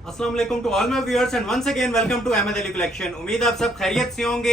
अस्सलाम वालेकुम to all my viewers and once again welcome to Ahmad Ali collection. उम्मीद आप सब खैरियत से होंगे।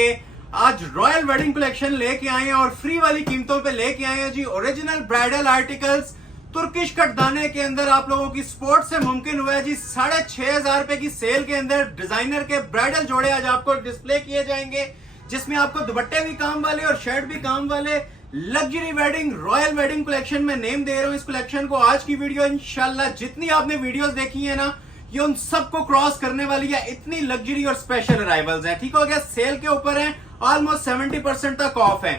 आज रॉयल वेडिंग कलेक्शन लेके आए हैं और फ्री वाली कीमतों पे लेके आए हैं जी। ओरिजिनल ब्राइडल आर्टिकल्स तुर्किश कटदाने के अंदर आप लोगों की सपोर्ट से मुमकिन हुआ है जी। 6,500 रुपए की सेल के अंदर डिजाइनर के ब्राइडल जोड़े आज आपको डिस्प्ले किए जाएंगे, जिसमें आपको दुपट्टे भी काम वाले और शर्ट भी काम वाले luxury wedding royal wedding collection में नेम दे रहा हूं इस कलेक्शन को। आज की वीडियो इंशाल्लाह जितनी आपने वीडियोस देखी है ना, ये उन सबको क्रॉस करने वाली है। इतनी लग्जरी और स्पेशल अराइवल्स हैं, ठीक हो गया। सेल के ऊपर है, ऑलमोस्ट 70% तक ऑफ है।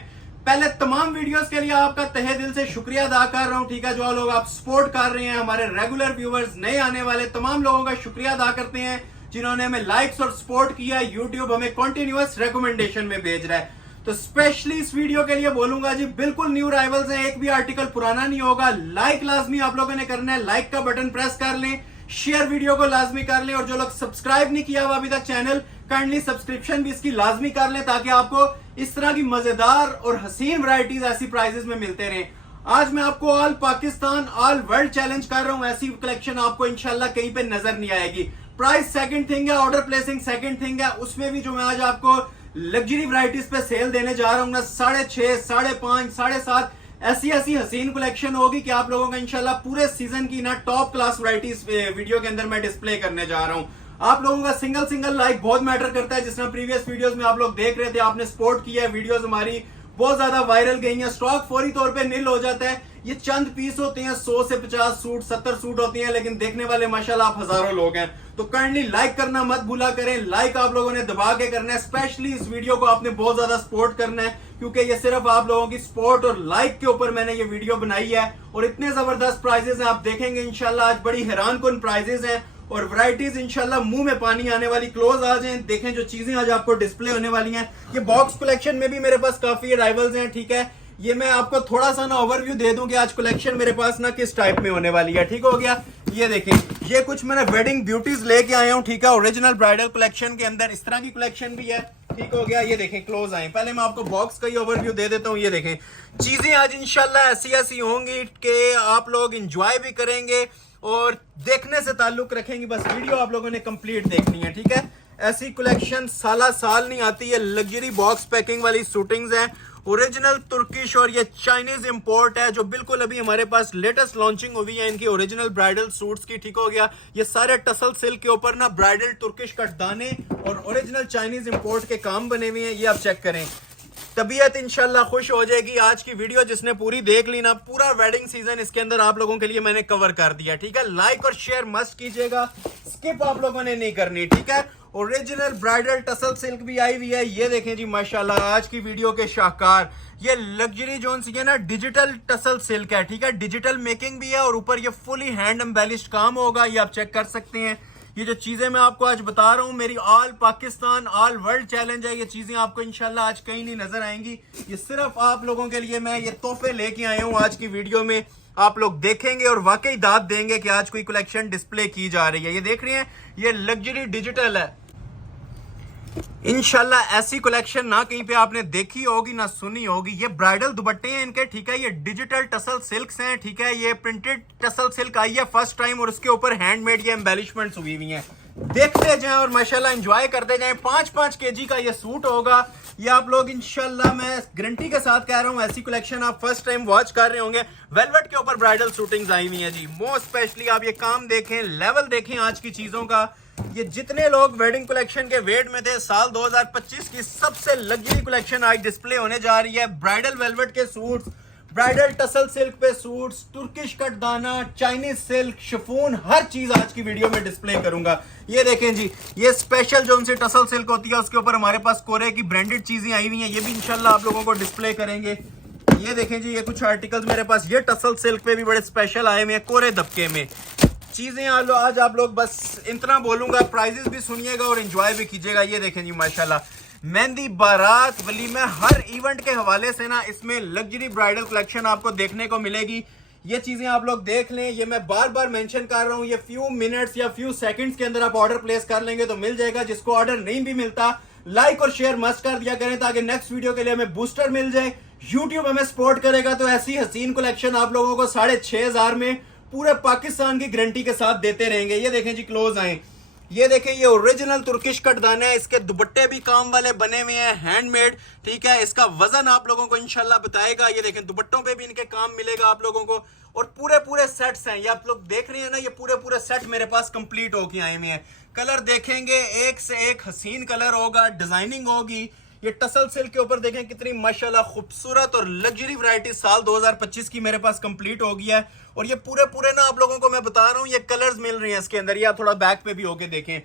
पहले तमाम वीडियोस के लिए आपका तहे दिल से शुक्रिया अदा कर रहा हूं, ठीक है। जो लोग आप सपोर्ट कर रहे हैं, हमारे रेगुलर व्यूवर्स, नए आने वाले तमाम लोगों का शुक्रिया अदा करते हैं जिन्होंने हमें लाइक्स और सपोर्ट किया। यूट्यूब हमें कंटिन्यूअस रिकमेंडेशन में भेज रहा है, तो स्पेशली इस वीडियो के लिए बोलूंगा जी, बिल्कुल न्यू अराइवल्स हैं, एक भी आर्टिकल पुराना नहीं होगा। लाइक लाजमी आप लोगों ने करना है, लाइक का बटन प्रेस कर लें, शेयर वीडियो को लाजमी कर लें, और जो लोग सब्सक्राइब नहीं किया हुआ अभी तक चैनल, काइंडली सब्सक्रिप्शन भी इसकी लाजमी कर लें, ताकि आपको इस तरह की मजेदार और हसीन वैरायटीज ऐसी प्राइजेस में मिलते रहें। आज मैं आपको all Pakistan all world challenge कर रहा हूं, ऐसी कलेक्शन आपको इंशाल्लाह कहीं पे नजर नहीं आएगी। प्राइस सेकंड थिंग है, ऑर्डर प्लेसिंग सेकंड थिंग है। उसमें भी जो मैं आज आपको लग्जरी वैरायटीज पे सेल देने जा रहा हूं ना, 6,500, 5,500, 7,500 ऐसी ऐसी हसीन कलेक्शन होगी कि आप लोगों का इंशाल्लाह पूरे सीजन की ना टॉप क्लास वैरायटीज वीडियो के अंदर मैं डिस्प्ले करने जा रहा हूं। आप लोगों का सिंगल लाइक बहुत मैटर करता है। जिस तरह प्रीवियस वीडियोस में आप लोग देख रहे थे, आपने सपोर्ट किया है, वीडियोस हमारी बहुत ज्यादा वायरल गई हैं। स्टॉक फौरी तौर पे नील हो जाता है। ये चंद पीस होते हैं, 100 से 50 सूट 70 सूट होती हैं, लेकिन देखने वाले माशाल्लाह आप हजारों लोग हैं। तो काइंडली लाइक करना मत भूला करें। लाइक आप लोगों ने दबा के करना है। स्पेशली इस वीडियो को आपने बहुत ज्यादा सपोर्ट करना है, क्योंकि ये सिर्फ आप लोगों की सपोर्ट और लाइक के ऊपर मैंने ये वीडियो बनाई है। और इतने जबरदस्त प्राइजेस हैं, आप देखेंगे इंशाल्लाह। आज बड़ी हैरान कुन प्राइजेस हैं और वैरायटीज इंशाल्लाह मुंह में पानी आने वाली। क्लोज आ जाएं, देखें जो चीजें आज आपको डिस्प्ले होने वाली हैं। ये बॉक्स कलेक्शन में भी मेरे पास काफी अराइवल्स हैं, ठीक है। ये मैं आपको थोड़ा सा ना ओवरव्यू दे दूं कि आज कलेक्शन मेरे पास ना किस टाइप में होने वाली है, ठीक हो गया। ये देखें, ये कुछ मैंने वेडिंग ब्यूटीज लेके आया हूं, ठीक है। ओरिजिनल ब्राइडल कलेक्शन के अंदर इस तरह की कलेक्शन भी है, ठीक हो गया। ये देखें, क्लोज आए। पहले मैं आपको बॉक्स का ही ओवरव्यू दे देता हूं। ये देखें, चीजें आज इंशाल्लाह ऐसी ऐसी होंगी कि आप लोग इंजॉय भी करेंगे और देखने से ताल्लुक रखेंगे। बस वीडियो आप लोगों ने कंप्लीट देखनी है, ठीक है। ऐसी कलेक्शन साला साल नहीं आती है। लग्जरी बॉक्स पैकिंग वाली शूटिंग्स हैं, ओरिजिनल तुर्किश और ये चाइनीज इंपोर्ट है, जो बिल्कुल अभी हमारे पास लेटेस्ट लॉन्चिंग हुई है इनकी ओरिजिनल ब्राइडल सूट्स की, ठीक हो गया। ये सारे टसल सिल्क के ऊपर ना ब्राइडल तुर्किश कटदाने और ओरिजिनल चाइनीज इंपोर्ट के काम बने हुए हैं। ये आप चेक करें, तबीयत इंशाल्लाह खुश हो जाएगी। आज की वीडियो जिसने पूरी देख ली ना, पूरा वेडिंग सीजन इसके अंदर आप लोगों के लिए मैंने कवर कर दिया, ठीक है। लाइक और शेयर मस्ट कीजिएगा, स्किप आप लोगों ने नहीं करनी, ठीक है। ओरिजिनल ब्राइडल टसल सिल्क भी आई हुई है। ये देखें जी माशाल्लाह, आज की वीडियो के शाहकार। ये लग्जरी जोन सी है ना, डिजिटल टसल सिल्क है, ठीक है। डिजिटल मेकिंग भी है और ऊपर ये फुली हैंड एम्बेलिश्ड काम होगा। ये आप चेक कर सकते हैं। ये जो चीजें मैं आपको आज बता रहा हूं, मेरी all Pakistan all world challenge है। ये चीजें आपको इंशाल्लाह आज कहीं नहीं नजर आएंगी। ये सिर्फ आप लोगों के लिए मैं ये तोहफे लेके आया हूं आज की वीडियो में। आप लोग देखेंगे और वाकई दाद देंगे कि आज कोई कलेक्शन डिस्प्ले की जा रही है। ये देख रहे हैं, ये लग्जरी डिजिटल है। इंशाल्लाह ऐसी कलेक्शन ना कहीं पे आपने देखी होगी ना सुनी होगी। ये ब्राइडल दुपट्टे हैं इनके, ठीक है। ये डिजिटल टसल सिल्क्स हैं, ठीक है। ये प्रिंटेड टसल सिल्क आई है फर्स्ट टाइम और उसके ऊपर हैंडमेड ये एम्बेलिशमेंट्स हुई हुई हैं। देखते जाएं और माशाल्लाह एंजॉय करते जाएं। 5-5 केजी का ये सूट होगा। ये आप लोग इंशाल्लाह, मैं गारंटी के साथ कह रहा हूं, ऐसी कलेक्शन आप फर्स्ट टाइम वॉच कर रहे होंगे। वेलवेट के ऊपर ब्राइडल शूटिंग्स आई हुई हैं जी। मोस्ट स्पेशली आप ये काम देखें, लेवल देखें आज की चीजों का। ये जितने लोग वेडिंग कलेक्शन के वेट में थे, साल 2025 की सबसे लग्जरी कलेक्शन आज डिस्प्ले होने जा रही है। ब्राइडल वेलवेट के सूट्स, ब्राइडल टसल सिल्क पे सूट्स, तुर्किश कटदाना, चाइनीज सिल्क, शिफॉन, हर चीज आज की वीडियो में डिस्प्ले करूंगा। ये देखें जी, ये स्पेशल जो उनसे टसल सिल्क होती है, उसके ऊपर हमारे पास कोरे की ब्रांडेड चीजें आई हुई हैं। ये भी इंशाल्लाह आप लोगों को डिस्प्ले करेंगे। ये देखें जी, ये कुछ आर्टिकल्स मेरे पास ये टसल सिल्क पे भी बड़े स्पेशल आए हुए हैं, कोरे दबके में चीजें। आज आप लोग, बस इतना बोलूंगा, प्राइजेस भी सुनिएगा और एंजॉय भी कीजिएगा। ये देखें जी माशाल्लाह, मेहंदी, बारात, वलीमा, हर इवेंट के हवाले से ना इसमें लग्जरी ब्राइडल कलेक्शन आपको देखने को मिलेगी। ये चीजें आप लोग देख लें। ये मैं बार बार मेंशन कर रहा हूं, ये फ्यू मिनट्स या फ्यू सेकंड्स के अंदर आप ऑर्डर प्लेस कर लेंगे तो मिल जाएगा। जिसको ऑर्डर नहीं भी मिलता, लाइक और शेयर मस्ट कर दिया करें, ताकि नेक्स्ट वीडियो के लिए हमें बूस्टर मिल जाए। यूट्यूब हमें सपोर्ट करेगा तो ऐसी हसीन कलेक्शन आप लोगों को 6,500 में पूरे पाकिस्तान की गारंटी के साथ देते रहेंगे। ये देखें जी, क्लोज आए, ये देखें, ये ओरिजिनल तुर्किश कटदाना है, इसके दुपट्टे भी काम वाले बने हुए हैं, हैंडमेड, ठीक है। इसका वजन आप लोगों को इंशाल्लाह बताएगा। ये देखें, दुपट्टों पे भी इनके काम मिलेगा आप लोगों को, और पूरे पूरे सेट्स हैं, ये आप लोग देख रहे हैं ना, ये पूरे पूरे सेट मेरे पास कंप्लीट होके आए हुए हैं। कलर देखेंगे एक से एक हसीन कलर होगा, डिजाइनिंग होगी। ये टसल सिल्क के ऊपर देखें कितनी माशाल्लाह खूबसूरत और लग्जरी वैरायटी साल 2025 की मेरे पास कंप्लीट हो गया है। और ये पूरे पूरे ना आप लोगों को मैं बता रहा हूँ, ये कलर्स मिल रही हैं इसके अंदर। ये आप थोड़ा बैक पे भी होके देखें,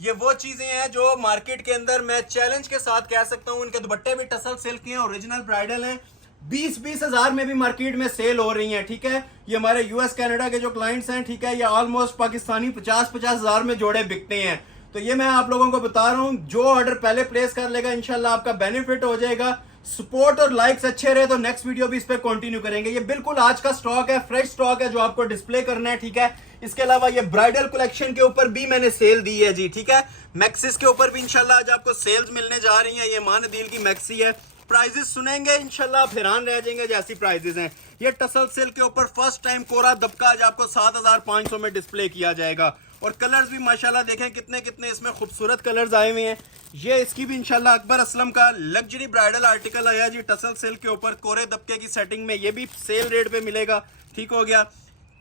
ये वो चीजें हैं जो मार्केट के अंदर मैं चैलेंज के साथ कह सकता हूँ। इनके दुपट्टे भी टसल सिल्क के हैं, ओरिजिनल ब्राइडल हैं, 20-20 हजार में भी मार्केट में सेल हो रही हैं, ठीक है। ये हमारे यूएस कनाडा के जो क्लाइंट्स हैं, ठीक है, ये ऑलमोस्ट पाकिस्तानी 50-50 हजार में जोड़े बिकते हैं। तो ये मैं आप लोगों को बता रहा हूं, जो ऑर्डर पहले प्लेस कर लेगा इंशाल्लाह आपका बेनिफिट हो जाएगा। सपोर्ट और लाइक्स अच्छे रहे तो नेक्स्ट वीडियो भी इस पे कंटिन्यू करेंगे। ये बिल्कुल आज का स्टॉक है, फ्रेश स्टॉक है जो आपको डिस्प्ले करना है, ठीक है। इसके अलावा ये ब्राइडल कलेक्शन के ऊपर भी मैंने सेल दी है जी, ठीक है। मैक्सिस के ऊपर भी इंशाल्लाह आज आपको सेल्स मिलने जा रही है। ये मान डील की मैक्सी है, प्राइजेस सुनेंगे इंशाल्लाह आप हैरान रह जाएंगे जैसी प्राइजेस हैं। ये टसल सिल्क के ऊपर फर्स्ट टाइम कोरा दबका आज आपको 7500 में डिस्प्ले किया जाएगा। और कलर्स भी माशाल्लाह देखें कितने कितने इसमें खूबसूरत कलर्स आए हुए हैं। ये इसकी भी इंशाल्लाह अकबर असलम का लग्जरी ब्राइडल आर्टिकल आया जी, टसल सिल्क के ऊपर कोरे दबके की सेटिंग में। ये भी सेल रेट पे मिलेगा, ठीक हो गया।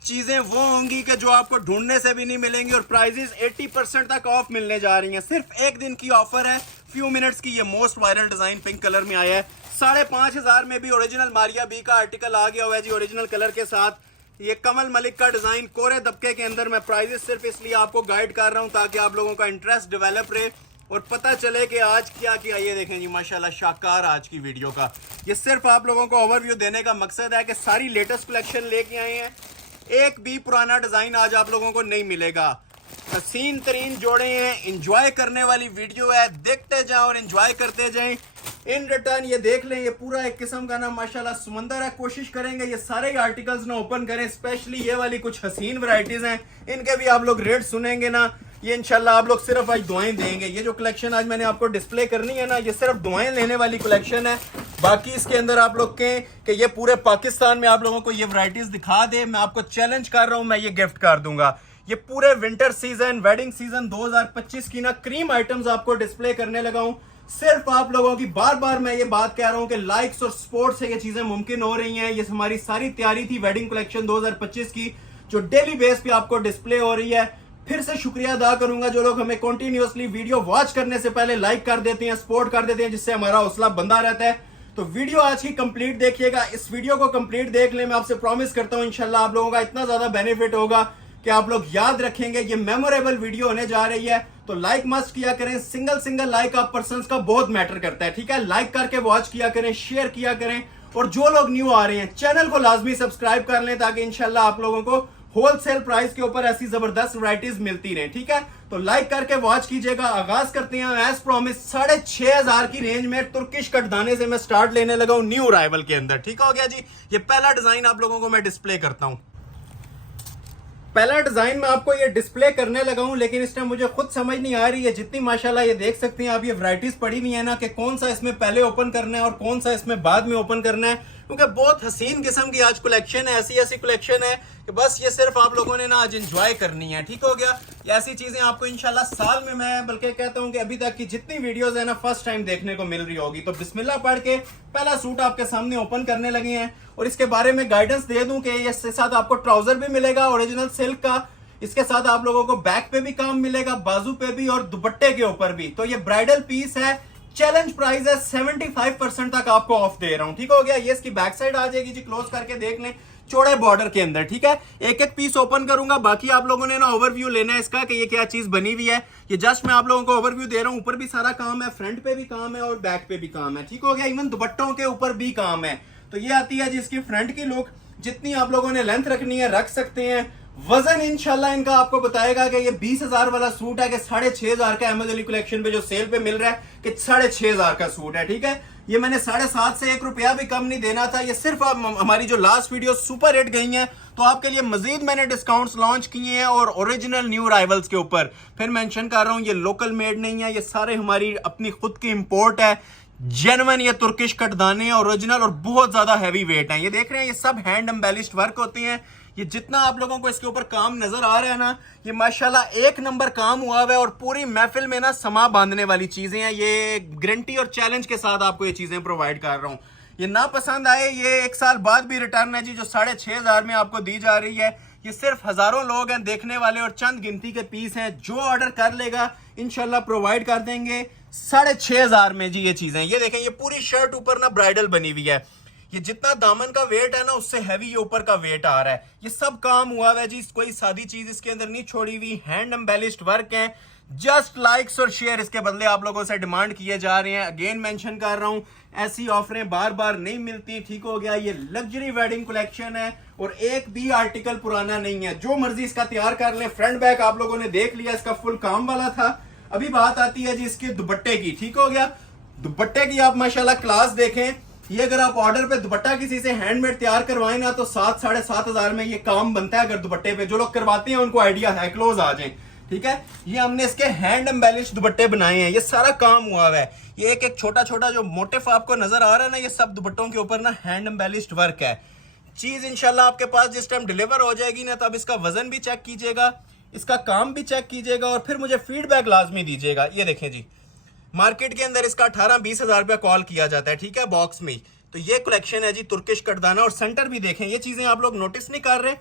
चीजें वो होंगी कि जो आपको ढूंढने से भी नहीं मिलेंगी, और प्राइजेस 80% तक ऑफ मिलने जा रही हैं। सिर्फ एक दिन की ऑफर है, फ्यू मिनट्स की। ये most viral design pink colour में आया है, 5500 में भी ओरिजिनल मारिया बी का आर्टिकल आ गया हुआ है जी, ओरिजिनल कलर के साथ। ये कमल मलिक का डिजाइन कोरे दबके के अंदर। मैं प्राइजेस सिर्फ इसलिए आपको गाइड कर रहा हूं ताकि आप लोगों का इंटरेस्ट डेवलप रहे और पता चले कि आज क्या किया। ये देखें जी माशाल्लाह शाकार आज की वीडियो का। ये सिर्फ आप लोगों को ओवरव्यू देने का मकसद है कि सारी लेटेस्ट कलेक्शन लेके आए हैं, एक भी पुराना डिजाइन आज आप लोगों को नहीं मिलेगा। हसीन तरीन जोड़े हैं, इंजॉय करने वाली वीडियो है, देखते जाओ और इंजॉय करते जाएं। इन रिटर्न ये देख लें, ये पूरा एक किस्म का ना माशाल्लाह समंदर है। कोशिश करेंगे ये सारे आर्टिकल्स ना ओपन करें, स्पेशली ये वाली कुछ हसीन वैरायटीज हैं, इनके भी आप लोग रेट सुनेंगे ना, ये इंशाल्लाह आप लोग सिर्फ आज दुआएं देंगे। ये जो कलेक्शन आज मैंने आपको डिस्प्ले करनी है ना, ये सिर्फ दुआएं लेने वाली कलेक्शन है। बाकी इसके अंदर आप लोग कहें कि ये पूरे पाकिस्तान में आप लोगों को ये वैरायटीज दिखा दे, मैं आपको चैलेंज कर रहा हूं, मैं ये गिफ्ट कर दूंगा। ये पूरे विंटर सीजन, वेडिंग सीजन 2025 की ना क्रीम आइटम्स आपको डिस्प्ले करने लगा हूं। सिर्फ आप लोगों की, बार बार मैं ये बात कह रहा हूं कि लाइक्स और सपोर्ट से ये चीजें मुमकिन हो रही हैं। ये हमारी सारी तैयारी थी वेडिंग कलेक्शन 2025 की, जो डेली बेस पे आपको डिस्प्ले हो रही है। फिर से शुक्रिया अदा करूंगा जो लोग हमें कंटिन्यूअसली वीडियो वॉच करने से पहले लाइक कर देते हैं, सपोर्ट कर देते हैं, जिससे हमारा हौसला बंधा रहता है। तो वीडियो आज की कंप्लीट देखिएगा, इस वीडियो को कंप्लीट देख ले, मैं आपसे प्रॉमिस करता हूं इंशाल्लाह आप लोगों का इतना ज्यादा बेनिफिट होगा कि आप लोग याद रखेंगे। ये मेमोरेबल वीडियो होने जा रही है, तो लाइक मस्ट किया करें। सिंगल सिंगल लाइक आप पर्संस का बहुत मैटर करता है, ठीक है। लाइक करके वॉच किया करें, शेयर किया करें, और जो लोग न्यू आ रहे हैं चैनल को लाजमी सब्सक्राइब कर लें ताकि इंशाल्लाह आप लोगों को होलसेल प्राइस के ऊपर ऐसी जबरदस्त वैरायटीज मिलती रहे, ठीक है। तो लाइक करके वॉच कीजिएगा। आगाज करते हैं एज प्रॉमिस 6500 की रेंज में तुर्किश कटदाने से मैं स्टार्ट लेने लगा हूं न्यू अराइवल के अंदर, ठीक हो गया जी। ये पहला डिजाइन आप लोगों को मैं डिस्प्ले करता हूं। पहला डिजाइन में आपको ये डिस्प्ले करने लगा हूं, लेकिन इस टाइम मुझे खुद समझ नहीं आ रही है। जितनी माशाल्लाह ये देख सकते हैं आप, ये वैरायटीज पड़ी हुई है ना कि कौन सा इसमें पहले ओपन करना है और कौन सा इसमें बाद में ओपन करना है, क्योंकि बहुत हसीन किस्म की आज कलेक्शन है। ऐसी ऐसी कलेक्शन है कि बस ये सिर्फ आप लोगों ने ना आज एंजॉय करनी है, ठीक हो गया। ये ऐसी चीजें आपको इंशाल्लाह साल में, मैं बल्कि कहता हूं कि अभी तक की जितनी वीडियोस है ना फर्स्ट टाइम देखने को मिल रही होगी। तो बिस्मिल्लाह पढ़ के पहला सूट आपके सामने ओपन करने लगे हैं, और इसके बारे में गाइडेंस दे दूं कि इसके साथ आपको ट्राउजर भी मिलेगा ओरिजिनल सिल्क का। इसके साथ आप लोगों को बैक पे भी काम मिलेगा, बाजू पे भी और दुपट्टे के ऊपर भी। तो ये ब्राइडल पीस है, चैलेंज प्राइस है, 75% तक आपको ऑफ दे रहा हूं, ठीक हो गया। ये इसकी बैक साइड आ जाएगी जी, क्लोज करके देख लें, चौड़े बॉर्डर के अंदर, ठीक है। एक एक पीस ओपन करूंगा, बाकी आप लोगों ने ना ओवरव्यू लेना है इसका कि ये क्या चीज बनी हुई है। ये जस्ट मैं आप लोगों को ओवरव्यू दे रहा हूं। ऊपर भी सारा काम है, फ्रंट पे भी काम है और बैक पे भी काम है, ठीक हो गया। इवन दुपट्टों के ऊपर भी काम है। तो ये आती है जी इसकी फ्रंट की लुक। जितनी आप लोगों ने लेंथ रखनी है रख सकते हैं। वजन इंशाल्लाह इनका आपको बताएगा कि ये 20,000 वाला सूट है कि 6,500 का अहमद अली कलेक्शन पे जो सेल पे मिल रहा है कि 6,500 का सूट है, ठीक है। ये मैंने 7.5 से 1 रुपया भी कम नहीं देना था। ये सिर्फ हमारी जो लास्ट वीडियो सुपर हिट गई हैं, तो आपके लिए मजीद मैंने डिस्काउंट्स लॉन्च किए हैं और ओरिजिनल न्यू अराइवल्स के ऊपर फिर मेंशन कर रहा हूं। ये लोकल मेड नहीं है, ये सारे हमारी अपनी खुद की इंपोर्ट है, जेन्युइन ये तुर्किश कटदाने ओरिजिनल और बहुत ज्यादा हैवी वेट है। ये देख रहे हैं, ये सब हैंड एम्बेलिश्ड वर्क होते हैं। ये जितना आप लोगों को इसके ऊपर काम नजर आ रहा है ना, ये माशाल्लाह एक नंबर काम हुआ हुआ है और पूरी महफिल में ना समा बांधने वाली चीजें हैं। ये गारंटी और चैलेंज के साथ आपको ये चीजें प्रोवाइड कर रहा हूँ। ये ना पसंद आए, ये 1 साल बाद भी रिटर्न है जी, जो 6,500 में आपको दी जा रही है। ये सिर्फ हजारों लोग हैं देखने वाले और चंद गिनती के पीस हैं। जो ऑर्डर कर लेगा इंशाल्लाह प्रोवाइड कर देंगे 6,500 में जी। ये चीजें ये देखें, ये पूरी शर्ट ऊपर ना ब्राइडल बनी हुई है। ये जितना दामन का वेट है ना उससे हैवी ये ऊपर का वेट आ रहा है। ये सब काम हुआ है जी, कोई सादी चीज इसके अंदर नहीं छोड़ी हुई। हैंड एम्बेलिश्ड वर्क है। जस्ट लाइक्स और शेयर इसके बदले आप लोगों से डिमांड किए जा रहे हैं। अगेन मेंशन कर रहा हूं, ऐसी ऑफरें बार बार नहीं मिलती, ठीक हो गया। ये लग्जरी वेडिंग कलेक्शन है और एक भी आर्टिकल पुराना नहीं है। जो मर्जी इसका तैयार कर ले। फ्रंट बैक आप लोगों ने देख लिया, इसका फुल काम वाला था। अभी बात आती है जी इसके दुपट्टे की, ठीक हो गया। दुपट्टे की आप माशाल्लाह क्लास देखें। ये अगर आप ऑर्डर पे दुपट्टा किसी से हैंडमेड तैयार करवाएं ना तो 7-7,500 में ये काम बनता है। अगर दुपट्टे पे जो लोग करवाते हैं उनको आइडिया है, क्लोज आ जाए, ठीक है। ये हमने इसके हैंड एम्बेलिश दुपट्टे बनाए हैं। ये सारा काम हुआ है। ये एक छोटा छोटा जो मोटिफ आपको नजर आ रहा है ना, ये सब दुपट्टों के ऊपर ना हैंड एम्बेलिश्ड वर्क है। चीज इंशाल्लाह आपके पास जिस टाइम डिलीवर हो जाएगी ना, तब इसका वजन भी चेक कीजिएगा, इसका काम भी चेक कीजिएगा और फिर मुझे फीडबैक लाजमी दीजिएगा। ये देखें जी, मार्केट के अंदर इसका 18-20 रुपया कॉल किया जाता है, ठीक है, बॉक्स में। तो ये कलेक्शन है जी तुर्किश कटदाना। और सेंटर भी देखें, ये चीजें आप लोग नोटिस नहीं कर रहे,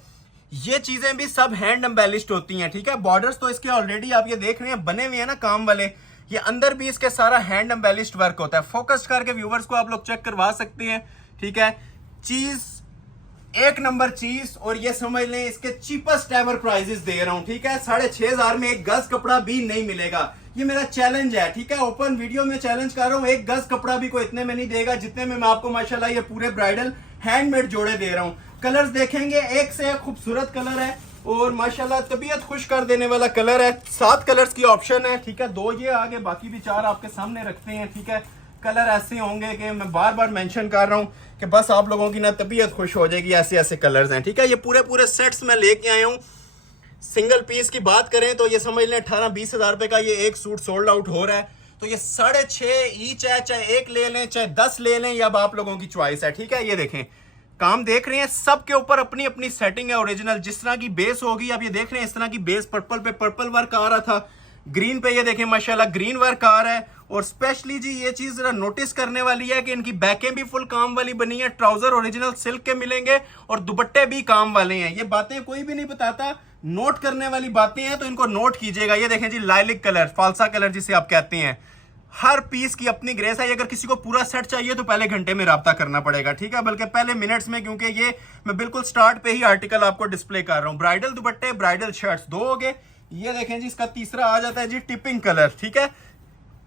ये चीजें भी सब हैंड एम्बेलिश्ड होती हैं, ठीक है। बॉर्डर्स तो इसके ऑलरेडी आप ये देख रहे हैं बने हुए हैं ना काम वाले। ये अंदर भी इसके सारा हैंड एम्बेलिश्ड वर्क होता है। फोकस करके व्यूवर्स को आप लोग चेक करवा सकते हैं, ठीक है। चीज एक नंबर चीज। और ये समझ लें इसके चीपेस्ट एवर प्राइजेस दे रहा हूं, ठीक है। 6,500 में एक गज कपड़ा भी नहीं मिलेगा। ये मेरा चैलेंज है, ठीक है। ओपन वीडियो में चैलेंज कर रहा हूं, एक गज कपड़ा भी कोई इतने में नहीं देगा जितने में मैं आपको माशाल्लाह ये पूरे ब्राइडल हैंडमेड जोड़े दे रहा हूं। कलर्स देखेंगे, एक से एक खूबसूरत कलर है और माशाल्लाह तबीयत खुश कर देने वाला कलर है। 7 कलर्स की ऑप्शन है, ठीक है। 2 ये आगे, बाकी भी 4 आपके सामने रखते हैं, ठीक है। कलर ऐसे होंगे कि मैं बार बार मेंशन कर रहा हूं कि बस आप लोगों की ना तबीयत खुश हो जाएगी। ऐसे ऐसे कलर्स हैं, ठीक है। ये पूरे सेट्स में लेके आया हूं। सिंगल पीस की बात करें तो ये समझ लें 18-20 रुपए का ये एक सूट सोल्ड आउट हो रहा है। तो ये 6.5 ईच है, चाहे एक ले लें चाहे 10 ले लें, ये अब आप लोगों की चॉइस है, ठीक है। ये देखें, काम देख रहे हैं, सब के ऊपर अपनी अपनी सेटिंग है ओरिजिनल। जिस तरह की बेस होगी, आप ये देख रहे हैं इस तरह की बेस पर्पल पे पर्पल वर्क आ रहा था, ग्रीन पे ये देखें माशाल्लाह ग्रीन वर्क आ रहा है। और स्पेशली जी ये चीज जरा नोटिस करने वाली है कि इनकी बैकें भी फुल काम वाली बनी है। ट्राउजर ओरिजिनल सिल्क के मिलेंगे और दुपट्टे भी काम वाले हैं। ये बातें कोई भी नहीं बताता, नोट करने वाली बातें हैं, तो इनको नोट कीजिएगा। ये देखें जी, लाइलिक कलर, फालसा कलर जिसे आप कहते हैं। हर पीस की अपनी ग्रेस है। अगर किसी को पूरा सेट चाहिए तो पहले घंटे में राब्ता करना पड़ेगा, ठीक है, बल्कि पहले मिनट्स में, क्योंकि ये मैं बिल्कुल स्टार्ट पे ही आर्टिकल आपको डिस्प्ले कर रहा हूँ। ब्राइडल दुपट्टे, ब्राइडल शर्ट्स 2 हो गए। ये देखें जी, इसका तीसरा आ जाता है जी टिपिंग कलर, ठीक है।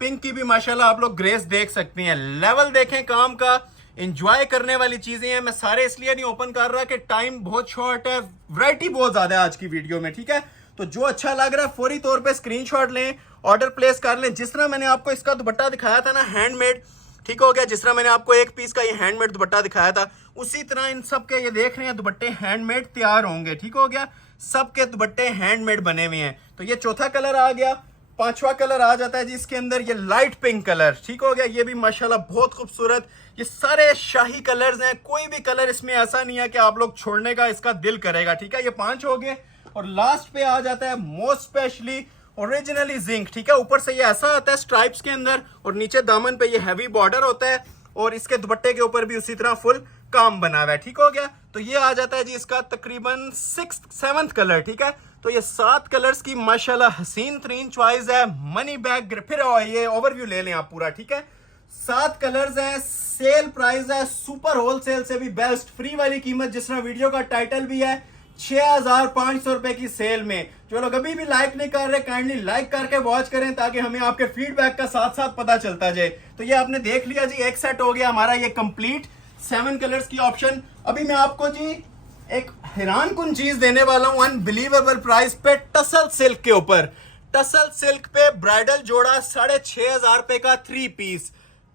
पिंक की भी माशाल्लाह आप लोग ग्रेस देख सकते हैं। लेवल देखें काम का, एंजॉय करने वाली चीजें हैं। मैं सारे इसलिए नहीं ओपन कर रहा कि टाइम बहुत शॉर्ट है, वैरायटी बहुत ज्यादा है आज की वीडियो में, ठीक है। तो जो अच्छा लग रहा है फौरी तौर पे स्क्रीनशॉट लें, ऑर्डर प्लेस कर लें। जिस तरह मैंने आपको इसका दुपट्टा दिखाया था ना हैंडमेड, ठीक हो गया, जिस तरह मैंने आपको एक पीस का ये हैंडमेड दुपट्टा दिखाया था, उसी तरह इन सब के ये देख रहे हैं दुपट्टे हैंडमेड तैयार होंगे, ठीक हो गया। सबके दुपट्टे हैंडमेड बने हुए हैं। तो ये चौथा कलर आ गया। 5वां कलर आ जाता है जी इसके अंदर, ये लाइट पिंक कलर, ठीक हो गया। ये भी माशाल्लाह बहुत खूबसूरत। ये सारे शाही कलर्स हैं, कोई भी कलर इसमें ऐसा नहीं है कि आप लोग छोड़ने का इसका दिल करेगा, ठीक है। ये 5 हो गए। और लास्ट पे आ जाता है मोस्ट स्पेशली ओरिजिनली जिंक, ठीक है। ऊपर से ये ऐसा आता है स्ट्राइप्स के अंदर और नीचे दामन पे ये हैवी बॉर्डर होता है और इसके दुपट्टे के ऊपर भी उसी तरह फुल काम बना हुआ है, ठीक हो गया। तो ये आ जाता है जी इसका तकरीबन 7th कलर, ठीक है। तो ये 7 कलर्स की माशाल्लाह हसीन तरीन चॉइस है। मनी बैग, फिर ये ओवरव्यू ले लें आप पूरा, ठीक है। 7 कलर्स हैं, सेल प्राइस है सुपर होलसेल से भी बेस्ट। फ्री वाली कीमत जिस तरह वीडियो का टाइटल भी है, 6,500 रुपए की सेल में। जो लोग अभी भी लाइक नहीं कर रहे, काइंडली लाइक करके वॉच करें ताकि हमें आपके फीडबैक का साथ साथ पता चलता जाए। तो ये आपने देख लिया जी, एक सेट हो गया हमारा ये कंप्लीट 7 कलर्स की ऑप्शन। अभी मैं आपको जी एक हैरान कुन चीज देने वाला हूं अनबिलीवेबल प्राइस पे, टसल सिल्क के ऊपर। टसल सिल्क पे ब्राइडल जोड़ा 6,500 रुपए का 3 पीस।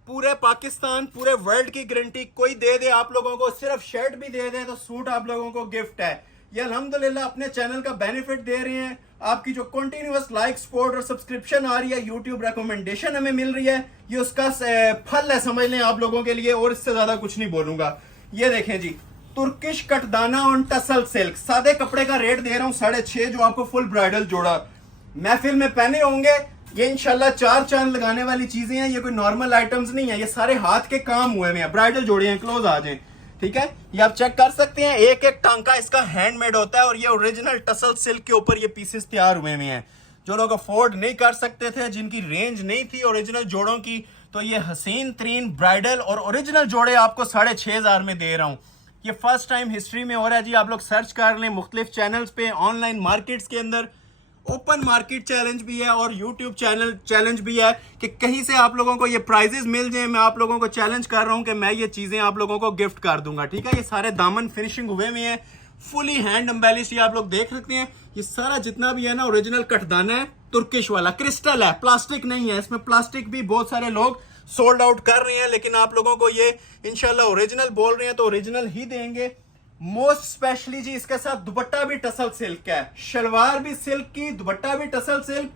पूरे पाकिस्तान, पूरे वर्ल्ड की गारंटी कोई दे दे आप लोगों को, सिर्फ शर्ट भी दे दे तो सूट आप लोगों को गिफ्ट है। ये अल्हम्दुलिल्लाह अपने चैनल का बेनिफिट दे रहे हैं। आपकी जो कंटिन्यूअस लाइक, सपोर्ट और सब्सक्रिप्शन आ रही है, यूट्यूब रिकमेंडेशन हमें मिल रही है, ये उसका फल है समझ लें आप लोगों के लिए। और इससे ज्यादा कुछ नहीं बोलूंगा। ये देखें जी, तुर्किश कटदाना ऑन टसल सिल्क, सादे कपड़े का रेट दे रहा हूँ 6.5, जो आपको फुल ब्राइडल जोड़ा महफिल में पहने होंगे। ये इंशाल्लाह 4 चांद लगाने वाली चीजें हैं, ये कोई नॉर्मल आइटम्स नहीं है, ये सारे हाथ के काम हुए हैं, ब्राइडल जोड़े हैं। क्लोज आ जाएं, ठीक है। ये आप चेक कर सकते हैं, एक एक टांका इसका हैंडमेड होता है और ये ओरिजिनल टसल सिल्क के ऊपर ये पीसेस तैयार हुए हैं। जो लोग अफोर्ड नहीं कर सकते थे, जिनकी रेंज नहीं थी ओरिजिनल जोड़ों की, तो ये हसीन तरीन ब्राइडल और ओरिजिनल जोड़े आपको 6,500 में दे रहा हूँ। ये फर्स्ट टाइम हिस्ट्री में हो रहा है जी। आप लोग सर्च कर लें मुख्तलिफ चैनल्स पे, ऑनलाइन मार्केट्स के अंदर ओपन मार्केट चैलेंज भी है और यूट्यूब चैलेंज भी है कि कहीं से आप लोगों को ये प्राइजेस मिल जाए। मैं आप लोगों को चैलेंज कर रहा हूं कि मैं ये चीजें आप लोगों को गिफ्ट कर दूंगा, ठीक है। ये सारे दामन फिनिशिंग हुए हुए हैं, फुली हैंड एम्बेलिश, ये आप लोग देख सकते हैं। ये सारा जितना भी है ना ओरिजिनल कटदाना है, तुर्किश वाला, क्रिस्टल है, प्लास्टिक नहीं है। इसमें प्लास्टिक भी बहुत सारे लोग सोल्ड आउट कर रहे हैं, लेकिन आप लोगों को ये इंशाल्लाह ओरिजिनल बोल रहे हैं तो ओरिजिनल ही देंगे। मोस्ट स्पेशली जी इसके साथ दुपट्टा भी टसल सिल्क का है, शलवार भी सिल्क की, दुपट्टा भी टसल सिल्क,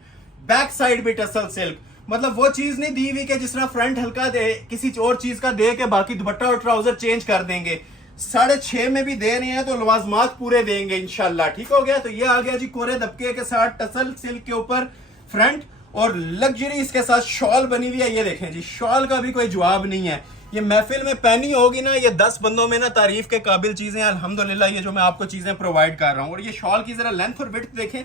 बैक साइड भी टसल सिल्क। मतलब वो चीज नहीं दी हुई कि जिस तरह फ्रंट हल्का दे किसी और चीज का दे के बाकी दुपट्टा और ट्राउजर चेंज कर देंगे। 6.5 में भी दे रहे हैं तो लवाजमात पूरे देंगे इंशाल्लाह, ठीक हो गया। तो ये आ गया जी कोरे दबके के साथ टसल सिल्क के ऊपर फ्रंट, और लग्जरी इसके साथ शॉल बनी हुई है। ये देखें जी, शॉल का भी कोई जवाब नहीं है। ये महफिल में पहनी होगी ना, ये 10 बंदों में ना तारीफ के काबिल चीजें हैं अल्हम्दुलिल्लाह, ये जो मैं आपको चीजें प्रोवाइड कर रहा हूँ। और ये शॉल की जरा लेंथ और विड्थ देखें,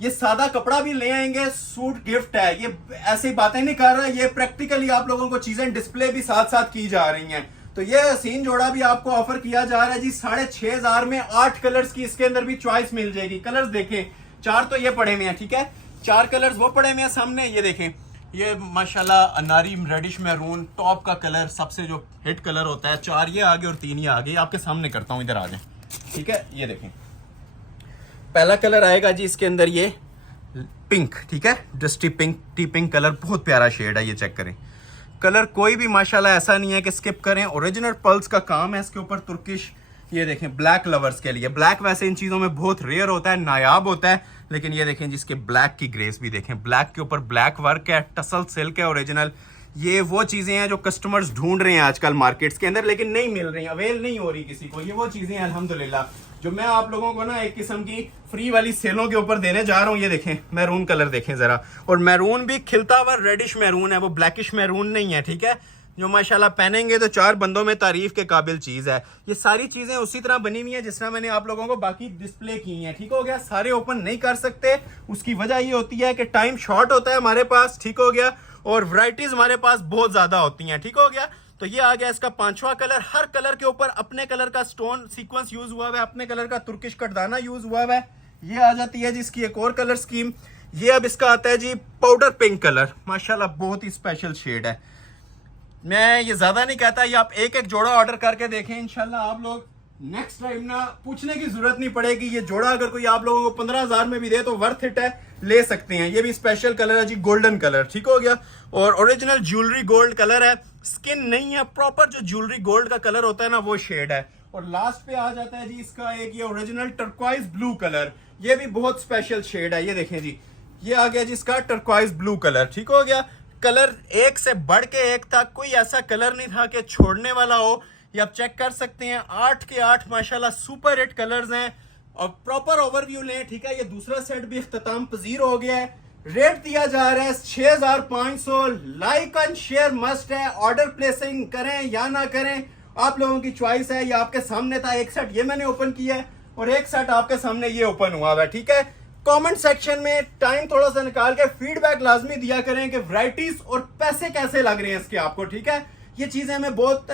ये सादा कपड़ा भी ले आएंगे, सूट गिफ्ट है। ये ऐसी बातें नहीं कर रहा, ये प्रैक्टिकली आप लोगों को चीजें डिस्प्ले भी साथ साथ की जा रही हैं। तो ये हसीन जोड़ा भी आपको ऑफर किया जा रहा है जी 6,500 में। 8 कलर्स की इसके अंदर भी चॉइस मिल जाएगी। कलर्स देखें, 4 तो ये पड़े हुए हैं, ठीक है, 4 कलर्स वो पड़े हुए हैं सामने। ये देखें, ये माशाल्लाह अनारी रेडिश मैरून टॉप का कलर सबसे जो हिट कलर होता है। 4 ये आगे और 3 ये आगे, आपके सामने करता हूं, इधर आ जाए, ठीक है। ये देखें, पहला कलर आएगा जी इसके अंदर ये पिंक, ठीक है, dusty pink, T pink colour, बहुत प्यारा शेड है। ये चेक करें, कलर कोई भी माशाल्लाह ऐसा नहीं है कि स्किप करें, ओरिजिनल पल्स का काम है इसके ऊपर, तुर्किश। ये देखें, ब्लैक लवर्स के लिए, ब्लैक वैसे इन चीज़ों में बहुत रेयर होता है, नायाब होता है, लेकिन ये देखें जिसके ब्लैक की ग्रेस भी देखें, ब्लैक के ऊपर ब्लैक वर्क है, टसल सिल्क है ओरिजिनल। ये वो चीज़ें हैं जो कस्टमर्स ढूंढ रहे हैं आजकल मार्केट्स के अंदर, लेकिन नहीं मिल रही, अवेल नहीं हो रही किसी को। ये वो चीज़ें हैं अल्हम्दुलिल्लाह जो मैं आप लोगों को ना एक किस्म की फ्री वाली सेलों के ऊपर देने जा रहा हूँ। ये देखें, मैरून कलर देखें ज़रा, और मैरून भी खिलता हुआ रेडिश मैरून है, वो ब्लैकिश मैरून नहीं है, ठीक है, जो माशाल्लाह पहनेंगे तो 4 बंदों में तारीफ के काबिल चीज़ है। ये सारी चीज़ें उसी तरह बनी हुई हैं जिस तरह मैंने आप लोगों को बाकी डिस्प्ले की हैं, ठीक हो गया। सारे ओपन नहीं कर सकते, उसकी वजह ये होती है कि टाइम शॉर्ट होता है हमारे पास, ठीक हो गया, और वैरायटीज हमारे पास बहुत ज़्यादा होती हैं, ठीक हो गया। तो ये आ गया इसका 5वां कलर। हर कलर के ऊपर अपने कलर का स्टोन सीक्वेंस यूज हुआ हुआ है, अपने कलर का तुर्किश कटदाना यूज हुआ हुआ है। ये आ जाती है जी इसकी एक और कलर स्कीम। ये अब इसका आता है जी पाउडर पिंक कलर, माशाल्लाह बहुत ही स्पेशल शेड है। मैं ये ज्यादा नहीं कहता, ये आप एक एक जोड़ा ऑर्डर करके देखें, इंशाल्लाह आप लोग नेक्स्ट टाइम ना पूछने की जरूरत नहीं पड़ेगी। ये जोड़ा अगर कोई आप लोगों को 15,000 में भी दे तो वर्थ इट है, ले सकते हैं। ये भी स्पेशल कलर है जी, गोल्डन कलर, ठीक हो गया, और ओरिजिनल ज्वेलरी गोल्ड कलर है, स्किन नहीं है, प्रॉपर जो ज्वेलरी गोल्ड का कलर होता है ना वो शेड है। और लास्ट पे आ जाता है जी इसका एक ये ओरिजिनल टर्क्वाइज ब्लू कलर, ये भी बहुत स्पेशल शेड है। ये देखें जी, ये आ गया जी इसका टर्क्वाइज ब्लू कलर, ठीक हो गया। कलर एक से बढ़ के एक था, कोई ऐसा कलर नहीं था कि छोड़ने वाला हो। ये आप चेक कर सकते हैं, 8 के 8 माशाल्लाह सुपर हिट कलर्स हैं। और प्रॉपर ओवरव्यू लें, ठीक है। ये दूसरा सेट भी इख्तिताम पजीर हो गया है। रेट दिया जा रहा है 6,500। लाइक एंड शेयर मस्ट है। ऑर्डर प्लेसिंग करें या ना करें आप लोगों की चॉइस है। ये आपके सामने था, एक सेट ये मैंने ओपन किया है और एक सेट आपके सामने ये ओपन हुआ है, ठीक है। कमेंट सेक्शन में टाइम थोड़ा सा निकाल के फीडबैक लाजमी दिया करें कि वैरायटीज और पैसे कैसे लग रहे हैं इसके आपको, ठीक है। ये चीजें हमें बहुत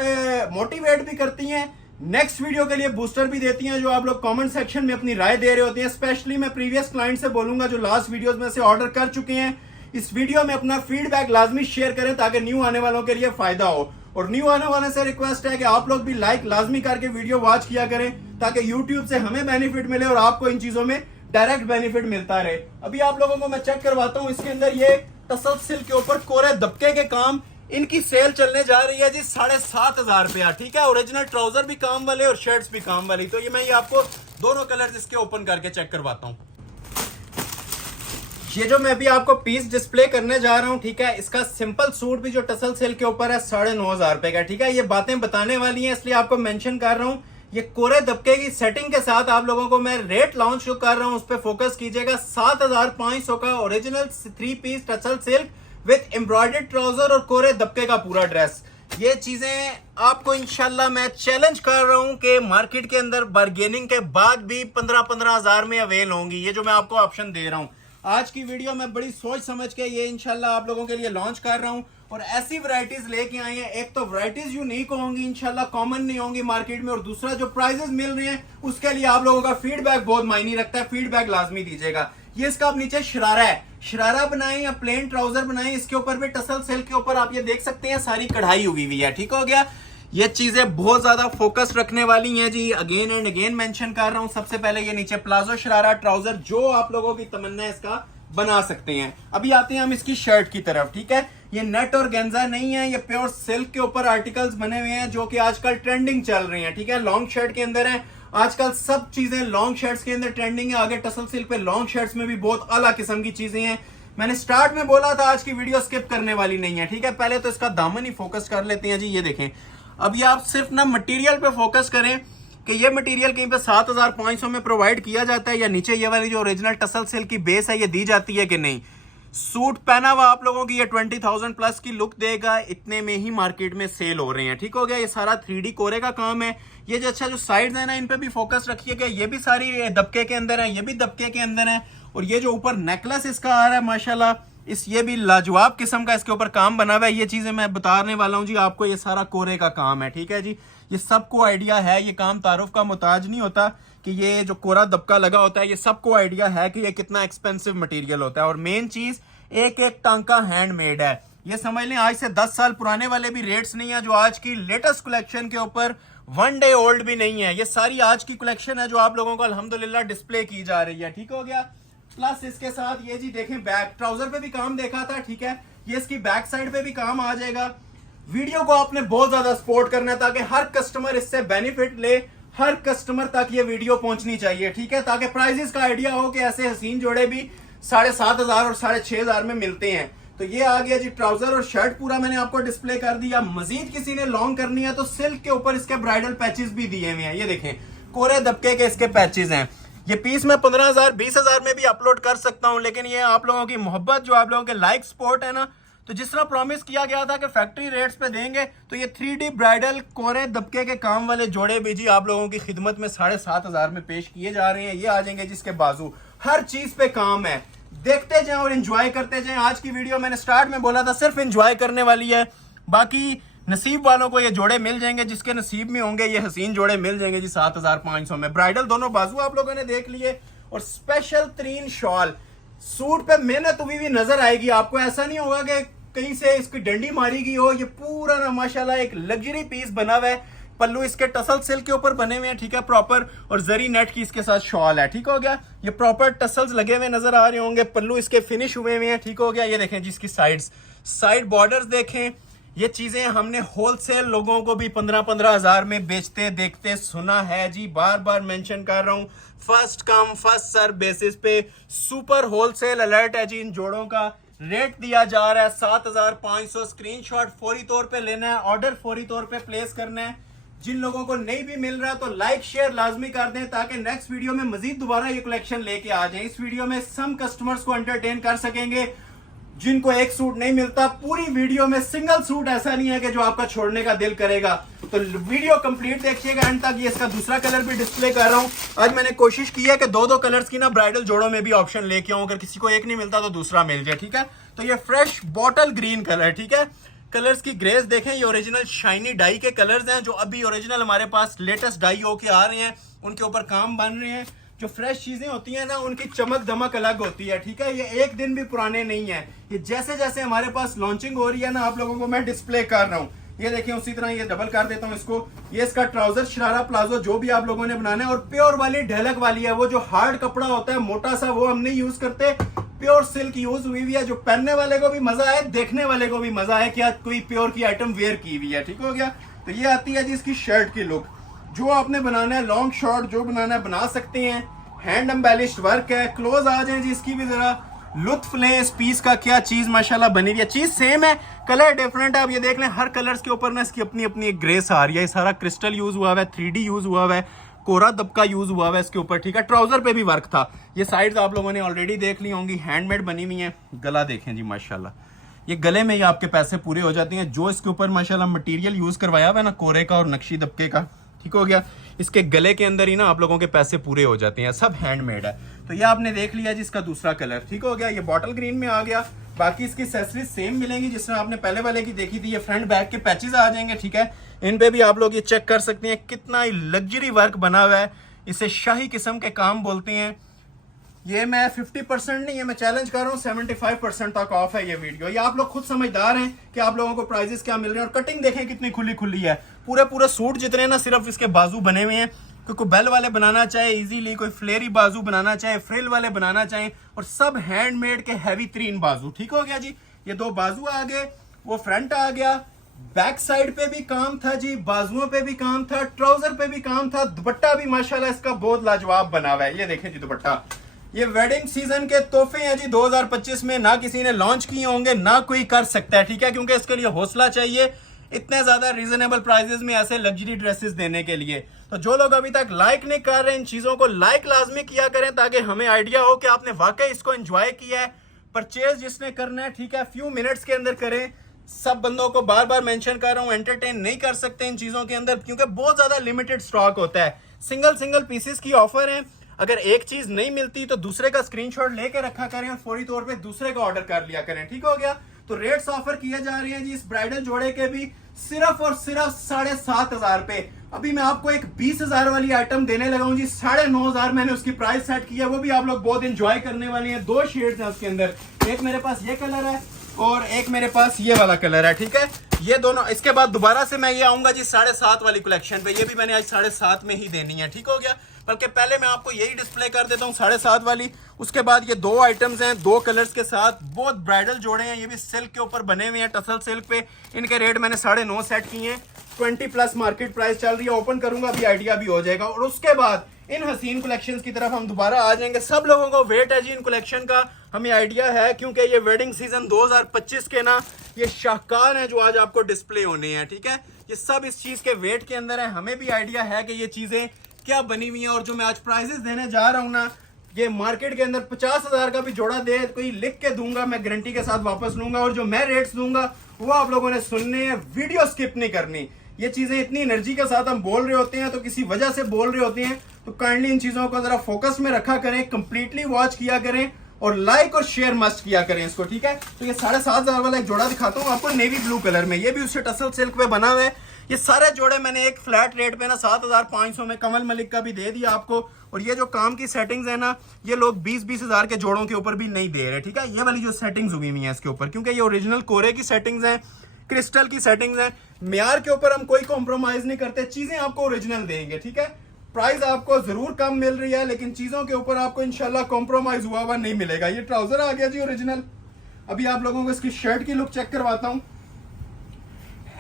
मोटिवेट भी करती हैं, नेक्स्ट वीडियो के लिए बूस्टर भी देती हैं, जो आप लोग कमेंट सेक्शन में अपनी राय दे रहे होते हैं। स्पेशली मैं प्रीवियस क्लाइंट से बोलूंगा जो लास्ट वीडियोस में से ऑर्डर कर चुके हैं, इस वीडियो में अपना फीडबैक लाजमी शेयर करें ताकि न्यू आने वालों के लिए फायदा हो। और न्यू आने वाले से रिक्वेस्ट है कि आप लोग भी लाइक लाजमी करके वीडियो वॉच किया करें ताकि यूट्यूब से हमें बेनिफिट मिले और आपको इन चीजों में डायरेक्ट बेनिफिट मिलता रहे। अभी आप लोगों को मैं चेक करवाता हूं, इसके अंदर ये टसल सिल्क के ऊपर कोरे दबके के काम, इनकी सेल चलने जा रही है जी 7,500 रुपया, ठीक है। ओरिजिनल ट्राउजर भी काम वाले और शर्ट्स भी काम वाली। तो ये मैं ये आपको दोनों कलर्स इसके ओपन करके चेक करवाता हूं। ये जो मैं अभी आपको पीस डिस्प्ले करने जा रहा हूं, ठीक है, इसका सिंपल सूट भी जो टसल सिल्क के ऊपर है 9,500 रुपए का, ठीक है। ये बातें बताने वाली हैं इसलिए आपको मेंशन कर रहा हूं ये कोरे दबके की सेटिंग के साथ आप लोगों को मैं रेट लॉन्च कर रहा हूं, उस पर फोकस कीजिएगा। 7500 का original 3 piece tussle silk with embroidered trouser और कोरे दबके का पूरा ड्रेस। ये चीजें आपको इंशाल्लाह मैं चैलेंज कर रहा हूं कि मार्केट के अंदर बार्गेनिंग के बाद भी 15-15 हजार में अवेल होंगी। ये जो मैं आपको ऑप्शन दे रहा हूं, आज की वीडियो मैं बड़ी सोच समझ के ये इंशाल्लाह आप लोगों के लिए लॉन्च कर रहा हूं और ऐसी वैरायटीज लेके आए हैं। एक तो वैरायटीज यूनिक होंगी इंशाल्लाह, कॉमन नहीं होंगी मार्केट में, और दूसरा जो प्राइजेस मिल रहे हैं उसके लिए आप लोगों का फीडबैक बहुत मायने रखता है। फीडबैक लाजमी दीजिएगा। ये इसका आप नीचे शरारा है, शरारा बनाए या प्लेन ट्राउजर बनाए, इसके ऊपर भी टसल सिल्क के ऊपर आप ये देख सकते हैं सारी कढ़ाई हुई है। ठीक हो गया। ये चीजें बहुत ज्यादा फोकस रखने वाली हैं जी, अगेन एंड अगेन मेंशन कर रहा हूं। सबसे पहले ये नीचे प्लाजो शरारा ट्राउजर जो आप लोगों की तमन्ना है इसका बना सकते हैं। अभी आते हैं हम इसकी शर्ट की तरफ। ठीक है, ये नेट और गेंजा नहीं है, ये प्योर सिल्क के ऊपर आर्टिकल्स बने हुए हैं जो कि आजकल ट्रेंडिंग चल रही हैं। ठीक है, लॉन्ग शर्ट के अंदर है, आजकल सब चीजें लॉन्ग शर्ट्स के अंदर ट्रेंडिंग है। आगे टसल सिल्क पे लॉन्ग शर्ट्स में भी बहुत आला किस्म की चीजें हैं। मैंने स्टार्ट में बोला था आज की वीडियो स्किप करने वाली नहीं है। ठीक है, पहले तो इसका दामन ही फोकस कर लेते हैं जी। ये देखें, अभी आप सिर्फ ना मटेरियल पे फोकस करें कि ये मटेरियल कहीं पे 7500 में प्रोवाइड किया जाता है या नीचे ये वाली जो ओरिजिनल टसल सिल्क की बेस है ये दी जाती है कि नहीं। सूट पहना हुआ आप लोगों की ये 20,000 प्लस की लुक देगा, इतने में ही मार्केट में सेल हो रहे हैं। ठीक हो गया। ये सारा 3D कोरे का काम है। ये जो अच्छा जो साइड्स है ना, इन पे भी फोकस रखिएगा। ये भी सारी दबके के अंदर है, ये भी दबके के अंदर है, और ये जो ऊपर नेकलेस इसका आ रहा है माशाल्लाह, ये भी लाजवाब किस्म का इसके ऊपर काम बना हुआ है। ये चीजें मैं बताने वाला हूँ जी आपको, ये सारा कोरे का काम है। ठीक है जी, ये सबको आइडिया है, ये काम तारुफ का मुताज नहीं होता कि ये जो कोरा दबका लगा होता है, ये सबको आइडिया है कि ये कितना एक्सपेंसिव मटेरियल होता है। और मेन चीज, एक एक टांका हैंडमेड है। ये समझ लें आज से 10 साल पुराने वाले भी रेट्स नहीं है जो आज की लेटेस्ट कलेक्शन के ऊपर 1 डे ओल्ड भी नहीं है। ये सारी आज की कलेक्शन है जो आप लोगों को अल्हम्दुलिल्लाह डिस्प्ले की जा रही है। ठीक हो गया। प्लस इसके साथ ये जी देखें, बैक ट्राउजर पे भी काम देखा था। ठीक है, ये इसकी बैक साइड पे भी काम आ जाएगा। वीडियो को आपने बहुत ज्यादा सपोर्ट करना है ताकि हर कस्टमर इससे बेनिफिट ले, हर कस्टमर तक ये वीडियो पहुंचनी चाहिए। ठीक है, ताकि प्राइजेस का आइडिया हो कि ऐसे हसीन जोड़े भी 7,500 और 6,500 में मिलते हैं। तो ये आ गया जी ट्राउजर और शर्ट पूरा मैंने आपको डिस्प्ले कर दिया। मजीद किसी ने लॉन्ग करनी है तो सिल्क के ऊपर इसके ब्राइडल पैचेस भी दिए हुए हैं। ये देखें, कोरे दबके के इसके पैचेस हैं। ये पीस मैं 15,000 20,000 में भी अपलोड कर सकता हूं, लेकिन ये आप लोगों की मोहब्बत, जो आप लोगों के लाइक सपोर्ट है ना, तो जिस तरह प्रॉमिस किया गया था कि फैक्ट्री रेट्स पे देंगे, तो ये 3D ब्राइडल कोरे दबके के काम वाले जोड़े भी जी आप लोगों की खिदमत में 7,500 में पेश किए जा रहे हैं। ये आ जाएंगे जिसके बाजू, हर चीज पे काम है। देखते जाएं और एंजॉय करते जाएं। आज की वीडियो मैंने स्टार्ट में बोला था सिर्फ एंजॉय करने वाली है, बाकी नसीब वालों को ये जोड़े मिल जाएंगे, जिसके नसीब में होंगे ये हसीन जोड़े मिल जाएंगे जी 7,500 में। ब्राइडल दोनों बाजू आप लोगों ने देख लिए, और स्पेशल 3 शॉल। सूट पे मेहनत हुई भी नजर आएगी आपको, ऐसा नहीं होगा कि कहीं से इसकी डंडी मारी गई हो। ये पूरा ना माशाल्लाह एक लग्जरी पीस बना हुआ है। पल्लू इसके टसल सिल्क के ऊपर बने हुए हैं। ठीक है, प्रॉपर, और जरी नेट की इसके साथ शॉल है। ठीक हो गया। ये प्रॉपर टसल्स लगे हुए नजर आ रहे होंगे, पल्लू इसके फिनिश हुए हुए हैं। ठीक हो गया। ये देखें जिसकी साइड बॉर्डर्स देखें। ये चीजें हमने होलसेल लोगों को भी 15-15 हजार में बेचते देखते सुना है जी। बार बार मेंशन कर रहा हूं, first come first serve basis पे सुपर होलसेल अलर्ट है जी। इन जोड़ों का रेट दिया जा रहा है 7,500। स्क्रीनशॉट फौरी तौर पे लेना है, ऑर्डर फौरी तौर पे प्लेस करना है। जिन लोगों को नहीं भी मिल रहा तो लाइक शेयर लाजमी कर दें ताकि नेक्स्ट वीडियो में मजीद दोबारा ये कलेक्शन लेके आ जाए। इस वीडियो में सम कस्टमर्स को एंटरटेन कर सकेंगे जिनको एक सूट नहीं मिलता। पूरी वीडियो में सिंगल सूट ऐसा नहीं है कि जो आपका छोड़ने का दिल करेगा। तो वीडियो कंप्लीट देखिएगा एंड तक। ये इसका दूसरा कलर भी डिस्प्ले कर रहा हूं। आज मैंने कोशिश की है कि 2-2 कलर्स की ना ब्राइडल जोड़ों में भी ऑप्शन लेके आऊं, अगर किसी को एक नहीं मिलता तो दूसरा मिल जाए। ठीक है, तो ये फ्रेश बॉटल ग्रीन कलर। ठीक है, कलर्स की ग्रेस देखें, ये ओरिजिनल शाइनी डाई के कलर्स हैं जो अभी ओरिजिनल हमारे पास लेटेस्ट डाई होके आ रहे हैं, उनके ऊपर काम बन रहे हैं। जो फ्रेश चीजें होती हैं ना, उनकी चमक दमक अलग होती है। ठीक है, ये एक दिन भी पुराने नहीं है। ये जैसे जैसे हमारे पास लॉन्चिंग हो रही है ना, आप लोगों को मैं डिस्प्ले कर रहा हूँ। ये देखें, उसी तरह ये डबल कर देता हूँ इसको। ये इसका ट्राउजर शरारा प्लाजो जो भी आप लोगों ने बनाना है, और प्योर वाली ढलक वाली है। वो जो हार्ड कपड़ा होता है मोटा सा, वो हम नहीं यूज करते। प्योर सिल्क यूज हुई हुई है, जो पहनने वाले को भी मजा आए, देखने वाले को भी मजा आए कि कोई प्योर की आइटम वेयर की हुई है। ठीक हो गया। तो ये आती है जी इसकी शर्ट की लुक। जो आपने बनाना है लॉन्ग शॉर्ट जो बनाना है बना सकते हैं। हैंड एम्बेलिश्ड वर्क है। क्लोज आ जाए जी इसकी भी जरा। लुत्फ लें इस पीस का, क्या चीज माशाल्लाह बनी हुई है। चीज सेम है, कलर डिफरेंट है। आप ये देख लें, हर कलर्स के ऊपर ना इसकी अपनी अपनी एक ग्रेस आ रही है। सारा क्रिस्टल यूज हुआ हुआ है, 3D यूज हुआ हुआ है, कोरा दबका यूज हुआ हुआ है इसके ऊपर, ठीक है। ट्राउजर पे भी वर्क था। ये साइड्स आप लोगों ने ऑलरेडी देख ली होंगी, हैंडमेड बनी हुई है। गला देखें जी माशाल्लाह, ये गले में ही आपके पैसे पूरे हो जाते हैं। जो इसके ऊपर माशाल्लाह मटेरियल यूज करवाया हुआ है ना, कोरे का और नक्शी दबके का, ठीक हो गया। इसके गले के अंदर ही ना आप लोगों के पैसे पूरे हो जाते हैं, सब हैंडमेड है। तो ये आपने देख लिया जिसका दूसरा कलर, ठीक हो गया। ये बॉटल ग्रीन में आ गया। बाकी इसकी एक्सेसरीज सेम मिलेंगी जिस तरह आपने पहले वाले की देखी थी। ये फ्रंट बैक के पैचेस आ जाएंगे, ठीक है। इन पे भी आप लोग ये चेक कर सकते हैं कितना ही लग्जरी वर्क बना हुआ है। इसे शाही किस्म के काम बोलते हैं। ये मैं 50% नहीं है, मैं चैलेंज कर रहा हूँ 75% तक ऑफ है ये वीडियो। ये आप लोग खुद समझदार हैं कि आप लोगों को प्राइजेस क्या मिल रहे हैं। और कटिंग देखें कितनी खुली खुली है। पूरे सूट जितने ना सिर्फ इसके बाजू बने हुए हैं। कोई बेल वाले बनाना चाहे इजीली, कोई फ्लेरी बाजू बनाना चाहे, फ्रिल वाले बनाना चाहे, और सब हैंडमेड के हैवी 3 बाजू, ठीक हो गया जी। ये 2 बाजू आ गए, वो फ्रंट आ गया। बैक साइड पे भी काम था जी, बाजुओं पे भी काम था, ट्राउजर पे भी काम था। दुपट्टा भी माशाल्लाह इसका बहुत लाजवाब बना हुआ है। ये देखें जी दुपट्टा, ये वेडिंग सीजन के तोहफे हैं जी 2025 में। ना किसी ने लॉन्च किए होंगे, ना कोई कर सकता है, ठीक है। क्योंकि इसके लिए हौसला चाहिए इतने ज्यादा रीजनेबल प्राइसेस में ऐसे लग्जरी ड्रेसेस देने के लिए। तो जो लोग अभी तक लाइक नहीं कर रहे, इन चीजों को लाइक लाजमी किया करें ताकि हमें आइडिया हो कि आपने वाकई इसको एंजॉय किया है। परचेज जिसने करना है, ठीक है, फ्यू मिनट्स के अंदर करें। सब बंदों को बार बार मेंशन कर रहा हूं, एंटरटेन नहीं कर सकते इन चीजों के अंदर क्योंकि बहुत ज्यादा लिमिटेड स्टॉक होता है। सिंगल पीसेस की ऑफर है। अगर एक चीज नहीं मिलती तो दूसरे का स्क्रीनशॉट लेके रखा करें और फौरी तौर पे दूसरे का ऑर्डर कर लिया करें, ठीक हो गया। तो रेट्स ऑफर किए जा रहे हैं जी इस ब्राइडल जोड़े के भी सिर्फ और सिर्फ 7,500 पे। अभी मैं आपको एक 20,000 वाली आइटम देने लगा हूं जी, 9,500 मैंने उसकी प्राइस सेट की है। वो भी आप लोग बहुत एंजॉय करने वाले हैं। 2 शेड्स हैं उसके अंदर, एक मेरे पास ये कलर है और एक मेरे पास ये वाला कलर है, ठीक है। ये दोनों, इसके बाद दोबारा से मैं ये आऊंगा जी 7.5 वाली कलेक्शन पे। ये भी मैंने आज 7.5 में ही देनी है, ठीक हो गया। बल्कि पहले मैं आपको यही डिस्प्ले कर देता हूँ 7.5 वाली। उसके बाद ये 2 आइटम्स हैं 2 कलर्स के साथ, बहुत ब्राइडल जोड़े हैं। ये भी सिल्क के ऊपर बने हुए हैं, टसल सिल्क पे। इनके रेट मैंने 9.5 सेट किए हैं। 20+ मार्केट प्राइस चल रही है। ओपन करूंगा अभी आइडिया भी हो जाएगा। और उसके बाद इन हसीन कलेक्शंस की तरफ हम दोबारा आ जाएंगे। सब लोगों को वेट है जी इन कलेक्शन का, हमें आइडिया है क्योंकि ये वेडिंग सीजन 2025 के ना ये शाहकार हैं जो आज आपको डिस्प्ले होने हैं, ठीक है। ये सब इस चीज के वेट के अंदर है। हमें भी आइडिया है कि ये चीजें क्या बनी हुई हैं। और जो मैं आज प्राइजेस देने जा रहा हूं ना, ये मार्केट के अंदर 50,000 का भी जोड़ा दे कोई लिख के दूंगा, मैं गारंटी के साथ वापस लूंगा। और जो मैं रेट्स दूंगा वो आप लोगों ने सुनने हैं, वीडियो स्किप नहीं करनी। ये चीजें इतनी एनर्जी के साथ हम बोल रहे होते हैं तो किसी वजह से बोल रहे होते हैं, तो काइंडली इन चीजों को जरा फोकस में रखा करें, कंप्लीटली वॉच किया करें और लाइक और शेयर मस्ट किया करें इसको, ठीक है। तो ये 7,500 वाला एक जोड़ा दिखाता हूँ आपको, नेवी ब्लू कलर में। ये भी उससे टसल सिल्क पे बना हुआ है। ये सारे जोड़े मैंने एक फ्लैट रेट पे ना 7,500 में कमल मलिक का भी दे दिया आपको। और ये जो काम की सेटिंग्स है ना, ये लोग 20-20 हजार के जोड़ों के ऊपर भी नहीं दे रहे, ठीक है। ये वाली जो सेटिंग्स हुई हुई है इसके ऊपर, क्योंकि ये ओरिजिनल कोरे की सेटिंग्स है, क्रिस्टल की सेटिंग्स है। म्यार के ऊपर हम कोई कॉम्प्रोमाइज नहीं करते, चीजें आपको ओरिजिनल देंगे, ठीक है। प्राइस आपको जरूर कम मिल रही है लेकिन चीजों के ऊपर आपको इंशाल्लाह कॉम्प्रोमाइज हुआ हुआ नहीं मिलेगा। ये ट्राउजर आ गया जी ओरिजिनल। अभी आप लोगों को इसकी शर्ट की लुक चेक करवाता हूं।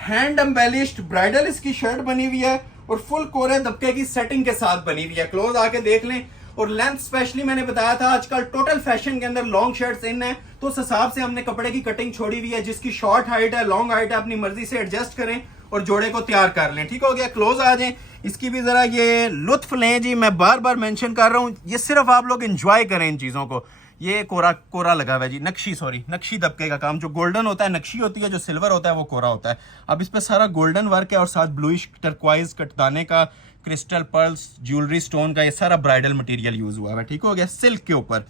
हैंड एम्बेलिश्ड ब्राइडल इसकी शर्ट बनी हुई है और फुल कोरे दबके की सेटिंग के साथ बनी हुई है। क्लोज आके देख लें। और लेंथ स्पेशली मैंने बताया था आजकल टोटल फैशन के अंदर लॉन्ग शर्ट्स इन है, तो उस हिसाब से हमने कपड़े की कटिंग छोड़ी हुई है। जिसकी शॉर्ट हाइट है, लॉन्ग हाइट है, अपनी मर्जी से एडजस्ट करें और जोड़े को तैयार कर लें, ठीक हो गया। क्लोज आ जाएं, इसकी भी जरा ये लुत्फ लें जी। मैं बार बार मेंशन कर रहा हूं, ये सिर्फ आप लोग एंजॉय करें इन चीजों को। ये कोरा लगा हुआ है जी, नक्शी दबके का काम। जो गोल्डन होता है नक्शी होती है, जो सिल्वर होता है वो कोरा होता है। अब इस पे सारा गोल्डन वर्क है और साथ ब्लूइश टर्क्वाइज कटदाने का, क्रिस्टल पर्ल्स, ज्वेलरी स्टोन का, ये सारा ब्राइडल मटेरियल यूज हुआ है, ठीक हो गया। सिल्क के ऊपर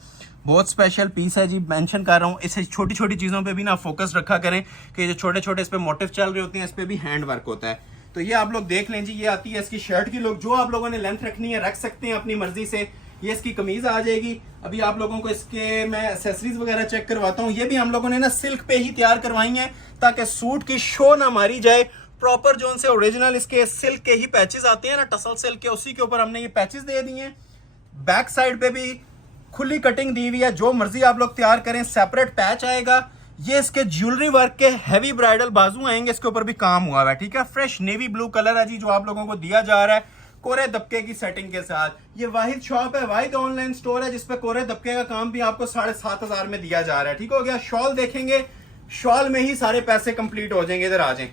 बहुत स्पेशल पीस है जी, मेंशन कर रहा हूँ। इसे छोटी छोटी चीजों पे भी ना फोकस रखा करें कि जो छोटे छोटे इस पे मोटिव चल रहे होते हैं, इस पे भी हैंड वर्क होता है। तो ये आप लोग देख लें जी। ये आती है इसकी शर्ट की लुक। जो आप लोगों ने लेंथ रखनी है रख सकते हैं अपनी मर्जी से। ये इसकी कमीज आ जाएगी। अभी आप लोगों को इसके मैं एक्सेसरीज वगैरह चेक करवाता हूँ। ये भी हम लोगों ने ना सिल्क पे ही तैयार करवाई है ताकि सूट की शो ना मारी जाए। प्रॉपर जो उनसे ओरिजिनल इसके सिल्क के ही पैचेस आते हैं ना, टसल सिल्क के, उसी के ऊपर हमने ये पैचेस दे दिए हैं। बैक साइड पे भी खुली कटिंग दी हुई है, जो मर्जी आप लोग तैयार करें। सेपरेट पैच आएगा। ये इसके ज्वेलरी वर्क के हैवी ब्राइडल बाजू आएंगे, इसके ऊपर भी काम हुआ है, ठीक है। फ्रेश नेवी ब्लू कलर है जी जो आप लोगों को दिया जा रहा है। कोरे दबके की सेटिंग के साथ। ये वाहिद शॉप है, वाहिद ऑनलाइन स्टोर है जिसपे कोरे दबके का काम भी आपको 7,500 में दिया जा रहा है। ठीक हो गया। शॉल देखेंगे, शॉल में ही सारे पैसे कंप्लीट हो जाएंगे। इधर आ जाएं,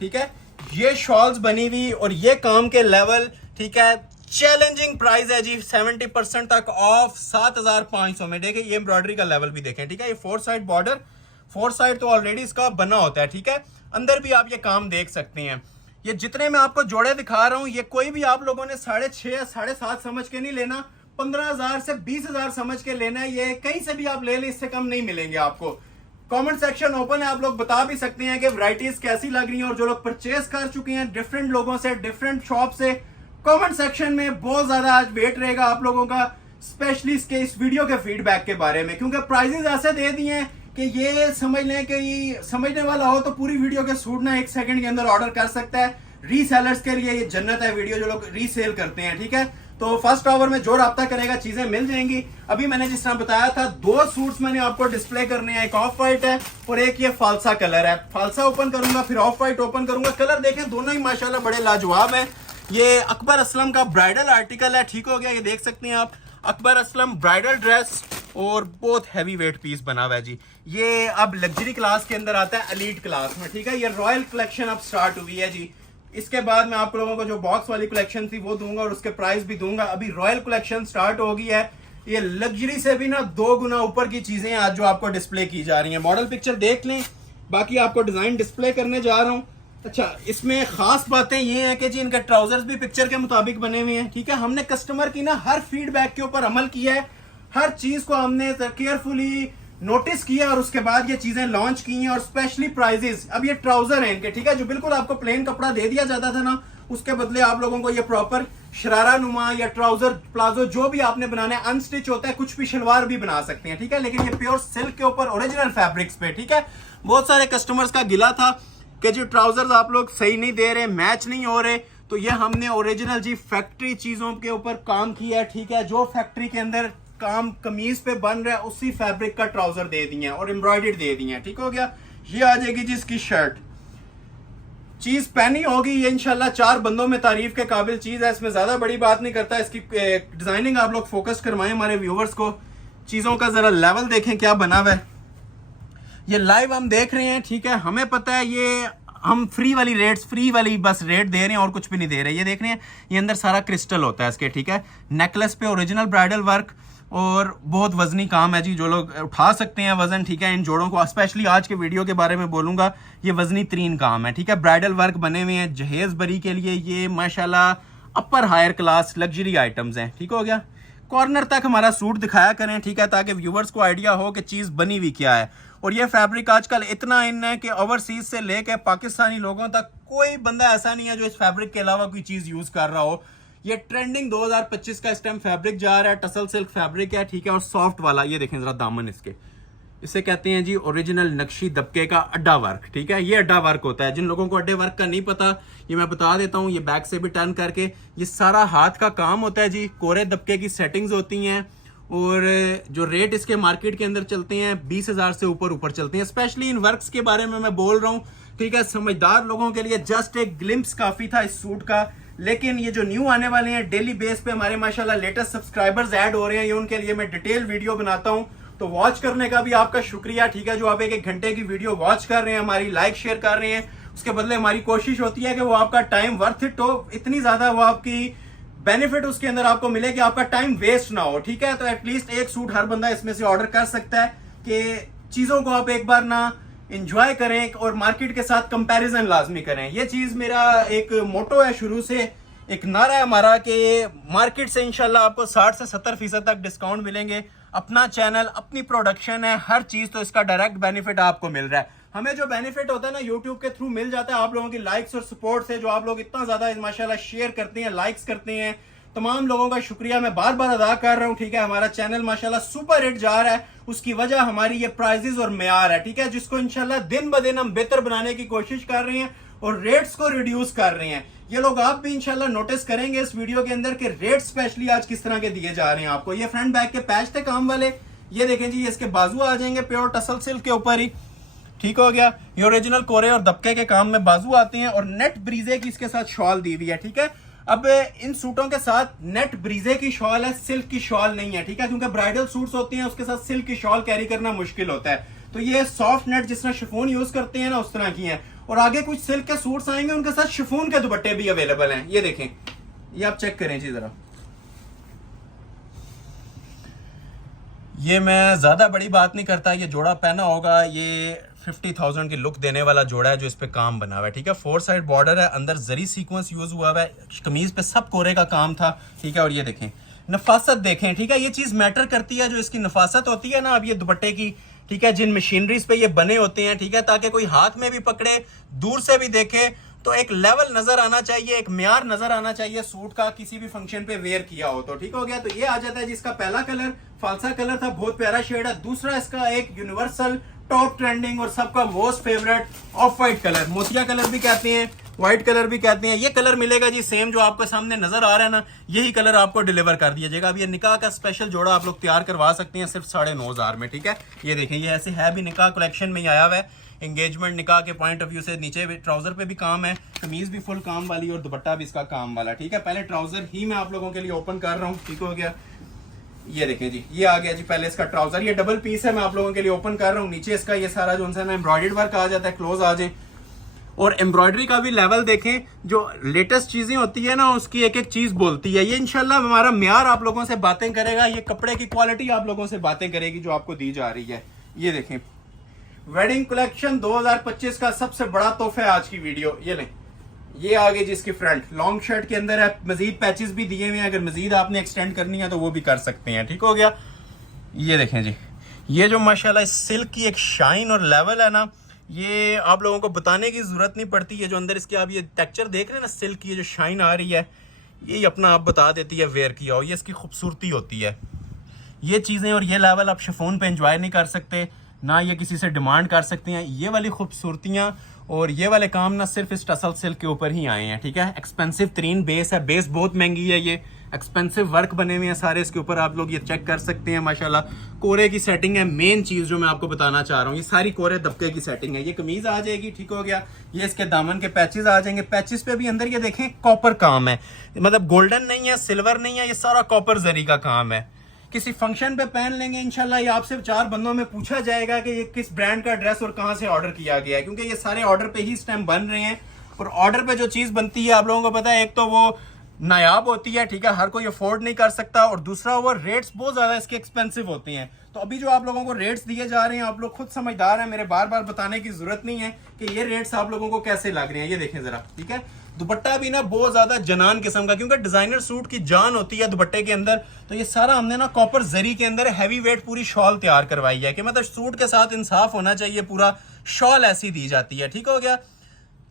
ठीक है। ये शॉल्स बनी हुई और ये काम के लेवल, ठीक है। चैलेंजिंग प्राइस है जी, 70% तक ऑफ 7,500 में। देखिए ये एम्ब्रॉयडरी का लेवल भी देखें, ठीक है। ये 4 साइड बॉर्डर, 4 साइड तो ऑलरेडी इसका बना होता है, ठीक है। अंदर भी आप ये काम देख सकते हैं। ये जितने मैं आपको जोड़े दिखा रहा हूं, ये कोई भी आप लोगों ने 6.5 या 7.5 समझ के नहीं लेना, 15,000 से 20,000 समझ के लेना है। ये कहीं से भी आप ले लें, इससे कम नहीं मिलेंगे आपको। कमेंट सेक्शन ओपन है, आप लोग बता भी सकते हैं कि वैरायटीज कैसी लग रही हैं। और जो लोग परचेज कर चुके हैं डिफरेंट लोगों से, डिफरेंट शॉप से, कमेंट सेक्शन में बहुत ज्यादा आज वेट रहेगा आप लोगों का, स्पेशली इसके इस वीडियो के फीडबैक के बारे में। क्योंकि प्राइजेस ऐसे दे दिए हैं कि ये समझ लें कि समझने वाला हो तो पूरी वीडियो के सूट ना 1 सेकंड के अंदर ऑर्डर कर सकता है। रीसेलर्स के लिए ये जन्नत है वीडियो, जो लोग रीसेल करते हैं, ठीक है। तो फर्स्ट आवर में जो राब्ता करेगा चीजें मिल जाएंगी। अभी मैंने जिस तरह बताया था, 2 सूट्स मैंने आपको डिस्प्ले करने हैं, एक ऑफ व्हाइट है और एक ये फालसा कलर है। फालसा ओपन करूंगा, फिर ऑफ व्हाइट ओपन करूंगा। कलर देखें, दोनों ही माशाल्लाह बड़े लाजवाब है। ये अकबर असलम का ब्राइडल आर्टिकल है, ठीक हो गया। ये देख सकते हैं आप, अकबर असलम ब्राइडल ड्रेस और बहुत हैवी वेट पीस बना हुआ है जी। ये अब लग्जरी क्लास के अंदर आता है, एलीट क्लास में, ठीक है। ये रॉयल कलेक्शन अब स्टार्ट हुई है जी। इसके बाद मैं आप लोगों को जो बॉक्स वाली कलेक्शन थी वो दूंगा और उसके प्राइस भी दूंगा। अभी रॉयल कलेक्शन स्टार्ट हो गई है। ये लग्जरी से भी ना 2 गुना ऊपर की चीजें आज जो आपको डिस्प्ले की जा रही हैं। मॉडल पिक्चर देख लें, बाकी आपको डिजाइन डिस्प्ले करने जा रहा हूं। अच्छा, इसमें खास बातें ये हैं कि जी इनके ट्राउजर्स भी पिक्चर के मुताबिक बने हुए हैं, ठीक है। हमने कस्टमर की ना हर फीडबैक के ऊपर अमल किया है, हर चीज को हमने केयरफुली नोटिस किया और उसके बाद ये चीजें लॉन्च की हैं। और स्पेशली प्राइजेस, अब ये ट्राउजर हैं इनके, ठीक है। जो बिल्कुल आपको प्लेन कपड़ा दे दिया जाता था ना, उसके बदले आप लोगों को ये प्रॉपर शरारा नुमा या ट्राउजर प्लाजो जो भी आपने बनाना है, अनस्टिच होता है, कुछ भी शलवार भी बना सकते हैं, ठीक है। लेकिन ये प्योर सिल्क के ऊपर ओरिजिनल फैब्रिक्स पे, ठीक है। बहुत सारे कस्टमर्स का गिला था कि जो ट्राउजर्स आप लोग सही नहीं दे रहे, मैच नहीं हो रहे, तो ये हमने ओरिजिनल जी फैक्ट्री चीजों के ऊपर काम किया है, ठीक है। जो फैक्ट्री के अंदर काम कमीज पे बन रहा है उसी फैब्रिक का ट्राउजर दे दिए हैं और एम्ब्रॉयडर्ड दे दिए हैं, ठीक हो गया। ये आ जाएगी जी इसकी शर्ट, चीज पहनी होगी ये इंशाल्लाह 4 बंदों में तारीफ के काबिल चीज है। इसमें ज्यादा बड़ी बात नहीं करता, इसकी डिजाइनिंग आप लोग फोकस करवाएं हमारे व्यूवर्स को। चीजों का जरा लेवल देखें क्या बना हुआ है। ये लाइव हम देख रहे हैं, ठीक है। हमें पता है ये हम फ्री वाली रेट्स, फ्री वाली बस रेट दे रहे हैं और कुछ भी नहीं दे रहे। ये देख रहे हैं, ये अंदर सारा क्रिस्टल होता है इसके, ठीक है। नेकलेस पे ओरिजिनल ब्राइडल वर्क और बहुत वजनी काम है जी, जो लोग उठा सकते हैं वजन, ठीक है। इन जोड़ों को स्पेशली आज के वीडियो के बारे में बोलूंगा, ये वजनी तरीन काम है, ठीक है। ब्राइडल वर्क बने हुए हैं जहेज बरी के लिए, ये माशाल्लाह अपर हायर क्लास लग्जरी आइटम्स हैं, ठीक हो गया। कॉर्नर तक हमारा सूट दिखाया करें, ठीक है, ताकि व्यूवर्स को आइडिया हो कि चीज बनी हुई क्या है। और ये फैब्रिक आजकल इतना इन है कि ओवरसीज से लेके पाकिस्तानी लोगों तक कोई बंदा ऐसा नहीं है जो इस फैब्रिक के अलावा कोई चीज यूज कर रहा हो। ये ट्रेंडिंग 2025 का इस टाइम फैब्रिक जा रहा है, टसल सिल्क फैब्रिक है, ठीक है। और सॉफ्ट वाला ये देखें जरा दामन इसके, इसे कहते हैं जी ओरिजिनल नक्शी दबके का अड्डा वर्क, ठीक है। ये अड्डा वर्क होता है, जिन लोगों को अड्डे वर्क का नहीं पता ये मैं बता देता हूँ। ये बैक से भी टर्न करके ये सारा हाथ का काम होता है जी। कोरे दबके की सेटिंग्स होती हैं और जो रेट इसके मार्केट के अंदर चलते हैं 20,000 से ऊपर चलते हैं। स्पेशली इन वर्क्स के बारे में मैं बोल रहा हूँ, ठीक है। समझदार लोगों के लिए जस्ट एक ग्लिम्स काफी था इस सूट का। लेकिन ये जो न्यू आने वाले हैं डेली बेस पे हमारे माशाल्लाह लेटेस्ट सब्सक्राइबर्स ऐड हो रहे हैं, ये उनके लिए मैं डिटेल वीडियो बनाता हूँ। तो वॉच करने का भी आपका शुक्रिया, ठीक है। जो आप 1 घंटे की वीडियो वॉच कर रहे हैं, हमारी लाइक शेयर कर रहे हैं, उसके बदले हमारी कोशिश होती है कि वो आपका टाइम वर्थ इट हो, इतनी ज्यादा वो आपकी बेनिफिट उसके अंदर आपको मिले कि आपका टाइम वेस्ट ना हो, ठीक है। तो एटलीस्ट एक सूट हर बंदा इसमें से ऑर्डर कर सकता है कि चीजों को आप एक बार ना एंजॉय करें और मार्केट के साथ कंपैरिजन लाजमी करें। ये चीज मेरा एक मोटो है, शुरू से एक नारा है हमारा कि मार्केट से इंशाल्लाह आपको 60 से 70% तक डिस्काउंट मिलेंगे। अपना चैनल, अपनी प्रोडक्शन है, हर चीज, तो इसका डायरेक्ट बेनिफिट आपको मिल रहा है। हमें जो बेनिफिट होता है ना यूट्यूब के थ्रू मिल जाता है आप लोगों की लाइक्स और सपोर्ट से, जो आप लोग इतना ज्यादा माशाल्लाह शेयर करते हैं, लाइक्स करते हैं। तमाम लोगों का शुक्रिया मैं बार बार अदा कर रहा हूँ, ठीक है। हमारा चैनल माशाल्लाह सुपर हिट जा रहा है, उसकी वजह हमारी ये प्राइजेस और मेयार है, ठीक है, जिसको इंशाल्लाह दिन ब दिन हम बेहतर बनाने की कोशिश कर रहे हैं और रेट्स को रिड्यूस कर रहे हैं। ये लोग आप भी इंशाल्लाह नोटिस करेंगे इस वीडियो के अंदर कि रेट स्पेशली आज किस तरह के दिए जा रहे हैं आपको। ये फ्रंट बैक के पैच थे काम वाले, ये देखें जी, इसके बाजू आ जाएंगे प्योर टसल सिल्क के ऊपर ही, ठीक हो गया। ये ओरिजिनल कोरे और दबके के काम में बाजू आते हैं और नेट ब्रीजे की इसके साथ शॉल दी हुई है, ठीक है। अब इन सूटों के साथ नेट ब्रीजे की शॉल है, सिल्क की शॉल नहीं है, ठीक है, क्योंकि ब्राइडल सूट्स होती हैं उसके साथ सिल्क की शॉल कैरी करना मुश्किल होता है। तो ये सॉफ्ट नेट जिस तरह शिफॉन यूज करते हैं ना उस तरह की है। और आगे कुछ सिल्क के सूट्स आएंगे, उनके साथ शिफॉन के दुपट्टे भी अवेलेबल हैं। ये देखें, ये आप चेक करें जी जरा। ये मैं ज्यादा बड़ी बात नहीं करता, ये जोड़ा पहना होगा, ये 50,000 की लुक देने वाला जोड़ा है जो इस पे काम बना हुआ है, ठीक है। 4 साइड बॉर्डर है, अंदर जरी सीक्वेंस यूज हुआ है, कमीज पे सब कोरे का काम था, ठीक है। और ये देखें नफासत देखें, ठीक है, ये चीज मैटर करती है, जो इसकी नफासत होती है ना अब ये दुपट्टे की, ठीक है, जिन मशीनरीज पे ये बने होते हैं, ठीक है, ताकि कोई हाथ में भी पकड़े दूर से भी देखे तो एक लेवल नजर आना चाहिए, एक म्यार नजर आना चाहिए सूट का, किसी भी फंक्शन पे वेयर किया हो तो ठीक हो गया। तो ये आ जाता है जिसका पहला कलर फालसा कलर था, बहुत प्यारा शेड है। दूसरा इसका एक यूनिवर्सल टॉप ट्रेंडिंग और सबका most favourite of white colour, मोतिया कलर भी कहते हैं, व्हाइट कलर भी कहते हैं। ये कलर मिलेगा जी सेम जो आपके सामने नजर आ रहा है ना, यही कलर आपको डिलीवर कर दिया जाएगा। अब ये निकाह का स्पेशल जोड़ा आप लोग तैयार करवा सकते हैं सिर्फ 9,500 में, ठीक है। ये देखें, ये ऐसे है भी निकाह कलेक्शन में ही आया हुआ है, एंगेजमेंट निकाह के पॉइंट ऑफ व्यू से। नीचे ट्राउजर पे भी काम है, कमीज भी फुल काम वाली और दुपट्टा भी इसका काम वाला, ठीक है। पहले ट्राउजर ही मैं आप लोगों के लिए ओपन कर रहा हूँ, ठीक हो गया। ये देखें जी, ये आ गया जी पहले इसका ट्राउजर, ये डबल पीस है, मैं आप लोगों के लिए ओपन कर रहा हूँ। नीचे इसका ये सारा जो है ना एम्ब्रॉयडर्ड वर्क आ जाता है, क्लोज आ जाए। और एम्ब्रॉयडरी का भी लेवल देखें, जो लेटेस्ट चीजें होती है ना उसकी एक एक चीज बोलती है। ये इंशाल्लाह हमारा म्यार आप लोगों से बातें करेगा, ये कपड़े की क्वालिटी आप लोगों से बातें करेगी जो आपको दी जा रही है। ये देखें, वेडिंग कलेक्शन 2025 का सबसे बड़ा तोहफा है आज की वीडियो। ये लें, ये आ गई जिसकी फ्रंट लॉन्ग शर्ट के अंदर है, मजीद पैचेस भी दिए हुए हैं, अगर मजीद आपने एक्सटेंड करनी है तो वो भी कर सकते हैं, ठीक हो गया। ये देखें जी, ये जो माशाल्लाह सिल्क की एक शाइन और लेवल है ना, ये आप लोगों को बताने की जरूरत नहीं पड़ती है। जो अंदर इसके आप ये टेक्सचर देख रहे हैं ना, सिल्क की जो शाइन आ रही है, ये अपना आप बता देती है वेयर किया हो, ये इसकी खूबसूरती होती है। ये चीज़ें और ये लेवल आप शिफॉन पे एंजॉय नहीं कर सकते, ना ये किसी से डिमांड कर सकते हैं। ये वाली खूबसूरतियाँ और ये वाले काम ना सिर्फ इस टसल सिल्क के ऊपर ही आए हैं, ठीक है। एक्सपेंसिव तरीन बेस है, बेस बहुत महंगी है, ये एक्सपेंसिव वर्क बने हुए हैं सारे इसके ऊपर, आप लोग ये चेक कर सकते हैं। माशाल्लाह कोरे की सेटिंग है, मेन चीज़ जो मैं आपको बताना चाह रहा हूँ, ये सारी कोरे दबके की सेटिंग है। ये कमीज आ जाएगी, ठीक हो गया। ये इसके दामन के पैचेस आ जाएंगे, पैचेस पे भी अंदर ये देखें कॉपर काम है, मतलब गोल्डन नहीं है, सिल्वर नहीं है, ये सारा कॉपर जरी का काम है। किसी फंक्शन पे पहन लेंगे इंशाल्लाह, ये आपसे 4 बंदों में पूछा जाएगा कि ये किस ब्रांड का ड्रेस और कहां से ऑर्डर किया गया है, क्योंकि ये सारे ऑर्डर पे ही इस टाइम बन रहे हैं। और ऑर्डर पे जो चीज बनती है आप लोगों को पता है, एक तो वो नायाब होती है, ठीक है, हर कोई अफोर्ड नहीं कर सकता, और दूसरा वो रेट्स बहुत ज्यादा इसके एक्सपेंसिव होती हैं। तो अभी जो आप लोगों को रेट्स दिए जा रहे हैं, आप लोग खुद समझदार हैं, मेरे बार बार बताने की जरूरत नहीं है कि ये रेट्स आप लोगों को कैसे लग रहे हैं। ये देखें जरा, ठीक है। दुपट्टा भी ना बहुत ज्यादा जनान किस्म का, क्योंकि डिजाइनर सूट की जान होती है दुपट्टे के अंदर। तो ये सारा हमने ना कॉपर जरी के अंदर हैवी वेट पूरी शॉल तैयार करवाई है, कि मतलब सूट के साथ इंसाफ होना चाहिए, पूरा शॉल ऐसी दी जाती है, ठीक हो गया।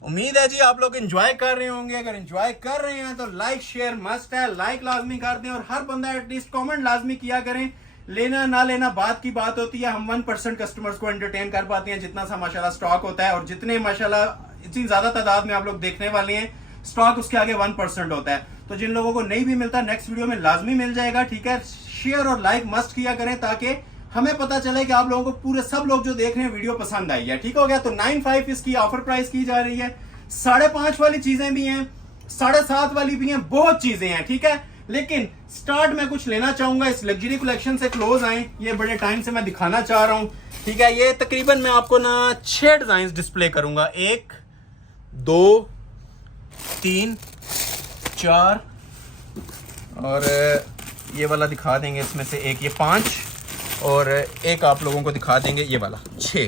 उम्मीद है जी आप लोग एंजॉय कर रहे होंगे। अगर एंजॉय कर रहे हैं तो लाइक शेयर मस्ट है, लाइक लाजमी कर दें, और हर बंदा एटलीस्ट कमेंट लाजमी किया करें। लेना ना लेना बात की बात होती है, हम 1% कस्टमर्स को एंटरटेन कर पाते हैं जितना सा माशाल्लाह स्टॉक होता है, और जितने माशाल्लाह इतनी ज्यादा तादाद में आप लोग देखने वाले हैं, स्टॉक उसके आगे 1% होता है। तो जिन लोगों को नहीं भी मिलता नेक्स्ट वीडियो में लाजमी मिल जाएगा, ठीक है। शेयर और लाइक मस्ट किया करें ताकि हमें पता चले कि आप लोगों को पूरे सब लोग जो देख रहे हैं वीडियो पसंद आई है, ठीक हो गया। तो 9.5 इसकी ऑफर प्राइस की जा रही है, 5.5 वाली चीजें भी हैं, 7.5 वाली भी हैं, बहुत चीजें हैं, ठीक है। लेकिन स्टार्ट में कुछ लेना चाहूंगा, इस लग्जरी कलेक्शन से क्लोज आए, ये बड़े टाइम से मैं दिखाना चाह रहा हूं, ठीक है। ये तकरीबन मैं आपको ना 6 डिजाइन डिस्प्ले करूंगा, 1 2 3 4 और ये वाला दिखा देंगे इसमें से एक, ये 5 और एक आप लोगों को दिखा देंगे ये वाला 6,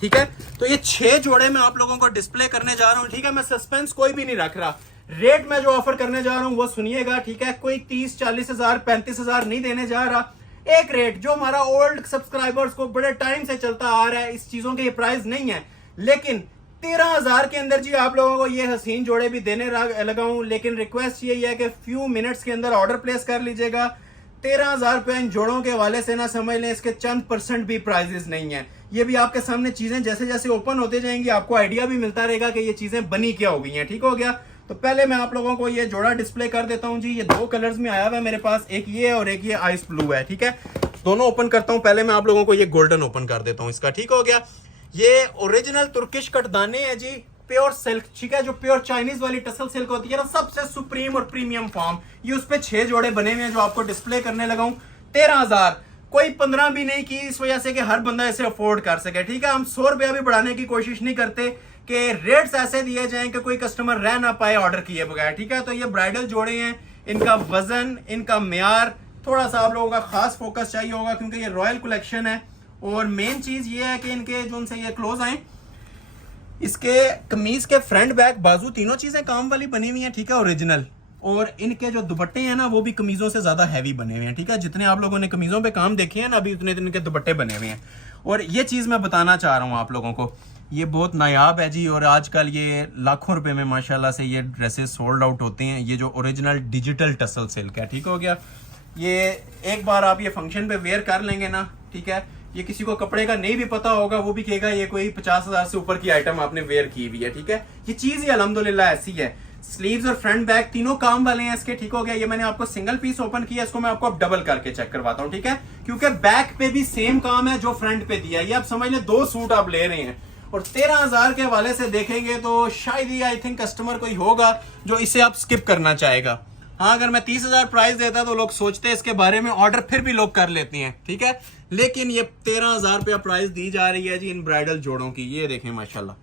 ठीक है। तो ये 6 जोड़े मैं आप लोगों को डिस्प्ले करने जा रहा हूं, ठीक है। मैं सस्पेंस कोई भी नहीं रख रहा, रेट मैं जो ऑफर करने जा रहा हूं वो सुनिएगा, ठीक है। कोई 30-40 हजार 35 हजार नहीं देने जा रहा, एक रेट जो हमारा ओल्ड सब्सक्राइबर्स को बड़े टाइम से चलता आ रहा है। इस चीजों के ये प्राइस नहीं है, लेकिन 13,000 के अंदर जी आप लोगों को ये हसीन जोड़े भी देने लगा हूं। लेकिन रिक्वेस्ट यही है कि फ्यू मिनट्स के अंदर ऑर्डर प्लेस कर लीजिएगा। 13,000 रुपए इन जोड़ों के वाले से ना समझ लें इसके चंद % भी प्राइजेस नहीं है। ये भी आपके सामने चीजें जैसे जैसे ओपन होते जाएंगी आपको आइडिया भी मिलता रहेगा कि ये चीजें बनी क्या हो गई हैं, ठीक हो गया। तो पहले मैं आप लोगों को ये जोड़ा डिस्प्ले कर देता हूं जी। ये 2 कलर्स में आया हुआ है मेरे पास, एक ये और एक ये आइस ब्लू है, ठीक है। दोनों ओपन करता हूं, पहले मैं आप लोगों को ये गोल्डन ओपन कर देता हूं इसका, ठीक हो गया। ये ओरिजिनल तुर्किश कटदाने है जी, प्योर सिल्क, ठीक है, जो प्योर चाइनीज वाली टसल सिल्क होती है ना, सबसे सुप्रीम और प्रीमियम फॉर्म। ये उस पे 6 जोड़े बने हुए हैं जो आपको डिस्प्ले करने लगा हूं। 13,000, कोई 15 भी नहीं की, इस वजह से कि हर बंदा इसे अफोर्ड कर सके, ठीक है। हम 100 रुपया भी बढ़ाने की कोशिश नहीं करते कि रेट्स ऐसे दिए जाएं कि कोई कस्टमर रह ना पाए ऑर्डर किए बगैर, ठीक है। तो ये ब्राइडल जोड़े हैं, इनका वजन, इनका म्यार थोड़ा सा आप लोगों का खास फोकस चाहिए होगा क्योंकि ये रॉयल कलेक्शन है। और मेन चीज ये है कि इनके जो उनसे ये क्लोज आए, इसके कमीज के फ्रंट बैक बाजू तीनों चीजें काम वाली बनी हुई हैं, ठीक है, ओरिजिनल। और इनके जो दुपट्टे हैं ना वो भी कमीजों से ज्यादा हैवी बने हुए हैं, ठीक है। जितने आप लोगों ने कमीजों पे काम देखे हैं ना अभी, उतने इनके दुपट्टे बने हुए हैं। और ये चीज मैं बताना चाह रहा हूँ आप लोगों को, ये बहुत नायाब है जी। और आजकल ये लाखों रुपए में माशाल्लाह से ये ड्रेसेस सोल्ड आउट होते हैं। ये जो ओरिजिनल डिजिटल टसल सिल्क है, ठीक हो गया। ये एक बार आप ये फंक्शन पे वेयर कर लेंगे ना, ठीक है, ये किसी को कपड़े का नहीं भी पता होगा वो भी कहेगा ये कोई 50,000 से ऊपर की आइटम आपने वेयर की हुई है, ठीक है। ये चीज ही अल्हम्दुलिल्लाह ऐसी है। स्लीव्स और फ्रंट बैक तीनों काम वाले हैं इसके, ठीक हो गया। ये मैंने आपको सिंगल पीस ओपन किया, इसको मैं आपको अब डबल करके चेक करवाता हूँ, ठीक है, क्योंकि बैक पे भी सेम काम है जो फ्रंट पे दिया है। ये आप समझ लें 2 सूट आप ले रहे हैं। और 13,000 के हवाले से देखेंगे तो शायद ही आई थिंक कस्टमर कोई होगा जो इसे आप स्किप करना चाहेगा। हाँ, अगर मैं 30,000 प्राइस देता तो लोग सोचते इसके बारे में, ऑर्डर फिर भी लोग कर लेते हैं, ठीक है। लेकिन ये 13,000 रुपया प्राइस दी जा रही है जी इन ब्राइडल जोड़ों की। ये देखें माशाल्लाह,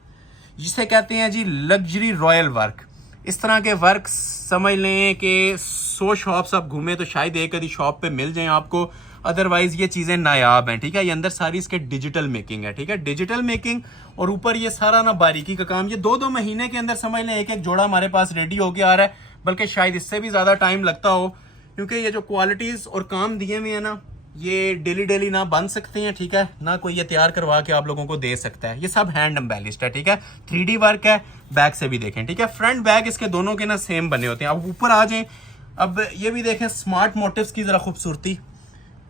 जिसे कहते हैं जी लग्जरी रॉयल वर्क। इस तरह के वर्क समझ लें कि 100 शॉप्स आप घूमे तो शायद एक आधी शॉप पे मिल जाए आपको, अदरवाइज ये चीजें नायाब हैं, ठीक है। ये अंदर सारी इसके डिजिटल मेकिंग है, ठीक है, डिजिटल मेकिंग। और ऊपर ये सारा ना बारीकी का काम। ये 2-2 महीने के अंदर समझ लें एक जोड़ा हमारे पास रेडी होके आ रहा है, बल्कि शायद इससे भी ज्यादा टाइम लगता हो, क्योंकि ये जो क्वालिटीज और काम दिए हुए हैं ना, ये डेली ना बन सकते हैं, ठीक है, ना कोई ये तैयार करवा के आप लोगों को दे सकता है। ये सब हैंड एम्बेलिश्ड है, ठीक है, 3D वर्क है। बैक से भी देखें, ठीक है, फ्रंट बैक इसके दोनों के ना सेम बने होते हैं। अब ऊपर आ जाएं, अब ये भी देखें स्मार्ट मोटिव्स की जरा खूबसूरती,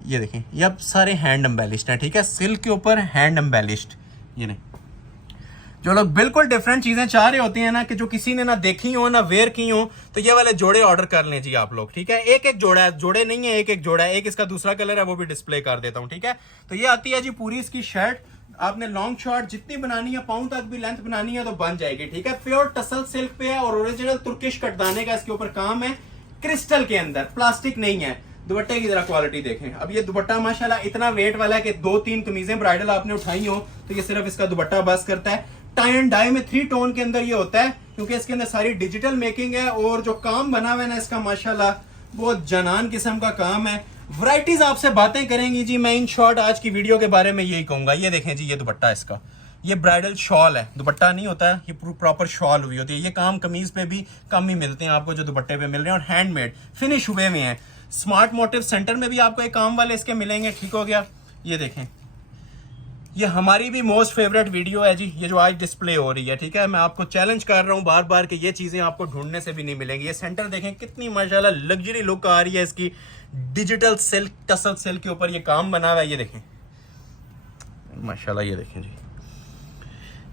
ये देखें, ये अब सारे हैंड एम्बेलिश्ड है, ठीक है, सिल्क के ऊपर हैंड एम्बेलिश्ड। ये नहीं, जो लोग बिल्कुल डिफरेंट चीजें चाह रहे होते हैं ना, कि जो किसी ने ना देखी हो ना वेयर की हो, तो ये वाले जोड़े ऑर्डर कर लें जी आप लोग, ठीक है। एक एक जोड़ा है, जोड़े नहीं है, एक एक जोड़ा है। एक इसका दूसरा कलर है वो भी डिस्प्ले कर देता हूँ, ठीक है। तो ये आती है जी पूरी इसकी शर्ट। आपने लॉन्ग शॉर्ट जितनी बनानी है, पाउंड तक भी लेंथ बनानी है तो बन जाएगी, ठीक है। प्योर टसल सिल्क पे है और ओरिजिनल तुर्किश कटदाने का इसके ऊपर काम है, क्रिस्टल के अंदर, प्लास्टिक नहीं है। दुपट्टे की जरा क्वालिटी देखें। अब ये दुपट्टा माशाल्लाह इतना वेट वाला है कि 2-3 कमीजें ब्राइडल आपने उठाई हो तो ये सिर्फ इसका दुपट्टा बस करता है। टाई एंड डाई में 3 टोन के अंदर ये होता है, क्योंकि इसके अंदर सारी डिजिटल मेकिंग है। और जो काम बना हुआ है ना इसका माशाल्लाह बहुत जनान किस्म का काम है। वैरायटीज आपसे बातें करेंगी जी। मैं इन शॉर्ट आज की वीडियो के बारे में यही कहूंगा। ये देखें जी, ये दुपट्टा इसका, ये ब्राइडल शॉल है, दुपट्टा नहीं होता है, ये प्रॉपर शॉल हुई होती है। ये काम कमीज पे भी कम ही मिलते हैं आपको जो दुपट्टे पे मिल रहे हैं, और हैंडमेड फिनिश हुए हुए हैं। स्मार्ट मोटिव सेंटर में भी आपको एक काम वाले इसके मिलेंगे, ठीक हो गया। ये देखें, ये हमारी भी मोस्ट फेवरेट वीडियो है जी, ये जो आज डिस्प्ले हो रही है, ठीक है। मैं आपको चैलेंज कर रहा हूँ बार बार कि ये चीजें आपको ढूंढने से भी नहीं मिलेंगी। ये सेंटर देखें कितनी माशाल्लाह लग्जरी लुक आ रही है इसकी, डिजिटल सिल्क टसल सिल्क के ऊपर ये काम बना हुआ है। ये देखें माशाल्लाह, ये देखें जी,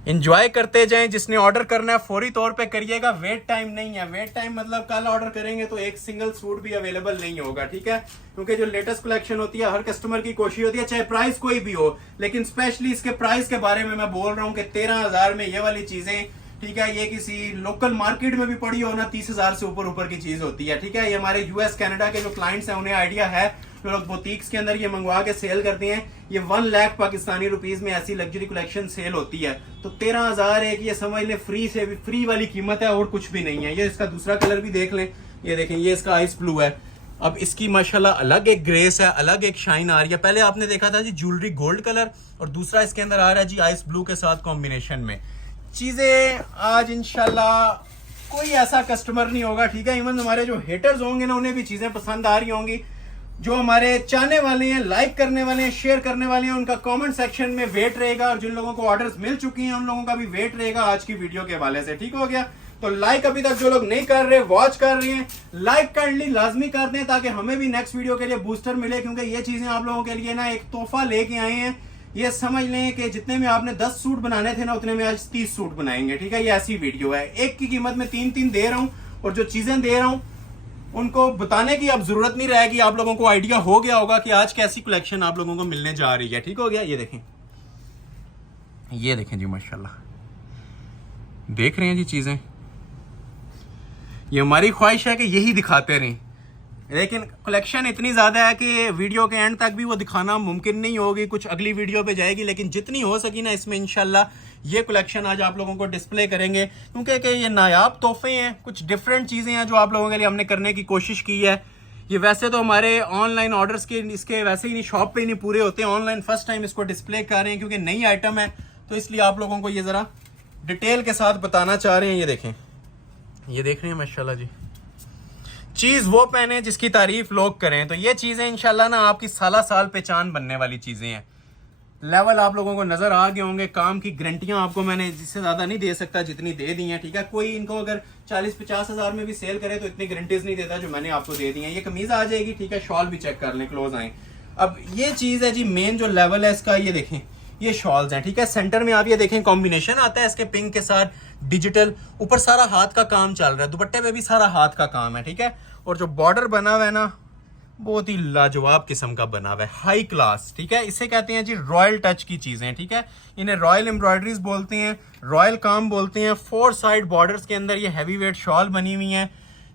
इंजॉय करते जाएं। जिसने ऑर्डर करना है फौरी तौर पे करिएगा, वेट टाइम नहीं है। वेट टाइम मतलब कल ऑर्डर करेंगे तो एक सिंगल सूट भी अवेलेबल नहीं होगा, ठीक है, क्योंकि जो लेटेस्ट कलेक्शन होती है हर कस्टमर की कोशिश होती है चाहे प्राइस कोई भी हो, लेकिन स्पेशली इसके प्राइस के बारे में मैं बोल रहा हूँ कि 13,000 में ये वाली चीजें, ठीक है, ये किसी लोकल मार्केट में भी पड़ी हो ना 30,000 से ऊपर की चीज होती है, ठीक है। ये हमारे यूएस कनाडा के जो क्लाइंट्स हैं उन्हें आइडिया है, जो लोग बुटीक्स के अंदर ये मंगवा के सेल करते हैं। ये 1 लाख पाकिस्तानी रुपीस में ऐसी लग्जरी कलेक्शन सेल होती है। तो 13,000 एक ये समझ लें फ्री से भी फ्री वाली कीमत है और कुछ भी नहीं है। ये इसका दूसरा कलर भी देख लें, ये देखें, ये इसका आइस ब्लू है। अब इसकी माशाल्लाह अलग एक ग्रेस है, अलग एक शाइन आ रही है। पहले आपने देखा था जी ज्वेलरी गोल्ड कलर, और दूसरा इसके अंदर आ रहा है जी आइस ब्लू के साथ कॉम्बिनेशन में। चीजें आज इंशाल्लाह कोई ऐसा कस्टमर नहीं होगा, ठीक है। इवन हमारे जो हेटर्स होंगे ना उन्हें भी चीजें पसंद आ रही होंगी। जो हमारे चाहने वाले हैं, लाइक करने वाले हैं, शेयर करने वाले हैं, उनका कमेंट सेक्शन में वेट रहेगा। और जिन लोगों को ऑर्डर्स मिल चुकी हैं उन लोगों का भी वेट रहेगा आज की वीडियो के हवाले से, ठीक हो गया। तो लाइक अभी तक जो लोग नहीं कर रहे, वॉच कर रहे हैं, लाइक काइंडली लाजमी कर दें ताकि हमें भी नेक्स्ट वीडियो के लिए बूस्टर मिले, क्योंकि ये चीजें आप लोगों के लिए ना एक तोहफा लेके आए हैं। ये समझ लें कि जितने में आपने 10 सूट बनाने थे ना उतने में आज 30 सूट बनाएंगे, ठीक है। ये ऐसी वीडियो है, एक की कीमत में 3 दे रहा हूं, और जो चीजें दे रहा हूं उनको बताने की अब जरूरत नहीं रहेगी। आप लोगों को आइडिया हो गया होगा कि आज कैसी कलेक्शन आप लोगों को मिलने जा रही है, ठीक हो गया। ये देखें, ये देखें जी माशाल्लाह, देख रहे हैं जी चीज़ें, ये हमारी ख्वाहिश है कि यही दिखाते रहें, लेकिन कलेक्शन इतनी ज़्यादा है कि वीडियो के एंड तक भी वो दिखाना मुमकिन नहीं होगी, कुछ अगली वीडियो पे जाएगी, लेकिन जितनी हो सकी ना इसमें इंशाल्लाह ये कलेक्शन आज आप लोगों को डिस्प्ले करेंगे, क्योंकि ये नायाब तोहफे हैं, कुछ डिफरेंट चीज़ें हैं जो आप लोगों के लिए हमने करने की कोशिश की है। ये वैसे तो हमारे ऑनलाइन ऑर्डर्स के इसके वैसे ही नहीं, शॉप पे ही नहीं पूरे होते, ऑनलाइन फर्स्ट टाइम इसको डिस्प्ले कर रहे हैं क्योंकि नई आइटम है, तो इसलिए आप लोगों को ये ज़रा डिटेल के साथ बताना चाह रहे हैं। ये देखें, ये देख रहे हैं माशाल्लाह जी, चीज़ वो पहने जिसकी तारीफ लोग करें, तो ये चीज़ें इंशाल्लाह ना आपकी साला साल पहचान बनने वाली चीज़ें हैं। लेवल आप लोगों को नज़र आ गए होंगे, काम की गारंटियां आपको मैंने जिससे ज़्यादा नहीं दे सकता जितनी दे दी हैं, ठीक है। कोई इनको अगर 40-50 हज़ार में भी सेल करे तो इतनी गारंटीज नहीं देता जो मैंने आपको दे दी है। ये कमीज़ आ जाएगी, ठीक है, शॉल भी चेक कर लें, क्लोज आए। अब ये चीज़ है जी, मेन जो लेवल है इसका, ये देखें, ये शॉल्स हैं, ठीक है। सेंटर में आप ये देखें कॉम्बिनेशन आता है इसके पिंक के साथ डिजिटल, ऊपर सारा हाथ का काम चल रहा है, दुपट्टे पे भी सारा हाथ का काम है, ठीक है। और जो बॉर्डर बना हुआ है ना, बहुत ही लाजवाब किस्म का बना हुआ है, हाई क्लास, ठीक है। इसे कहते हैं जी रॉयल टच की चीजें, ठीक है। इन्हें रॉयल एम्ब्रॉयडरीज बोलते हैं, रॉयल काम बोलते हैं। 4 साइड बॉर्डर्स के अंदर ये हैवी वेट शॉल बनी हुई है,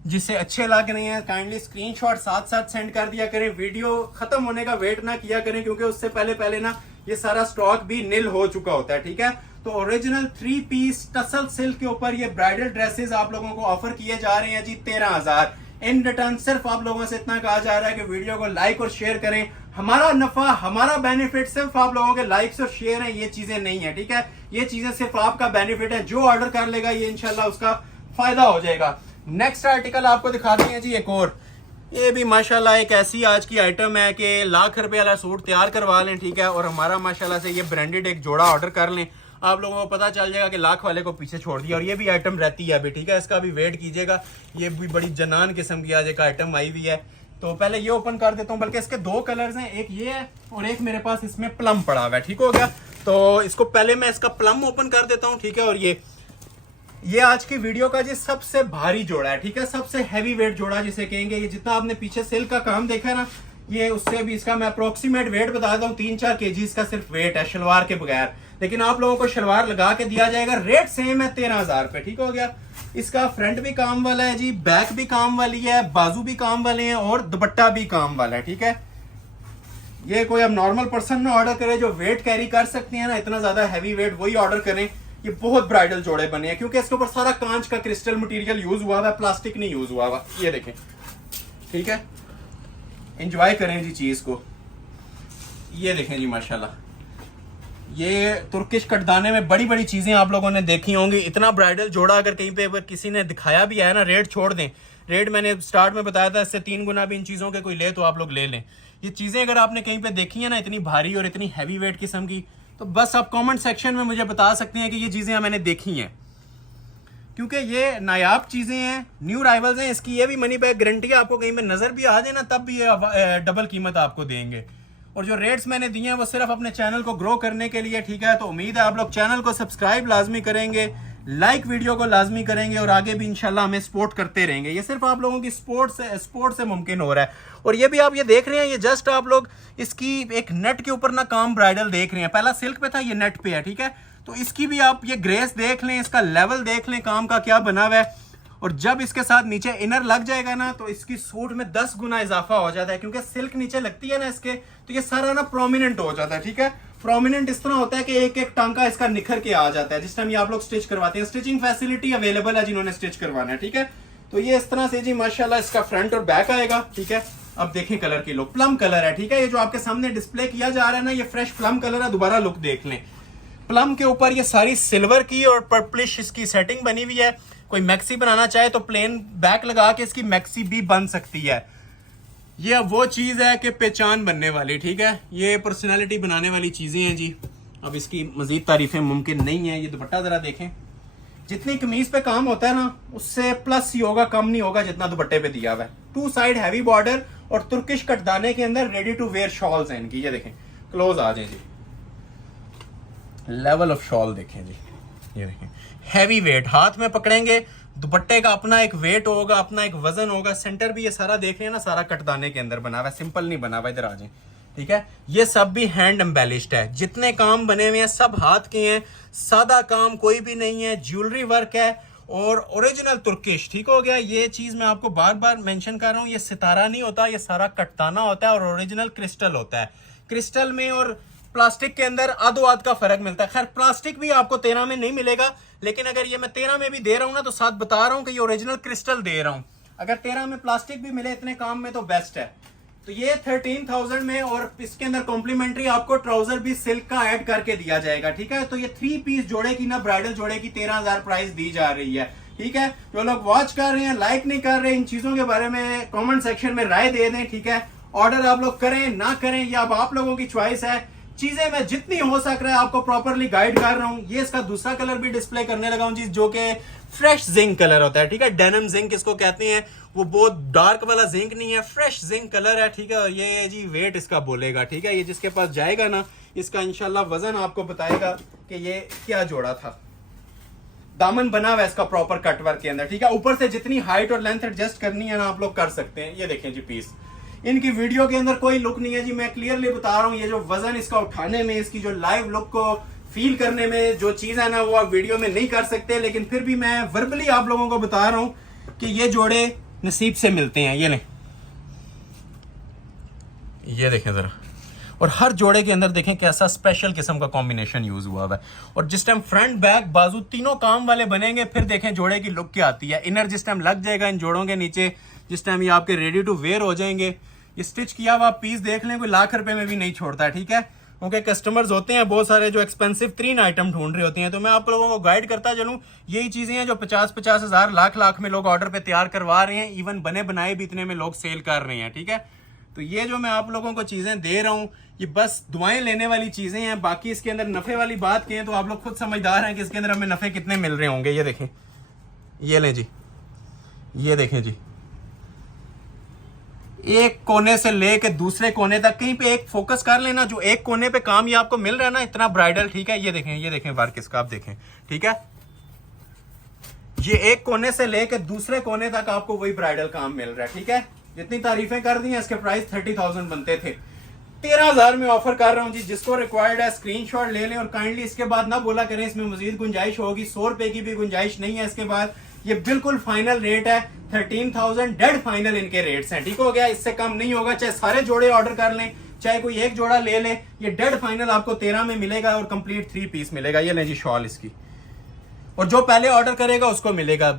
जिससे अच्छे लग रहे हैं। काइंडली स्क्रीनशॉट साथ साथ सेंड कर दिया करें, वीडियो खत्म होने का वेट ना किया करें, क्योंकि उससे पहले ना ये सारा स्टॉक भी निल हो चुका होता है, ठीक है। तो ओरिजिनल 3 पीस टसल सिल्क के ऊपर ये ब्राइडल ड्रेसेस आप लोगों को ऑफर किए जा रहे हैं जी 13,000। इन रिटर्न सिर्फ आप लोगों से इतना कहा जा रहा है कि वीडियो को लाइक और शेयर करें। हमारा नफा, हमारा बेनिफिट सिर्फ आप लोगों के लाइक्स और शेयर है, ये चीजें नहीं है, ठीक है। ये चीजें सिर्फ आपका बेनिफिट है, जो ऑर्डर कर लेगा ये इंशाल्लाह उसका फायदा हो जाएगा। नेक्स्ट आर्टिकल आपको दिखाते हैं जी एक और, ये भी माशाल्लाह एक ऐसी आज की आइटम है कि लाख रुपए वाला सूट तैयार करवा लें, ठीक है, और हमारा माशाल्लाह से ये ब्रांडेड एक जोड़ा ऑर्डर कर लें, आप लोगों को पता चल जाएगा कि लाख वाले को पीछे छोड़ दिया। और ये भी आइटम रहती है अभी, ठीक है, इसका भी वेट कीजिएगा, ये भी बड़ी जनान किस्म की आज एक आइटम आई हुई है। तो पहले ये ओपन कर देता हूँ, बल्कि इसके 2 कलर्स हैं, एक ये है और एक मेरे पास इसमें प्लम पड़ा हुआ है, ठीक हो गया। तो इसको पहले मैं इसका प्लम ओपन कर देता हूँ, ठीक है। और ये आज की वीडियो का जी सबसे भारी जोड़ा है, ठीक है, सबसे हैवी वेट जोड़ा जिसे कहेंगे। ये जितना आपने पीछे सिल्क का काम देखा है ना, ये उससे भी इसका मैं अप्रोक्सीमेट वेट बता देता हूँ, 3-4 kg इसका सिर्फ वेट है शलवार के बगैर, लेकिन आप लोगों को शलवार लगा के दिया जाएगा। रेट सेम है 13,000 रुपए, ठीक हो गया। इसका फ्रंट भी काम वाला है जी, बैक भी काम वाली है, बाजू भी काम वाले हैं और दुपट्टा भी काम वाला है, ठीक है। ये कोई अब नॉर्मल पर्सन ना ऑर्डर करे जो वेट कैरी कर सकते हैं ना, इतना ज्यादा हैवी वेट, वही ऑर्डर करें। ये बहुत ब्राइडल जोड़े बने हैं, क्योंकि इसके ऊपर सारा कांच का क्रिस्टल मटेरियल यूज हुआ है, प्लास्टिक नहीं यूज हुआ हुआ। ये देखें, ठीक है, एंजॉय करें जी चीज को। ये देखें जी माशाल्लाह, ये तुर्किश कटदाने में बड़ी बड़ी चीजें आप लोगों ने देखी होंगी। इतना ब्राइडल जोड़ा अगर कहीं पे अगर किसी ने दिखाया भी है ना, रेट छोड़ दें, रेट मैंने स्टार्ट में बताया था, इससे 3 गुना भी इन चीजों के कोई ले तो आप लोग ले लें। ये चीजें अगर आपने कहीं पे देखी है ना, इतनी भारी और इतनी हैवी वेट किस्म की, तो बस आप कमेंट सेक्शन में मुझे बता सकते हैं कि ये चीजें मैंने देखी हैं, क्योंकि ये नायाब चीजें हैं, न्यू राइवल्स हैं। इसकी ये भी मनी बैक गारंटी है, आपको कहीं पे नजर भी आ जाए ना तब भी ये डबल कीमत आपको देंगे। और जो रेट्स मैंने दिए हैं वो सिर्फ अपने चैनल को ग्रो करने के लिए, ठीक है। तो उम्मीद है आप लोग चैनल को सब्सक्राइब लाजमी करेंगे, लाइक वीडियो को लाजमी करेंगे और आगे भी इंशाल्लाह हमें सपोर्ट करते रहेंगे। ये सिर्फ आप लोगों की सपोर्ट से मुमकिन हो रहा है। और ये भी आप ये देख रहे हैं, ये जस्ट आप लोग इसकी एक नेट के ऊपर ना काम ब्राइडल देख रहे हैं, पहला सिल्क पे था, ये नेट पे है, ठीक है। तो इसकी भी आप ये ग्रेस देख लें, इसका लेवल देख लें, काम का क्या बना हुआ है। और जब इसके साथ नीचे इनर लग जाएगा ना, तो इसकी सूट में 10 गुना इजाफा हो जाता है, क्योंकि सिल्क नीचे लगती है ना इसके, तो ये सारा ना प्रोमिनेंट हो जाता है, ठीक है। प्रोमिनेंट इस तरह होता है कि एक एक टांका इसका निखर के आ जाता है जिस टाइम ये आप लोग स्टिच करवाते हैं। स्टिचिंग फैसिलिटी अवेलेबल है जिन्होंने स्टिच करवाना है, ठीक है। तो ये इस तरह से जी माशाल्लाह इसका फ्रंट और बैक आएगा, ठीक है। अब देखें कलर की लुक, प्लम कलर है, ठीक है। ये जो आपके सामने डिस्प्ले किया जा रहा है ना, ये फ्रेश प्लम कलर है, दोबारा लुक देख लें। प्लम के ऊपर ये सारी सिल्वर की और पर्पलिश इसकी सेटिंग बनी हुई है। कोई मैक्सी बनाना चाहे तो प्लेन बैक लगा के इसकी मैक्सी भी बन सकती है। ये अब वो चीज है कि पहचान बनने वाली, ठीक है। ये पर्सनालिटी बनाने वाली चीजें हैं जी। अब इसकी मजीद तारीफें मुमकिन नहीं है। ये दुपट्टा जरा देखें, जितनी कमीज पे काम होता है ना, उससे प्लस ही होगा, कम नहीं होगा जितना दुपट्टे पे दिया हुआ है। 2 साइड हैवी बॉर्डर और तुर्किश कटदाने के अंदर रेडी टू वेयर शॉल्स हैं इनकी। ये देखें, क्लोज आ जाए जी, लेवल ऑफ शॉल देखें जी। ये देखें, हैवी वेट, हाथ में पकड़ेंगे, दुपट्टे का अपना एक वेट होगा, अपना एक वजन होगा। सेंटर भी ये सारा देख रहे हैं ना, सारा कटदाने के अंदर बना हुआ है, सिंपल नहीं बना हुआ। इधर आ जाए, ठीक है। ये सब भी हैंड एम्बेलिश्ड है, जितने काम बने हुए हैं सब हाथ के हैं, सादा काम कोई भी नहीं है, ज्वेलरी वर्क है और ओरिजिनल तुर्किश। ठीक हो गया। ये चीज मैं आपको बार बार मेंशन कर रहा हूँ, ये सितारा नहीं होता, ये सारा कटताना होता है और ओरिजिनल क्रिस्टल होता है। क्रिस्टल में और प्लास्टिक के अंदर आधो आध का फर्क मिलता है। खैर प्लास्टिक भी आपको 13 में नहीं मिलेगा, लेकिन अगर ये मैं 13 में भी दे रहा हूँ ना तो साथ बता रहा हूँ कि ये ओरिजिनल क्रिस्टल दे रहा हूँ। अगर 13 में प्लास्टिक भी मिले इतने काम में तो बेस्ट है। तो ये 13,000 में, और इसके अंदर कॉम्प्लीमेंट्री आपको ट्राउजर भी सिल्क का ऐड करके दिया जाएगा। ठीक है। तो ये 3 पीस जोड़े की ना, ब्राइडल जोड़े की 13,000 प्राइस दी जा रही है। ठीक है। जो लोग वॉच कर रहे हैं, लाइक नहीं कर रहे, इन चीजों के बारे में कमेंट सेक्शन में राय दे दें। ठीक है। ऑर्डर आप लोग करें ना करें ये अब आप लोगों की चॉइस है। चीजें मैं जितनी हो सक रहा है आपको प्रॉपरली गाइड कर रहा हूं। ये इसका दूसरा कलर भी डिस्प्ले करने लगा हूं जी, जो कि फ्रेश जिंक कलर होता है। ठीक है। डेनिम जिंक इसको कहते हैं, वो बहुत डार्क वाला जिंक नहीं है, फ्रेश जिंक कलर है। ठीक है। ये जी वेट इसका बोलेगा। ठीक है। ये जिसके पास जाएगा ना, इसका इंशाल्लाह वजन आपको बताएगा कि ये क्या जोड़ा था। दामन बना हुआ है इसका प्रॉपर कटवर्क के अंदर। ठीक है। ऊपर से जितनी हाइट और लेंथ एडजस्ट करनी है ना आप लोग कर सकते हैं। ये देखें जी पीस, इनकी वीडियो के अंदर कोई लुक नहीं है जी, मैं क्लियरली बता रहा हूं। ये जो वजन इसका उठाने में, इसकी जो लाइव लुक को फील करने में जो चीज है ना, वो आप वीडियो में नहीं कर सकते, लेकिन फिर भी मैं वर्बली आप लोगों को बता रहा हूं कि ये जोड़े नसीब से मिलते हैं। ये लें, ये देखें जरा, और हर जोड़े के अंदर देखें कैसा स्पेशल किस्म का कॉम्बिनेशन यूज हुआ है। और जिस टाइम फ्रंट बैक बाजू तीनों काम वाले बनेंगे, फिर देखें जोड़े की लुक क्या आती है। इनर जिस टाइम लग जाएगा इन जोड़ों के नीचे, जिस टाइम ये आपके रेडी टू वेयर हो जाएंगे, ये स्टिच किया हुआ पीस देख लें, कोई लाख रुपए में भी नहीं छोड़ता है। ठीक है। क्योंकि कस्टमर्स होते हैं बहुत सारे जो एक्सपेंसिव 3 आइटम ढूंढ रहे होते हैं, तो मैं आप लोगों को गाइड करता चलूं। यही चीजें हैं जो 50-50 हजार लाख में लोग ऑर्डर पे तैयार करवा रहे हैं, इवन बने बनाए भी इतने में लोग सेल कर रहे हैं। ठीक है। तो ये जो मैं आप लोगों को चीजें दे रहा हूं, ये बस दुआएं लेने वाली चीजें हैं। बाकी इसके अंदर नफे वाली बात कहें तो आप लोग खुद समझदार हैं कि इसके अंदर हमें नफे कितने मिल रहे होंगे। ये देखें, ये लें जी, ये देखें जी, एक कोने से लेके दूसरे कोने तक कहीं पे एक फोकस कर लेना, जो एक कोने पे काम ये आपको मिल रहा है ना, इतना ब्राइडल। ठीक है। ये देखें वर्क इसका, आप देखें। ठीक है। ये एक कोने से लेके दूसरे कोने तक आपको वही ब्राइडल काम मिल रहा है। ठीक है। जितनी तारीफें कर दी हैं, इसके प्राइस 30,000 बनते थे, 13,000 में ऑफर कर रहा हूं जी। जिसको रिक्वायर्ड है स्क्रीनशॉट ले लें, और काइंडली इसके बाद ना बोला करें इसमें मजीद गुंजाइश होगी। 100 रुपए की भी गुंजाइश नहीं है इसके बाद। ये बिल्कुल फाइनल रेट है, 13,000 डेड फाइनल इनके रेट्स हैं। ठीक हो गया। इससे कम नहीं होगा, चाहे सारे जोड़े ऑर्डर कर लें, चाहे कोई एक जोड़ा ले ले, ये डेड फाइनल आपको 13 में मिलेगा और कंप्लीट 3 पीस मिलेगा। ये लें जी शॉल इसकी, और जो पहले ऑर्डर करेगा उसको मिलेगा।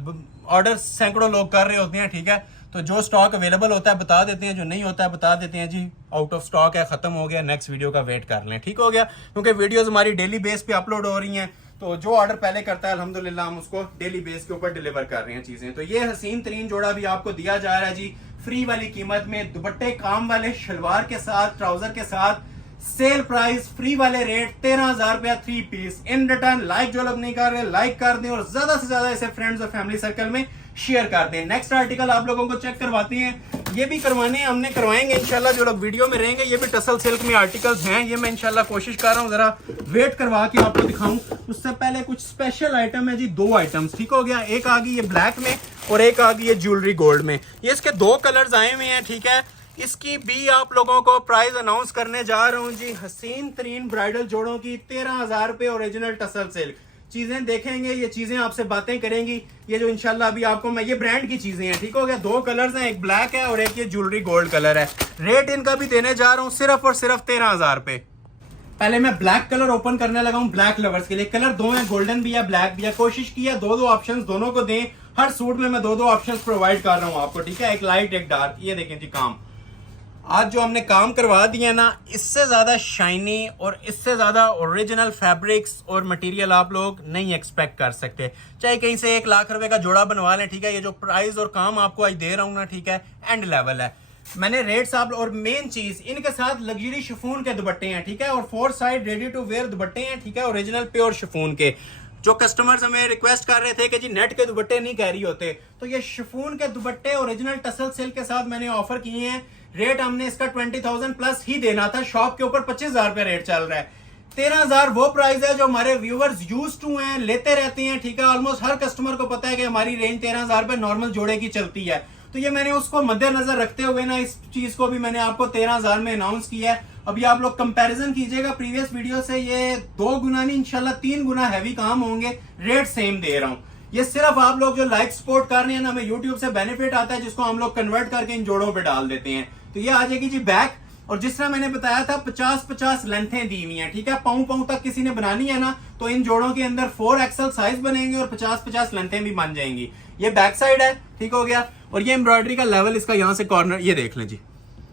ऑर्डर सैकड़ों लोग कर रहे होते हैं। ठीक है। तो जो स्टॉक अवेलेबल होता है बता देते हैं, जो नहीं होता है बता देते हैं जी आउट ऑफ स्टॉक है, खत्म हो गया, नेक्स्ट वीडियो का वेट कर लें। ठीक हो गया। क्योंकि वीडियोस हमारी डेली बेस पे अपलोड हो रही हैं, तो जो ऑर्डर पहले करता है अल्हम्दुलिल्लाह हम उसको डेली बेस के ऊपर डिलीवर कर रहे हैं चीजें। तो ये हसीन तरीन जोड़ा भी आपको दिया जा रहा है जी फ्री वाली कीमत में, दुपट्टे काम वाले, शलवार के साथ, ट्राउजर के साथ, सेल प्राइस, फ्री वाले रेट, 13,000 रुपया 3 पीस। इन रिटर्न लाइक जो लोग नहीं कर रहे लाइक कर दें, और ज्यादा से ज्यादा इसे फ्रेंड्स और फैमिली सर्कल में शेयर कर दें। नेक्स्ट आर्टिकल आप लोगों को चेक करवाते हैं, ये भी करवाने हैं, हमने करवाएंगे इंशाल्लाह। जो लोग वीडियो में रहेंगे, ये भी टसल सिल्क में आर्टिकल्स हैं, ये मैं इंशाल्लाह कोशिश कर रहा हूँ जरा वेट करवा के आपको दिखाऊं। उससे पहले कुछ स्पेशल आइटम है जी, 2 आइटम्स। ठीक हो गया। एक आ गई ये ब्लैक में और एक आ गई ये ज्वेलरी गोल्ड में। ये इसके 2 कलर्स आए हुए हैं। ठीक है। इसकी भी आप लोगों को प्राइस अनाउंस करने जा रहा हूं जी, हसीन तरीन ब्राइडल जोड़ों की 13,000 रुपए ओरिजिनल टसल सिल्क। चीजें देखेंगे, ये चीजें आपसे बातें करेंगी। ये जो इंशाल्लाह अभी आपको मैं, ये ब्रांड की चीजें हैं। ठीक हो गया। 2 कलर्स हैं, एक ब्लैक है और एक ये ज्वेलरी गोल्ड कलर है। रेट इनका भी देने जा रहा हूं सिर्फ और सिर्फ 13,000 रुपए। पहले मैं ब्लैक कलर ओपन करने लगा हूं ब्लैक लवर्स के लिए। कलर 2 हैं, गोल्डन भी है, ब्लैक भी है। कोशिश की है 2 ऑप्शन दोनों को दें। हर सूट में मैं 2 ऑप्शन प्रोवाइड कर रहा हूं आपको। ठीक है। एक लाइट एक डार्क। ये देखें जी काम, आज जो हमने काम करवा दिया ना, इससे ज्यादा शाइनी और इससे ज्यादा ओरिजिनल फैब्रिक्स और मटेरियल आप लोग नहीं एक्सपेक्ट कर सकते। चाहे कहीं से 1 लाख रुपए का जोड़ा बनवा लें। ठीक है। ये जो प्राइस और काम आपको आज दे रहा हूं ना, ठीक है, एंड लेवल है। मैंने रेट्स आप, और मेन चीज इनके साथ लग्जरी शिफॉन के दुपट्टे हैं। ठीक है। और 4 साइड रेडी टू वेयर दुपट्टे हैं। ठीक है। ओरिजिनल प्योर शिफॉन के। जो कस्टमर्स हमें रिक्वेस्ट कर रहे थे कि जी नेट के दुपट्टे नहीं कैरी होते, तो ये शिफॉन के दुपट्टे ओरिजिनल टसल सिल्क के साथ मैंने ऑफर किए हैं। रेट हमने इसका 20,000 प्लस ही देना था, शॉप के ऊपर 25,000 रुपए रेट चल रहा है। 13,000 वो प्राइस है जो हमारे व्यूअर्स यूज टू हैं, लेते रहते हैं। ठीक है। ऑलमोस्ट हर कस्टमर को पता है कि हमारी रेंज 13,000 रुपए नॉर्मल जोड़े की चलती है। तो ये मैंने उसको मद्देनजर रखते हुए ना, इस चीज को भी मैंने आपको 13,000 में अनाउंस किया है। अभी आप लोग कंपैरिजन कीजिएगा प्रीवियस वीडियो से, ये 2 गुना नहीं इंशाल्लाह 3 गुना हैवी काम होंगे। रेट सेम दे रहा हूं। ये सिर्फ आप लोग जो लाइक सपोर्ट कर रहे हैं ना, हमें यूट्यूब से बेनिफिट आता है, जिसको हम लोग कन्वर्ट करके इन जोड़ों पे डाल देते हैं। तो ये आ जाएगी जी बैक, और जिस तरह मैंने बताया था 50-50 लेंथें दी हुई हैं, ठीक है। पाँव तक किसी ने बनानी है ना, तो इन जोड़ों के अंदर 4XL साइज बनेंगे और 50-50 लेंथें भी बन जाएंगी। ये बैक साइड है, ठीक हो गया। और ये एम्ब्रॉयडरी का लेवल इसका यहाँ से कॉर्नर, ये देख लें जी,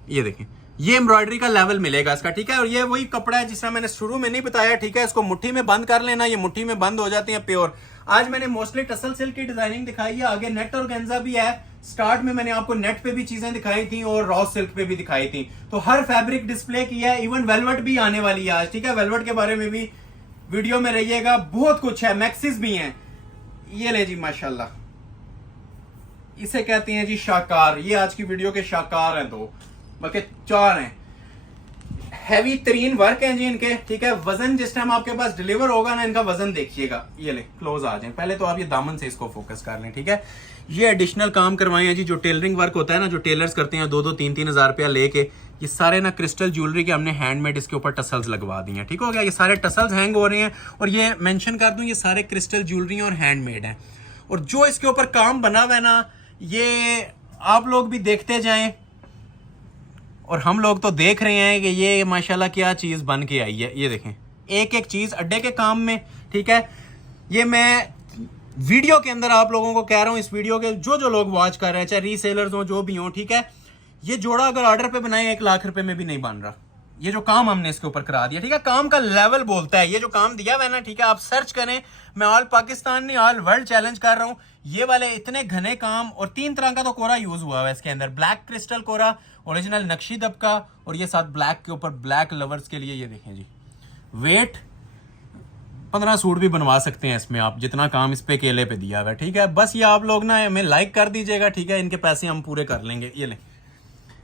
ये देखें, ये एम्ब्रॉयडरी का लेवल मिलेगा इसका, ठीक है। और ये वही कपड़ा है जिस तरह मैंने शुरू में नहीं बताया, ठीक है। इसको मुट्ठी में बंद कर लेना, ये मुट्ठी में बंद हो जाते हैं प्योर। आज मैंने मोस्टली टसल सिल्क की डिजाइनिंग दिखाई है, आगे नेट और गेंजा भी है। स्टार्ट में मैंने आपको नेट पे भी चीजें दिखाई थी और रॉ सिल्क पे भी दिखाई थी, तो हर फैब्रिक डिस्प्ले किया है। इवन वेलवेट भी आने वाली है आज, ठीक है। वेलवेट के बारे में भी वीडियो में रहिएगा, बहुत कुछ है, मैक्सिस भी हैं। ये ले जी माशाल्लाह, इसे कहते हैं जी शाकार। ये आज की वीडियो के शाकार हैं, 2 बल्कि 4 हैं। हैवी तरीन वर्क है जी इनके, ठीक है। वजन जिस टाइम आपके पास डिलीवर होगा ना, इनका वजन देखिएगा। ये ले क्लोज आ जाए, पहले तो आप ये दामन से इसको फोकस कर लें, ठीक है। ये एडिशनल काम करवाए हैं जी, जो टेलरिंग वर्क होता है ना, जो टेलर्स करते हैं 2-2, 3-3 हज़ार रुपया लेके, ये सारे ना क्रिस्टल ज्वेलरी के हमने हैंडमेड इसके ऊपर टसल्स लगवा दी हैं, ठीक हो गया। ये सारे टसल्स हैंग हो रहे हैं, और ये मेंशन कर दूं, ये सारे क्रिस्टल ज्वेलरी और हैंडमेड हैं। और जो इसके ऊपर काम बना हुआ है ना, ये आप लोग भी देखते जाएं, और हम लोग तो देख रहे हैं कि ये माशाल्लाह क्या चीज बन के आई है। ये देखें, एक एक चीज अड्डे के काम में, ठीक है। ये मैं वीडियो के अंदर आप लोगों को कह रहा हूं, इस वीडियो के जो लोग वॉच कर रहे हैं, चाहे रीसेलर्स हो, जो भी हो, ठीक है। ये जोड़ा अगर ऑर्डर पे बनाए 1 लाख रुपए में भी नहीं बन रहा। ये जो काम हमने इसके ऊपर करा दिया, ठीक है। काम का लेवल बोलता है, ये जो काम दिया हुआ है ना, ठीक है। आप सर्च करें, मैं ऑल पाकिस्तान नहीं ऑल वर्ल्ड चैलेंज कर रहा हूं। ये वाले इतने घने काम, और 3 तरह का तो कोरा यूज हुआ है इसके अंदर। ब्लैक क्रिस्टल कोरा, ओरिजिनल नक्शी दबका, और ये साथ ब्लैक के ऊपर ब्लैक लवर्स के लिए। ये देखें जी, वेट 15 सूट भी बनवा सकते हैं इसमें आप, जितना काम इस पे केले पे दिया हुआ है, ठीक है। बस ये आप लोग ना हमें लाइक कर दीजिएगा, ठीक है। इनके पैसे हम पूरे कर लेंगे। ये लें,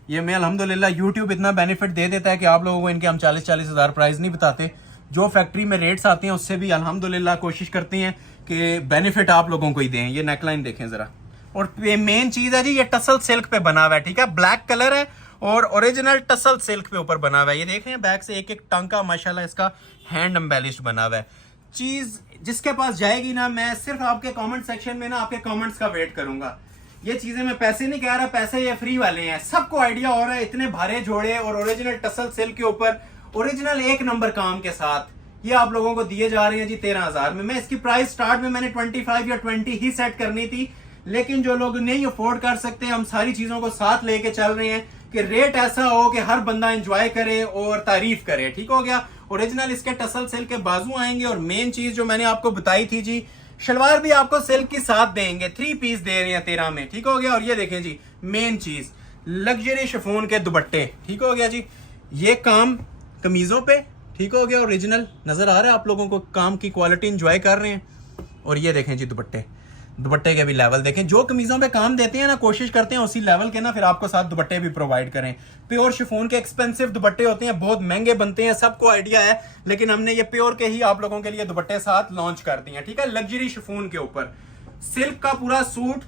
ये मैं अल्हम्दुलिल्लाह यूट्यूब इतना बेनिफिट दे देता है कि आप लोगों को इनके हम 40-40 हज़ार प्राइस नहीं बताते। जो फैक्ट्री में रेट्स आते हैं उससे भी अल्हम्दुलिल्लाह कोशिश करते हैं कि बेनिफिट आप लोगों को ही दें। ये नेकलाइन देखें जरा, और मेन चीज है जी, ये टसल सिल्क पे बना हुआ है, ठीक है। ब्लैक कलर है और ओरिजिनल टसल सिल्क पे ऊपर बना हुआ है। ये देख रहे हैं बैक से एक एक टांका माशाल्लाह इसका हैंड एम्बेलिश्ड बना हुआ है। चीज जिसके पास जाएगी ना, मैं सिर्फ आपके कमेंट सेक्शन में ना आपके कमेंट्स का वेट करूंगा। ये चीजें मैं पैसे नहीं कह रहा, पैसे ये फ्री वाले हैं। सबको आइडिया हो रहा है, इतने भारे जोड़े और ओरिजिनल टसल सिल्क के ऊपर ओरिजिनल 1 नंबर काम के साथ ये आप लोगों को दिए जा रहे हैं जी 13,000 में। मैं इसकी प्राइस स्टार्ट में मैंने 25 या 20 ही सेट करनी थी, लेकिन जो लोग नहीं अफोर्ड कर सकते, हम सारी चीजों को साथ लेके चल रहे हैं कि रेट ऐसा हो कि हर बंदा एंजॉय करे और तारीफ करे, ठीक हो गया। ओरिजिनल इसके टसल सिल्क के बाजू आएंगे, और मेन चीज जो मैंने आपको बताई थी जी, शलवार भी आपको सिल्क की साथ देंगे। 3 पीस दे रहे हैं 13 में, ठीक हो गया। और ये देखें जी, मेन चीज लग्जरी शिफॉन के दुपट्टे, ठीक हो गया जी। ये काम कमीजों पे, ठीक हो गया। ओरिजिनल नजर आ रहा है आप लोगों को, काम की क्वालिटी एंजॉय कर रहे हैं। और ये देखें जी दुपट्टे, दुपट्टे के भी लेवल देखें। जो कमीजों पे काम देते हैं ना, कोशिश करते हैं उसी लेवल के ना फिर आपको साथ दुपट्टे भी प्रोवाइड करें। प्योर शिफॉन के एक्सपेंसिव दुपट्टे होते हैं, बहुत महंगे बनते हैं, सबको आइडिया है, लेकिन हमने ये प्योर के ही आप लोगों के लिए दुपट्टे साथ लॉन्च कर दिए हैं, ठीक है। लग्जरी शिफॉन के ऊपर सिल्क का पूरा सूट,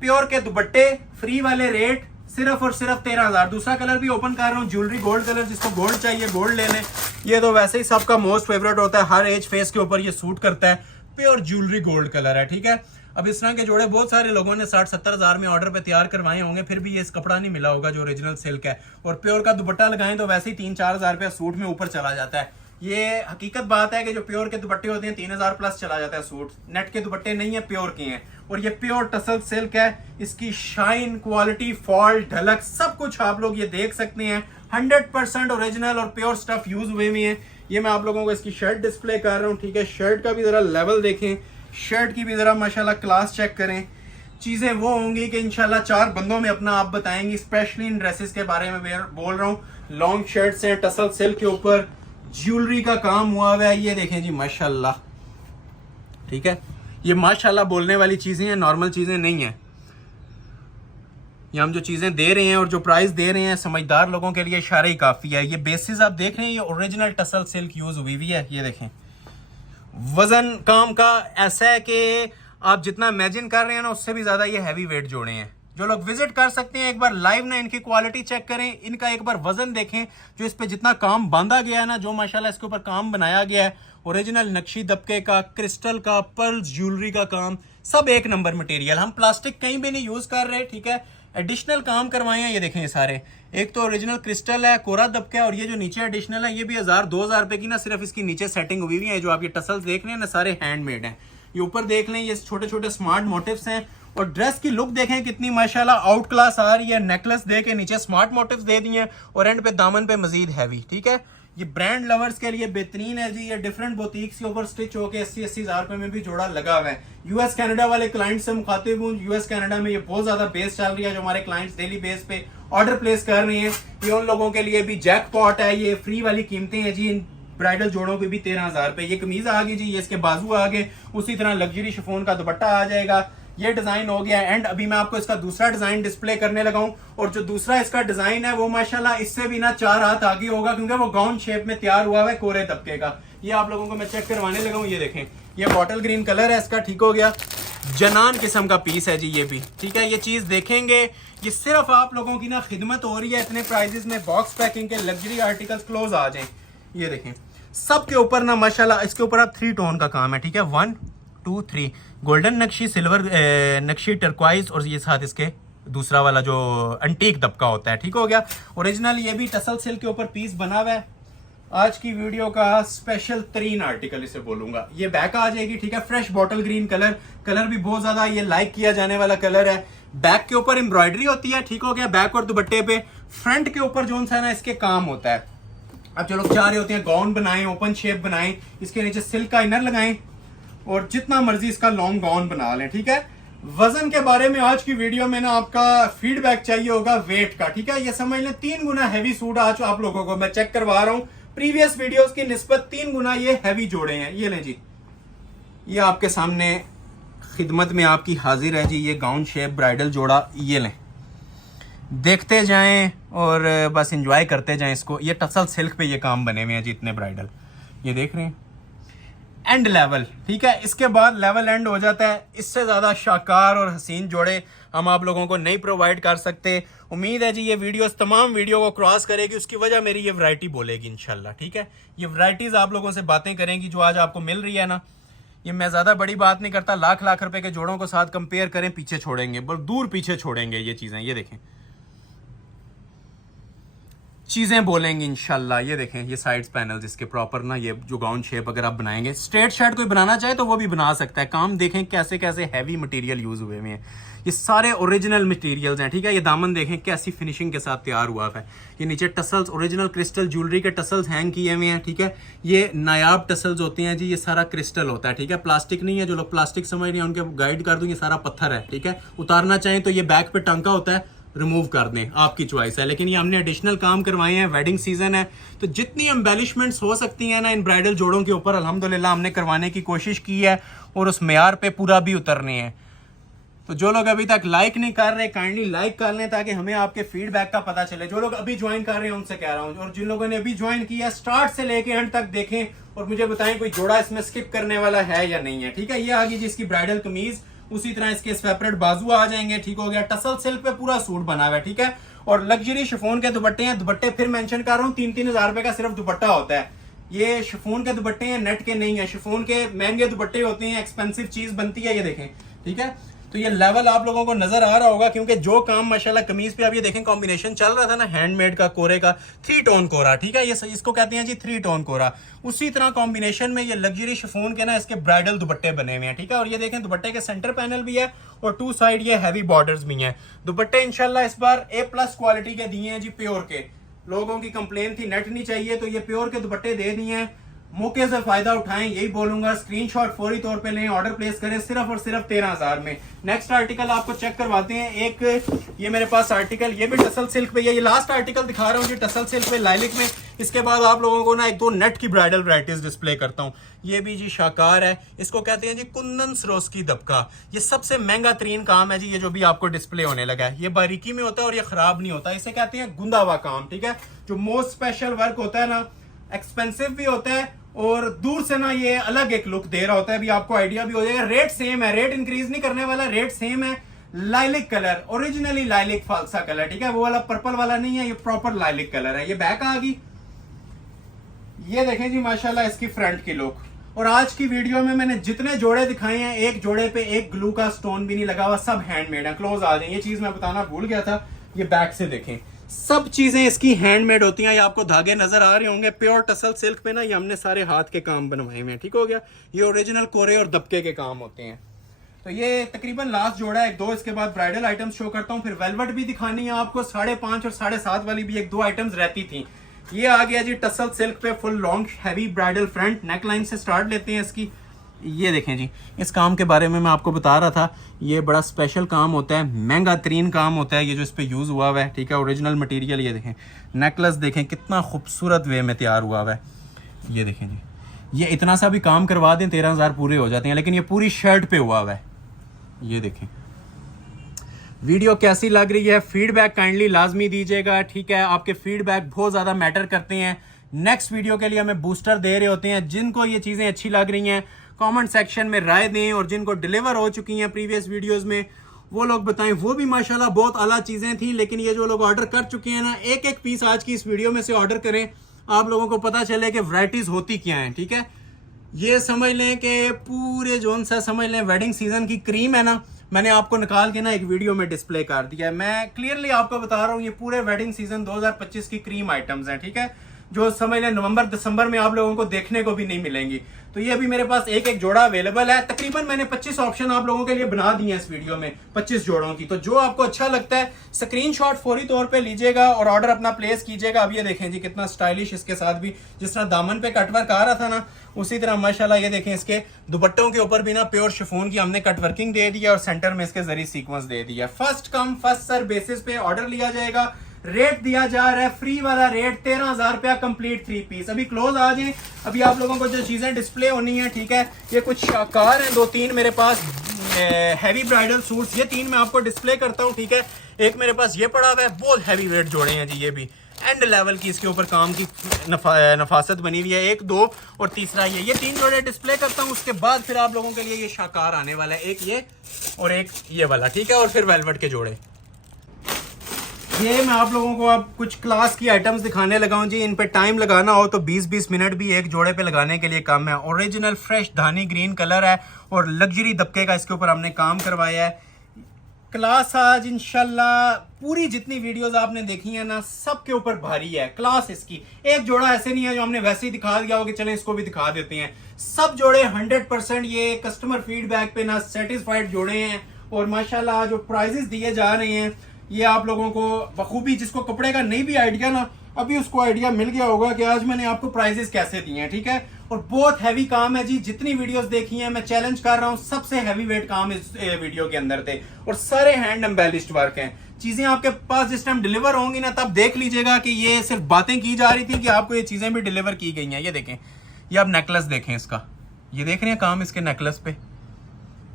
प्योर के दुपट्टे, फ्री वाले रेट, सिर्फ और सिर्फ 13,000। दूसरा कलर भी ओपन कर रहा हूँ, ज्वेलरी गोल्ड कलर, जिसको गोल्ड चाहिए गोल्ड ले लें। ये तो वैसे ही सबका मोस्ट फेवरेट होता है, हर एज फेस के ऊपर ये सूट करता है। प्योर ज्वेलरी गोल्ड कलर है, ठीक है। अब इस तरह के जोड़े बहुत सारे लोगों ने 60-70 हज़ार में ऑर्डर पे तैयार करवाए होंगे, फिर भी ये इस कपड़ा नहीं मिला होगा जो ओरिजिनल सिल्क है। और प्योर का दुपट्टा लगाएं तो वैसे ही 3-4 हज़ार रुपया सूट में ऊपर चला जाता है। ये हकीकत बात है कि जो प्योर के दुपट्टे होते हैं 3,000 प्लस चला जाता है सूट। नेट के दुपट्टे नहीं है, प्योर के हैं। और ये प्योर टसल सिल्क है, इसकी शाइन, क्वालिटी, फॉल, ढलक, सब कुछ आप लोग ये देख सकते हैं। 100% ओरिजिनल और प्योर स्टफ यूज हुए हुए हैं। ये मैं आप लोगों को इसकी शर्ट डिस्प्ले कर रहा हूँ, ठीक है। शर्ट का भी जरा लेवल देखें, शर्ट की भी जरा माशाल्लाह क्लास चेक करें। चीजें वो होंगी कि इंशाल्लाह 4 बंदों में अपना आप बताएंगी, स्पेशली इन ड्रेसेस के बारे में बोल रहा हूँ। लॉन्ग शर्ट्स हैं, टसल सिल्क के ऊपर ज्वेलरी का काम हुआ हुआ है। ये देखें जी माशाल्लाह, ठीक है। ये माशाल्लाह बोलने वाली चीजें हैं, नॉर्मल चीजें नहीं है। ये हम जो चीजें दे रहे हैं और जो प्राइस दे रहे हैं, समझदार लोगों के लिए इशारा ही काफी है। ये बेसिस आप देख रहे हैं, ये ओरिजिनल टसल सिल्क यूज हुई हुई है। ये देखें, वजन काम का ऐसा है कि आप जितना इमेजिन कर रहे हैं ना, उससे भी ज्यादा ये हैवी वेट जोड़े हैं। जो लोग विजिट कर सकते हैं एक बार लाइव ना इनकी क्वालिटी चेक करें, इनका एक बार वजन देखें, जो इस पे जितना काम बांधा गया है ना, जो माशाल्लाह इसके ऊपर काम बनाया गया है, ओरिजिनल नक्शी दबके का, क्रिस्टल का, पर्ल्स ज्वेलरी का काम, सब एक नंबर मटेरियल। हम प्लास्टिक कहीं भी नहीं यूज कर रहे, ठीक है, एडिशनल काम करवाए हैं। ये देखें ये सारे, एक तो ओरिजिनल क्रिस्टल है, कोरा दबका है, और ये जो नीचे एडिशनल है ये भी 1000-2000 रुपए की ना सिर्फ इसकी नीचे सेटिंग हुई हुई है। जो आप ये टसल्स देख रहे हैं ना, सारे हैंडमेड हैं। ये ऊपर देख लें, ये छोटे छोटे स्मार्ट मोटिव्स हैं, और ड्रेस की लुक देखें कितनी माशाल्लाह आउट क्लास आ रही है। नेकलेस दे के नीचे स्मार्ट मोटिव्स दे दिए हैं, और एंड पे दामन पे मजीद हैवी, ठीक है। ये ब्रांड लवर्स के लिए बेहतरीन है जी। ये डिफरेंट बोतीक्स के ऊपर स्टिच होके 80-80 हजार रुपए में भी जोड़ा लगा हुआ है। यूएस कनाडा वाले क्लाइंट से मुखातिब हूँ। यूएस कनाडा में ये बहुत ज्यादा बेस चल रही है, जो हमारे क्लाइंट्स डेली बेस पे ऑर्डर प्लेस कर रहे हैं। ये उन लोगों के लिए भी जैकपॉट है। ये फ्री वाली कीमतें हैं जी। इन ब्राइडल जोड़ों के भी 13,000 रुपए। ये कमीज आ गई जी, ये इसके बाजू आ गए, उसी तरह लग्जरी शिफॉन का दुपट्टा आ जाएगा। ये डिजाइन हो गया एंड अभी मैं आपको इसका दूसरा डिजाइन डिस्प्ले करने लगा हूं, और जो दूसरा इसका डिजाइन है वो माशाल्लाह इससे भी ना 4 हाथ आगे होगा, क्योंकि वो गाउन शेप में तैयार हुआ है कोरे तबके का। ये आप लोगों को मैं चेक करवाने लगा हूं। ये देखें, ये बॉटल ग्रीन कलर है इसका, ठीक हो गया। जनान किस्म का पीस है जी ये भी, ठीक है। ये चीज देखेंगे, ये सिर्फ आप लोगों की ना खिदमत हो रही है। इतने प्राइजेस में बॉक्स पैकिंग के लग्जरी आर्टिकल्स क्लोज आ जाए। ये देखें, सबके ऊपर ना माशाल्लाह इसके ऊपर आप 3 टोन का काम है, ठीक है। 1 2 3 गोल्डन नक्शी, सिल्वर नक्शी, टर्क्वाइज, और ये साथ इसके दूसरा वाला जो अंटीक दबका होता है, ठीक हो गया। ओरिजिनल ये भी टसल सिल्क के ऊपर पीस बना हुआ है। आज की वीडियो का स्पेशल तरीन आर्टिकल इसे बोलूंगा। ये बैक आ जाएगी, ठीक है। Fresh bottle green colour, colour भी बहुत ज्यादा ये लाइक किया जाने वाला कलर है। बैक के ऊपर एम्ब्रॉयडरी होती है, ठीक हो गया, बैक और दुपट्टे पे। फ्रंट के ऊपर जो सा ना इसके काम होता है। अब जो लोग चाह रहे होते हैं गाउन बनाएं, ओपन शेप बनाएं, इसके नीचे सिल्क का इनर लगाएं और जितना मर्जी इसका लॉन्ग गाउन बना लें, ठीक है। वजन के बारे में आज की वीडियो में ना आपका फीडबैक चाहिए होगा वेट का, ठीक है। ये समझ लें 3 गुना हैवी सूट आज आप लोगों को मैं चेक करवा रहा हूं। प्रीवियस वीडियोस की निस्बत 3 गुना ये हैवी जोड़े हैं। ये लें जी, ये आपके सामने खिदमत में आपकी हाजिर है जी। ये गाउन शेप ब्राइडल जोड़ा, ये लें, देखते जाएं और बस एंजॉय करते जाएं इसको। ये टसल सिल्क पे ये काम बने हुए हैं जी, इतने ब्राइडल, ये देख रहे हैं। एंड लेवल, ठीक है, इसके बाद लेवल एंड हो जाता है। इससे ज्यादा शाकार और हसीन जोड़े हम आप लोगों को नहीं प्रोवाइड कर सकते। उम्मीद है जी ये वीडियोस तमाम वीडियो को क्रॉस करेगी, उसकी वजह मेरी ये वैरायटी बोलेगी इंशाल्लाह, ठीक है। ये वैरायटीज आप लोगों से बातें करेंगी जो आज आपको मिल रही है ना। ये मैं ज्यादा बड़ी बात नहीं करता, लाख रुपए के जोड़ों को साथ कंपेयर करें, पीछे छोड़ेंगे, बहुत दूर पीछे छोड़ेंगे ये चीजें। ये देखें, चीजें बोलेंगे इंशाल्लाह। ये देखें, ये साइड्स पैनल्स इसके प्रॉपर ना, ये जो गाउन शेप अगर आप बनाएंगे, स्ट्रेट शर्ट कोई बनाना चाहे तो वो भी बना सकता है। काम देखें कैसे कैसे हैवी मटेरियल यूज हुए हैं। ये सारे ओरिजिनल मटेरियल्स हैं, ठीक है। ये दामन देखें कैसी फिनिशिंग के साथ तैयार हुआ है। ये नीचे टसल्स, ओरिजिनल क्रिस्टल ज्वेलरी के टसल्स हैंग किए हुए हैं, ठीक है। ये नायाब टसल्स होते हैं जी, ये सारा क्रिस्टल होता है, ठीक है, प्लास्टिक नहीं है। जो लोग प्लास्टिक समझ रहे हैं उनके गाइड कर दूं, ये सारा पत्थर है, ठीक है। उतारना चाहें तो ये बैक पे टांका होता है, रिमूव कर दें, आपकी चॉइस है। लेकिन ये हमने एडिशनल काम करवाए हैं, वेडिंग सीजन है तो जितनी एम्बेलिशमेंट्स हो सकती हैं ना इन ब्राइडल जोड़ों के ऊपर अल्हम्दुलिल्लाह हमने करवाने की कोशिश की है, और उस मेयार पे पूरा भी उतरने हैं। तो जो लोग अभी तक लाइक नहीं कर रहे, काइंडली लाइक कर लें ताकि हमें आपके फीडबैक का पता चले। जो लोग अभी ज्वाइन कर रहे हैं उनसे कह रहा हूं, और जिन लोगों ने अभी ज्वाइन किया, स्टार्ट से लेके एंड तक देखें और मुझे बताएं कोई जोड़ा इसमें स्किप करने वाला है या नहीं है, ठीक है। ये आ गई जिसकी ब्राइडल कमीज, उसी तरह इसके सेपरेट बाजू आ जाएंगे, ठीक हो गया। टसल सिल्क पे पूरा सूट बना हुआ है, ठीक है। और लग्जरी शिफॉन के दुपट्टे हैं। दुपट्टे फिर मेंशन कर रहा हूँ, 3-3 हजार रुपए का सिर्फ दुपट्टा होता है। ये शिफॉन के दुपट्टे हैं, नेट के नहीं है। शिफॉन के महंगे दुपट्टे होते हैं, एक्सपेंसिव चीज बनती है। ये देखें, ठीक है। तो ये लेवल आप लोगों को नजर आ रहा होगा, क्योंकि जो काम माशाल्लाह कमीज पे आप ये देखें कॉम्बिनेशन चल रहा था ना, हैंडमेड का कोरे का 3 टोन कोरा, ठीक है। ये इसको कहते हैं जी 3 टोन कोरा। उसी तरह कॉम्बिनेशन में ये लग्जरी शिफॉन के ना इसके ब्राइडल दुपट्टे बने हुए हैं, ठीक है। और ये देखें दुपट्टे के सेंटर पैनल भी है और 2 साइड ये हैवी बॉर्डर्स भी हैं। दुपट्टे इंशाल्लाह इस बार A+ क्वालिटी के दिए हैं जी, प्योर के। लोगों की कंप्लेन थी नेट नहीं चाहिए, तो ये प्योर के दुपट्टे दे दिए हैं। मौके से फायदा उठाएं, यही बोलूंगा। स्क्रीनशॉट फौरी तौर पे लें, ऑर्डर प्लेस करें सिर्फ और सिर्फ 13,000 में। नेक्स्ट आर्टिकल आपको चेक करवाते हैं। एक ये मेरे पास आर्टिकल, ये भी टसल सिल्क पे, ये लास्ट आर्टिकल दिखा रहा हूँ जी टसल सिल्क पे लाइलिक में। इसके बाद आप लोगों को ना 1-2 नेट की ब्राइडल वैराइटीज डिस्प्ले करता हूँ। ये भी जी शाकार है, इसको कहते हैं जी कुंदन सरोस्की दबका। ये सबसे महंगा तरीन काम है जी, ये जो भी आपको डिस्प्ले होने लगा है। ये बारीकी में होता है और ये खराब नहीं होता। इसे कहते हैं गुंदा हुआ काम, ठीक है। जो मोस्ट स्पेशल वर्क होता है ना, एक्सपेंसिव भी होता है और दूर से ना ये अलग एक लुक दे रहा होता है। अभी आपको आइडिया भी हो जाएगा। रेट सेम है, रेट इंक्रीज नहीं करने वाला, रेट सेम है। लाइलिक कलर, ओरिजिनली लाइलिक फालसा कलर, ठीक है, वो वाला पर्पल वाला नहीं है, ये प्रॉपर लाइलिक कलर है। ये बैक आ गई, ये देखें जी माशाल्लाह इसकी फ्रंट की लुक। और आज की वीडियो में मैंने जितने जोड़े दिखाए हैं, एक जोड़े पे एक ग्लू का स्टोन भी नहीं लगा हुआ, सब हैंडमेड है। क्लोज आ जाए, ये चीज मैं बताना भूल गया था, ये बैक से देखें, सब चीजें इसकी हैंडमेड होती हैं। ये आपको धागे नजर आ रहे होंगे, प्योर टसल सिल्क पे ना, ये हमने सारे हाथ के काम बनवाए हुए हैं, ठीक हो गया। ये ओरिजिनल कोरे और दबके के काम होते हैं। तो ये तकरीबन लास्ट जोड़ा है, एक दो, इसके बाद ब्राइडल आइटम्स शो करता हूँ, फिर वेलवेट भी दिखानी है आपको, 5.5 और 7.5 वाली भी एक दो आइटम्स रहती थी। ये आ गया जी टसल सिल्क पे full long heavy bridal front, neck line से स्टार्ट लेते हैं इसकी। ये देखें जी, इस काम के बारे में मैं आपको बता रहा था, ये बड़ा स्पेशल काम होता है, महंगा तरीन काम होता है ये जो इस पे यूज हुआ हुआ है, ठीक है। ओरिजिनल मटेरियल, ये देखें नेकलेस देखें कितना खूबसूरत वे में तैयार हुआ हुआ है। ये देखें जी, ये इतना सा भी काम करवा दें 13,000 पूरे हो जाते हैं, लेकिन ये पूरी शर्ट पे हुआ हुआ है। ये देखें, वीडियो कैसी लग रही है, फीडबैक काइंडली लाजमी दीजिएगा, ठीक है। आपके फीडबैक बहुत ज़्यादा मैटर करते हैं। नेक्स्ट वीडियो के लिए हमें बूस्टर दे रहे होते हैं। जिनको ये चीज़ें अच्छी लग रही हैं कमेंट सेक्शन में राय दें, और जिनको डिलीवर हो चुकी हैं प्रीवियस वीडियोस में वो लोग बताएं। वो भी माशाल्लाह बहुत आला चीज़ें थी, लेकिन ये जो लोग ऑर्डर कर चुके हैं ना, एक एक पीस आज की इस वीडियो में से ऑर्डर करें, आप लोगों को पता चले कि वैराइटीज़ होती क्या हैं, ठीक है। ये समझ लें कि पूरे जोन सा समझ लें वेडिंग सीजन की क्रीम है ना, मैंने आपको निकाल के ना एक वीडियो में डिस्प्ले कर दिया है। मैं क्लियरली आपको बता रहा हूँ, ये पूरे वेडिंग सीजन 2025 की क्रीम आइटम्स हैं, ठीक है, जो समझ लें नवंबर दिसंबर में आप लोगों को देखने को भी नहीं मिलेंगी। तो ये अभी मेरे पास एक एक जोड़ा अवेलेबल है। तकरीबन मैंने 25 ऑप्शन आप लोगों के लिए बना दिए हैं इस वीडियो में, 25 जोड़ों की। तो जो आपको अच्छा लगता है स्क्रीनशॉट फौरी तौर पे लीजिएगा और ऑर्डर अपना प्लेस कीजिएगा। अब ये देखें जी कितना स्टाइलिश, इसके साथ भी जिस तरह दामन पे कटवर्क आ रहा था ना, उसी तरह माशाल्लाह ये देखें इसके दुपट्टों के ऊपर भी ना प्योर शिफॉन की हमने कटवर्किंग दे दिया और सेंटर में इसके जरिए सीक्वेंस दे दिया। First come first serve basis पे ऑर्डर लिया जाएगा। रेट दिया जा रहा है फ्री वाला रेट 13,000 रुपया कंप्लीट 3 पीस। अभी क्लोज आ जाए, अभी आप लोगों को जो चीजें डिस्प्ले होनी है, ठीक है। ये कुछ शाकार हैं, 2-3 मेरे पास हैवी ब्राइडल सूट्स, ये 3 मैं आपको डिस्प्ले करता हूँ, ठीक है। एक मेरे पास ये पड़ा हुआ है, बहुत हैवी वेट जोड़े हैं जी, ये भी एंड लेवल की इसके ऊपर काम की नफासत बनी हुई है। 1, 2 और तीसरा ये 3 जोड़े डिस्प्ले करता हूँ। उसके बाद फिर आप लोगों के लिए ये शाकार आने वाला है, एक ये और एक ये वाला, ठीक है। और फिर वेलवेट के जोड़े। ये मैं आप लोगों को अब कुछ क्लास की आइटम्स दिखाने लगा हूं जी। इन पे टाइम लगाना हो तो 20-20 मिनट भी एक जोड़े पे लगाने के लिए कम है। ओरिजिनल फ्रेश धानी ग्रीन कलर है और लग्जरी दबके का इसके ऊपर हमने काम करवाया है। क्लास आज इंशाल्लाह पूरी जितनी वीडियोस आपने देखी है ना, सब के ऊपर भारी है क्लास इसकी। एक जोड़ा ऐसे नहीं है जो हमने वैसे ही दिखा दिया हो कि चलें इसको भी दिखा देते हैं। सब जोड़े 100% ये कस्टमर फीडबैक पे ना सेटिस्फाइड जोड़े हैं। और माशाल्लाह जो प्राइजेस दिए जा रहे हैं ये आप लोगों को बखूबी, जिसको कपड़े का नहीं भी आइडिया ना, अभी उसको आइडिया मिल गया होगा कि आज मैंने आपको प्राइजेस कैसे दिए हैं, ठीक है। और बहुत हैवी काम है जी, जितनी वीडियोस देखी हैं मैं चैलेंज कर रहा हूं, सबसे हैवी वेट काम इस वीडियो के अंदर थे। और सारे हैंड एम्बेलिश्ड वर्क हैं। चीजें आपके पास जिस टाइम डिलीवर होंगी ना, तब देख लीजिएगा कि ये सिर्फ बातें की जा रही थी कि आपको ये चीजें भी डिलीवर की गई हैं। ये देखें, ये आप नेकलेस देखें इसका, ये देख रहे हैं काम इसके नेकलेस पे,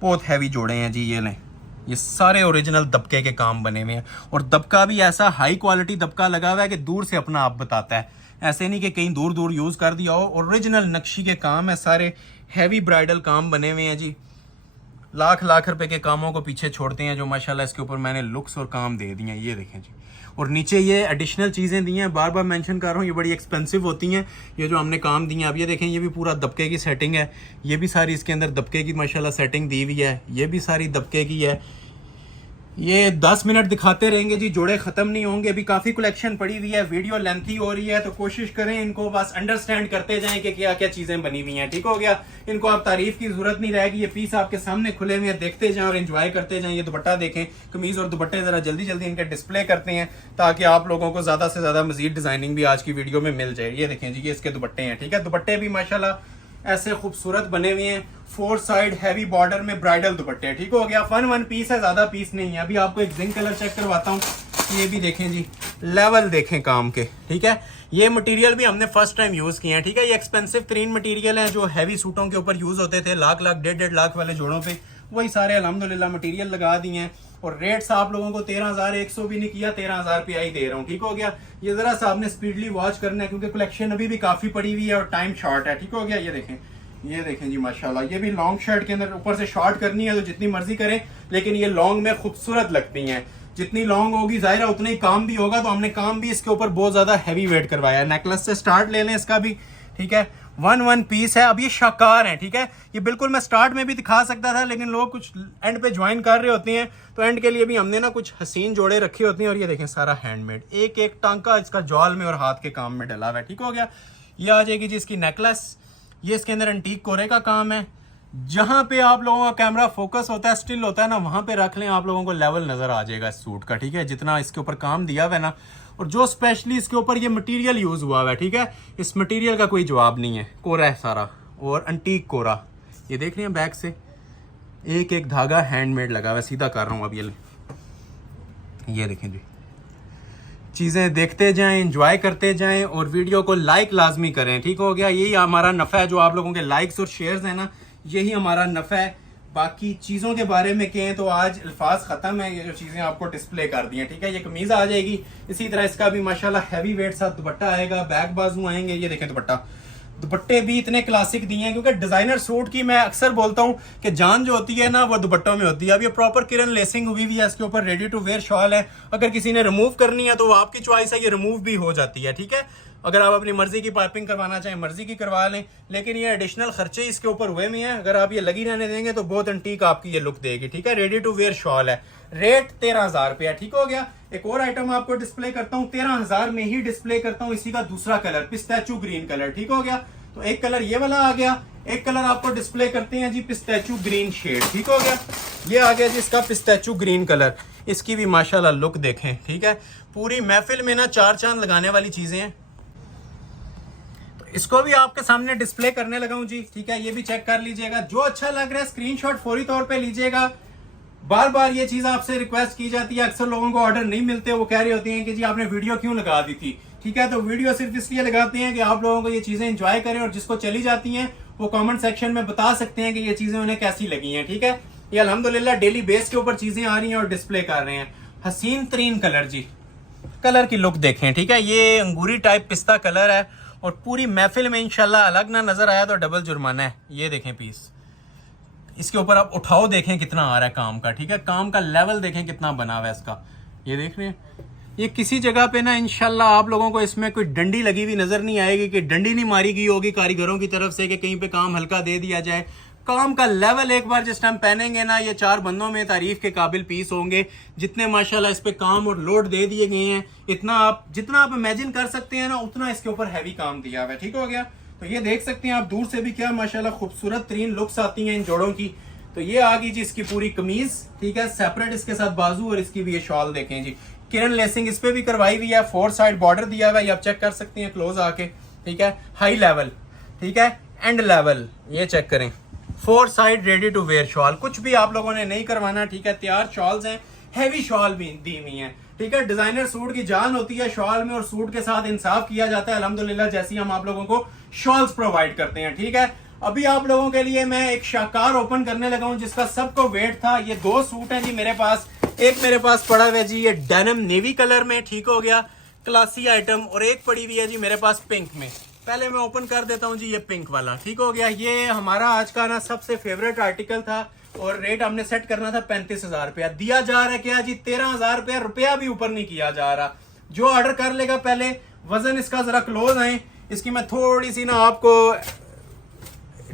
बहुत हैवी जोड़े हैं जी। ये लें, ये सारे ओरिजिनल दबके के काम बने हुए हैं। और दबका भी ऐसा हाई क्वालिटी दबका लगा हुआ है कि दूर से अपना आप बताता है, ऐसे नहीं कि कहीं दूर दूर यूज कर दिया हो। ओरिजिनल नक्शी के काम है, सारे हैवी ब्राइडल काम बने हुए हैं जी। लाख लाख रुपए के कामों को पीछे छोड़ते हैं जो माशाल्लाह इसके ऊपर मैंने लुक्स और काम दे दिए हैं। ये देखें जी, और नीचे ये एडिशनल चीज़ें दी हैं, बार बार मेंशन कर रहा हूँ, ये बड़ी एक्सपेंसिव होती हैं ये जो हमने काम दी हैं। अब ये देखें, ये भी पूरा दबके की सेटिंग है, ये भी सारी इसके अंदर दबके की माशाल्लाह सेटिंग दी हुई है, ये भी सारी दबके की है। ये 10 मिनट दिखाते रहेंगे जी, जोड़े खत्म नहीं होंगे। अभी काफी कलेक्शन पड़ी हुई है, वीडियो लेंथी हो रही है, तो कोशिश करें इनको बस अंडरस्टैंड करते जाएं कि क्या क्या चीजें बनी हुई हैं, ठीक हो गया। इनको आप तारीफ की जरूरत नहीं रहेगी, ये पीस आपके सामने खुले हुए हैं, देखते जाएं और एंजॉय करते जाएं। ये दुपट्टा देखें, कमीज और दुपट्टे जरा जल्दी जल्दी इनके डिस्प्ले करते हैं ताकि आप लोगों को ज्यादा से ज्यादा मजीद डिजाइनिंग भी आज की वीडियो में मिल जाए। ये देखें जी, ये इसके दुपट्टे हैं, ठीक है। दुपट्टे भी माशाल्लाह ऐसे खूबसूरत बने हुए हैं, 4 साइड हैवी बॉर्डर में ब्राइडल दुपट्टे, ठीक हो गया। वन पीस है, ज्यादा पीस नहीं है। अभी आपको एक जिंक कलर चेक करवाता हूँ, ये भी देखें जी, लेवल देखें काम के, ठीक है। ये मटेरियल भी हमने फर्स्ट टाइम यूज किए हैं, ठीक है। ये एक्सपेंसिव तरीन मटेरियल है जो हैवी सूटों के ऊपर यूज होते थे, लाख 1.5 लाख वाले जोड़ों पे, वही सारे अल्हम्दुलिल्लाह मटेरियल लगा दिए हैं। और रेट्स आप लोगों को 13,100 भी नहीं किया, 13,000 रुपया ही दे रहा हूँ, ठीक हो गया। ये जरा सा आपने स्पीडली वॉच करना है क्योंकि कलेक्शन अभी भी काफी पड़ी हुई है और टाइम शॉर्ट है, ठीक हो गया। ये देखें, ये देखें जी माशाल्लाह, ये भी लॉन्ग शर्ट के अंदर ऊपर से शॉर्ट करनी है तो जितनी मर्जी करें, लेकिन ये लॉन्ग में खूबसूरत लगती हैं। जितनी लॉन्ग होगी जाहिर है उतना ही काम भी होगा, तो हमने काम भी इसके ऊपर बहुत ज्यादा हैवी वेट करवाया है। नेकलेस से स्टार्ट ले लें इसका भी, ठीक है, वन पीस है। अब ये शाकार है, ठीक है, ये बिल्कुल मैं स्टार्ट में भी दिखा सकता था, लेकिन लोग कुछ एंड पे ज्वाइन कर रहे होते हैं, तो एंड के लिए भी हमने ना कुछ हसीन जोड़े रखे होते हैं। और ये देखें सारा हैंडमेड, एक एक टांका इसका जॉल में और हाथ के काम में डला हुआ है। ठीक हो गया। ये आ जाएगी जी इसकी नेकलेस, ये इसके अंदर एंटीक कोरे का काम है। जहां पे आप लोगों का कैमरा फोकस होता है, स्टिल होता है ना, वहां पे रख लें, आप लोगों को लेवल नजर आ जाएगा इस सूट का, ठीक है, जितना इसके ऊपर काम दिया हुआ है ना। और जो स्पेशली इसके ऊपर ये मटेरियल यूज हुआ हुआ है, ठीक है, इस मटेरियल का कोई जवाब नहीं है, कोरा है सारा और एंटीक कोरा। ये देख रहे हैं बैक से एक एक धागा हैंडमेड लगा हुआ है, सीधा कर रहा हूं अब ये देखें जी। चीज़ें देखते जाएं, एंजॉय करते जाएं और वीडियो को लाइक लाजमी करें। ठीक हो गया। यही हमारा नफ़ा है, जो आप लोगों के लाइक्स और शेयर्स हैं ना, यही हमारा नफ़ा है। बाकी चीज़ों के बारे में कहें तो आज अल्फाज ख़त्म है। ये जो चीज़ें आपको डिस्प्ले कर दी हैं, ठीक है, ये कमीज़ आ जाएगी। इसी तरह इसका भी माशाल्लाह हैवी वेट साथ दुपट्टा आएगा, बैक बाजू आएंगे। ये देखें दुपट्टे भी इतने क्लासिक दिए हैं, क्योंकि डिजाइनर सूट की मैं अक्सर बोलता हूँ कि जान जो होती है ना वो दुपट्टों में होती है। अब ये प्रॉपर किरण लेसिंग हुई हुई है, इसके ऊपर रेडी टू वेयर शॉल है। अगर किसी ने रिमूव करनी है तो वो आपकी चॉइस है, ये रिमूव भी हो जाती है, ठीक है। अगर आप अपनी मर्जी की पाइपिंग करवाना चाहें मर्जी की करवा लें, लेकिन ये एडिशनल खर्चे इसके ऊपर हुए में हैं। अगर आप ये लगी रहने देंगे तो बहुत एंटीक आपकी ये लुक देगी, ठीक है। रेडी टू वेयर शॉल है, रेट 13,000 रुपया। ठीक हो गया। एक और आइटम आपको डिस्प्ले करता हूँ, 13,000 में ही डिस्प्ले करता हूँ, इसी का दूसरा कलर पिस्ताचू ग्रीन कलर। ठीक हो गया। तो एक कलर ये वाला आ गया, एक कलर आपको डिस्प्ले करते हैं जी पिस्ताचू ग्रीन शेड। ठीक हो गया। ये आ गया जी इसका पिस्ताचू ग्रीन कलर। इसकी भी माशाल्लाह लुक देखें, ठीक है। पूरी महफिल में ना चार चांद लगाने वाली चीजें हैं। तो इसको भी आपके सामने डिस्प्ले करने लगा हूं जी, ठीक है। ये भी चेक कर लीजिएगा, जो अच्छा लग रहा है स्क्रीनशॉट फौरी तौर पे लीजिएगा। बार बार ये चीज आपसे रिक्वेस्ट की जाती है, अक्सर लोगों को ऑर्डर नहीं मिलते, वो कह रहे होते हैं कि जी आपने वीडियो क्यों लगा दी थी। ठीक है, तो वीडियो सिर्फ इसलिए लगाते हैं कि आप लोगों को ये चीजें एंजॉय करें, और जिसको चली जाती हैं वो कमेंट सेक्शन में बता सकते हैं कि ये चीजें उन्हें कैसी लगी हैं। ठीक है, ये अल्हम्दुलिल्लाह डेली बेस के ऊपर चीजें आ रही हैं और डिस्प्ले कर रहे हैं। हसीन तरीन कलर जी, कलर की लुक देखें, ठीक है। ये अंगूरी टाइप पिस्ता कलर है, और पूरी महफिल में इंशाल्लाह अलग ना नजर आया तो डबल जुर्माना है। ये देखें पीस, इसके ऊपर आप उठाओ देखें कितना आ रहा है काम का, ठीक है। काम का लेवल देखें कितना बना हुआ है इसका। ये देख रहे हैं, ये किसी जगह पे ना इंशाल्लाह आप लोगों को इसमें कोई डंडी लगी हुई नजर नहीं आएगी, कि डंडी नहीं मारी गई होगी कारीगरों की तरफ से कि कहीं पे काम हल्का दे दिया जाए। काम का लेवल एक बार जिस टाइम पहनेंगे ना, ये चार बंदों में तारीफ के काबिल पीस होंगे। जितने माशाल्लाह इस पे काम और लोड दे दिए गए हैं, जितना आप इमेजिन कर सकते हैं ना, उतना इसके ऊपर हैवी काम दिया हुआ है। ठीक हो गया। तो ये देख सकते हैं आप दूर से भी क्या माशाल्लाह खूबसूरत तरीन लुक्स आती हैं इन जोड़ों की। तो ये आ गई जी इसकी पूरी कमीज, ठीक है, सेपरेट इसके साथ बाजू, और इसकी भी ये शॉल देखें जी, किरण लेसिंग इस पे भी करवाई हुई है, 4 साइड बॉर्डर दिया हुआ है, ये आप चेक कर सकते हैं क्लोज आके, ठीक है। हाई लेवल, ठीक है, एंड लेवल, ये चेक करें, 4 side ready to wear shawl. कुछ भी आप लोगों ने नहीं करवाना, ठीक है, तैयार शॉल्स हैं, हैवी शॉल भी दी हुई है, ठीक है। डिजाइनर सूट की जान होती है शॉल में, और सूट के साथ इंसाफ किया जाता है अल्हम्दुलिल्लाह, जैसी हम आप लोगों को शॉल्स प्रोवाइड करते हैं, ठीक है। अभी आप लोगों के लिए मैं एक शाकार ओपन करने लगा हूं, जिसका सबको वेट था। ये 2 सूट हैं जी मेरे पास, एक मेरे पास पड़ा हुआ है जी ये डेनिम नेवी कलर में, ठीक हो गया, क्लासी आइटम, और एक पड़ी हुई है जी मेरे पास पिंक में। पहले मैं ओपन कर देता हूं जी ये पिंक वाला, ठीक हो गया। ये हमारा आज का ना सबसे फेवरेट आर्टिकल था, और रेट हमने सेट करना था 35,000 रुपया, दिया जा रहा है क्या जी 13,000 रुपया, रुपया भी ऊपर नहीं किया जा रहा। जो ऑर्डर कर लेगा, पहले वजन इसका जरा क्लोज आए, इसकी मैं थोड़ी सी ना आपको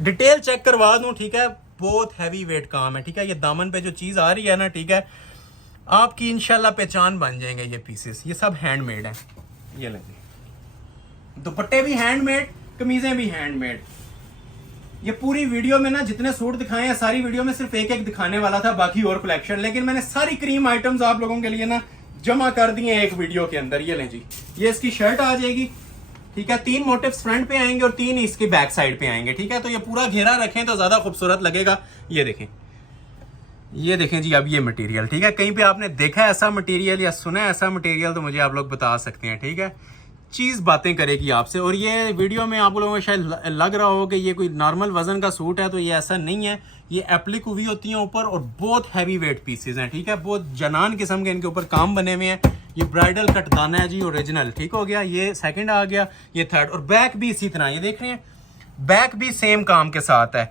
डिटेल चेक करवा दूं, ठीक है। बहुत हैवी वेट काम है, ठीक है। ये दामन पे जो चीज आ रही है ना, ठीक है, आपकी इंशाल्लाह पहचान बन जाएंगे ये पीसेस। ये सब हैंडमेड है, ये लेंगे, दुपट्टे भी हैंडमेड, कमीजें भी हैंडमेड। ये पूरी वीडियो में ना जितने सूट दिखाए हैं, सारी वीडियो में सिर्फ एक एक दिखाने वाला था, बाकी और कलेक्शन, लेकिन मैंने सारी क्रीम आइटम्स आप लोगों के लिए ना जमा कर दिए एक वीडियो के अंदर। ये लें जी, ये इसकी शर्ट आ जाएगी, ठीक है। 3 मोटिव्स फ्रंट पे आएंगे और 3 इसके बैक साइड पे आएंगे, ठीक है। तो ये पूरा घेरा रखें तो ज्यादा खूबसूरत लगेगा। ये देखें जी, अब ये मटेरियल, ठीक है, कहीं पे आपने देखा है ऐसा मटेरियल या सुना है ऐसा मटेरियल तो मुझे आप लोग बता सकते हैं, ठीक है। चीज बातें करेगी आपसे। और ये वीडियो में आप लोगों को शायद लग रहा हो कि ये कोई नॉर्मल वजन का सूट है, तो ये ऐसा नहीं है। ये एप्लिक हुई होती है ऊपर, और बहुत हैवी वेट पीसेज हैं, ठीक है। बहुत जनान किस्म के इनके ऊपर काम बने हुए हैं। ये ब्राइडल कटदाना है जी ओरिजिनल, ठीक हो गया। ये सेकंड आ गया, ये थर्ड, और बैक भी इसी तरह। ये देख रहे हैं बैक भी सेम काम के साथ है,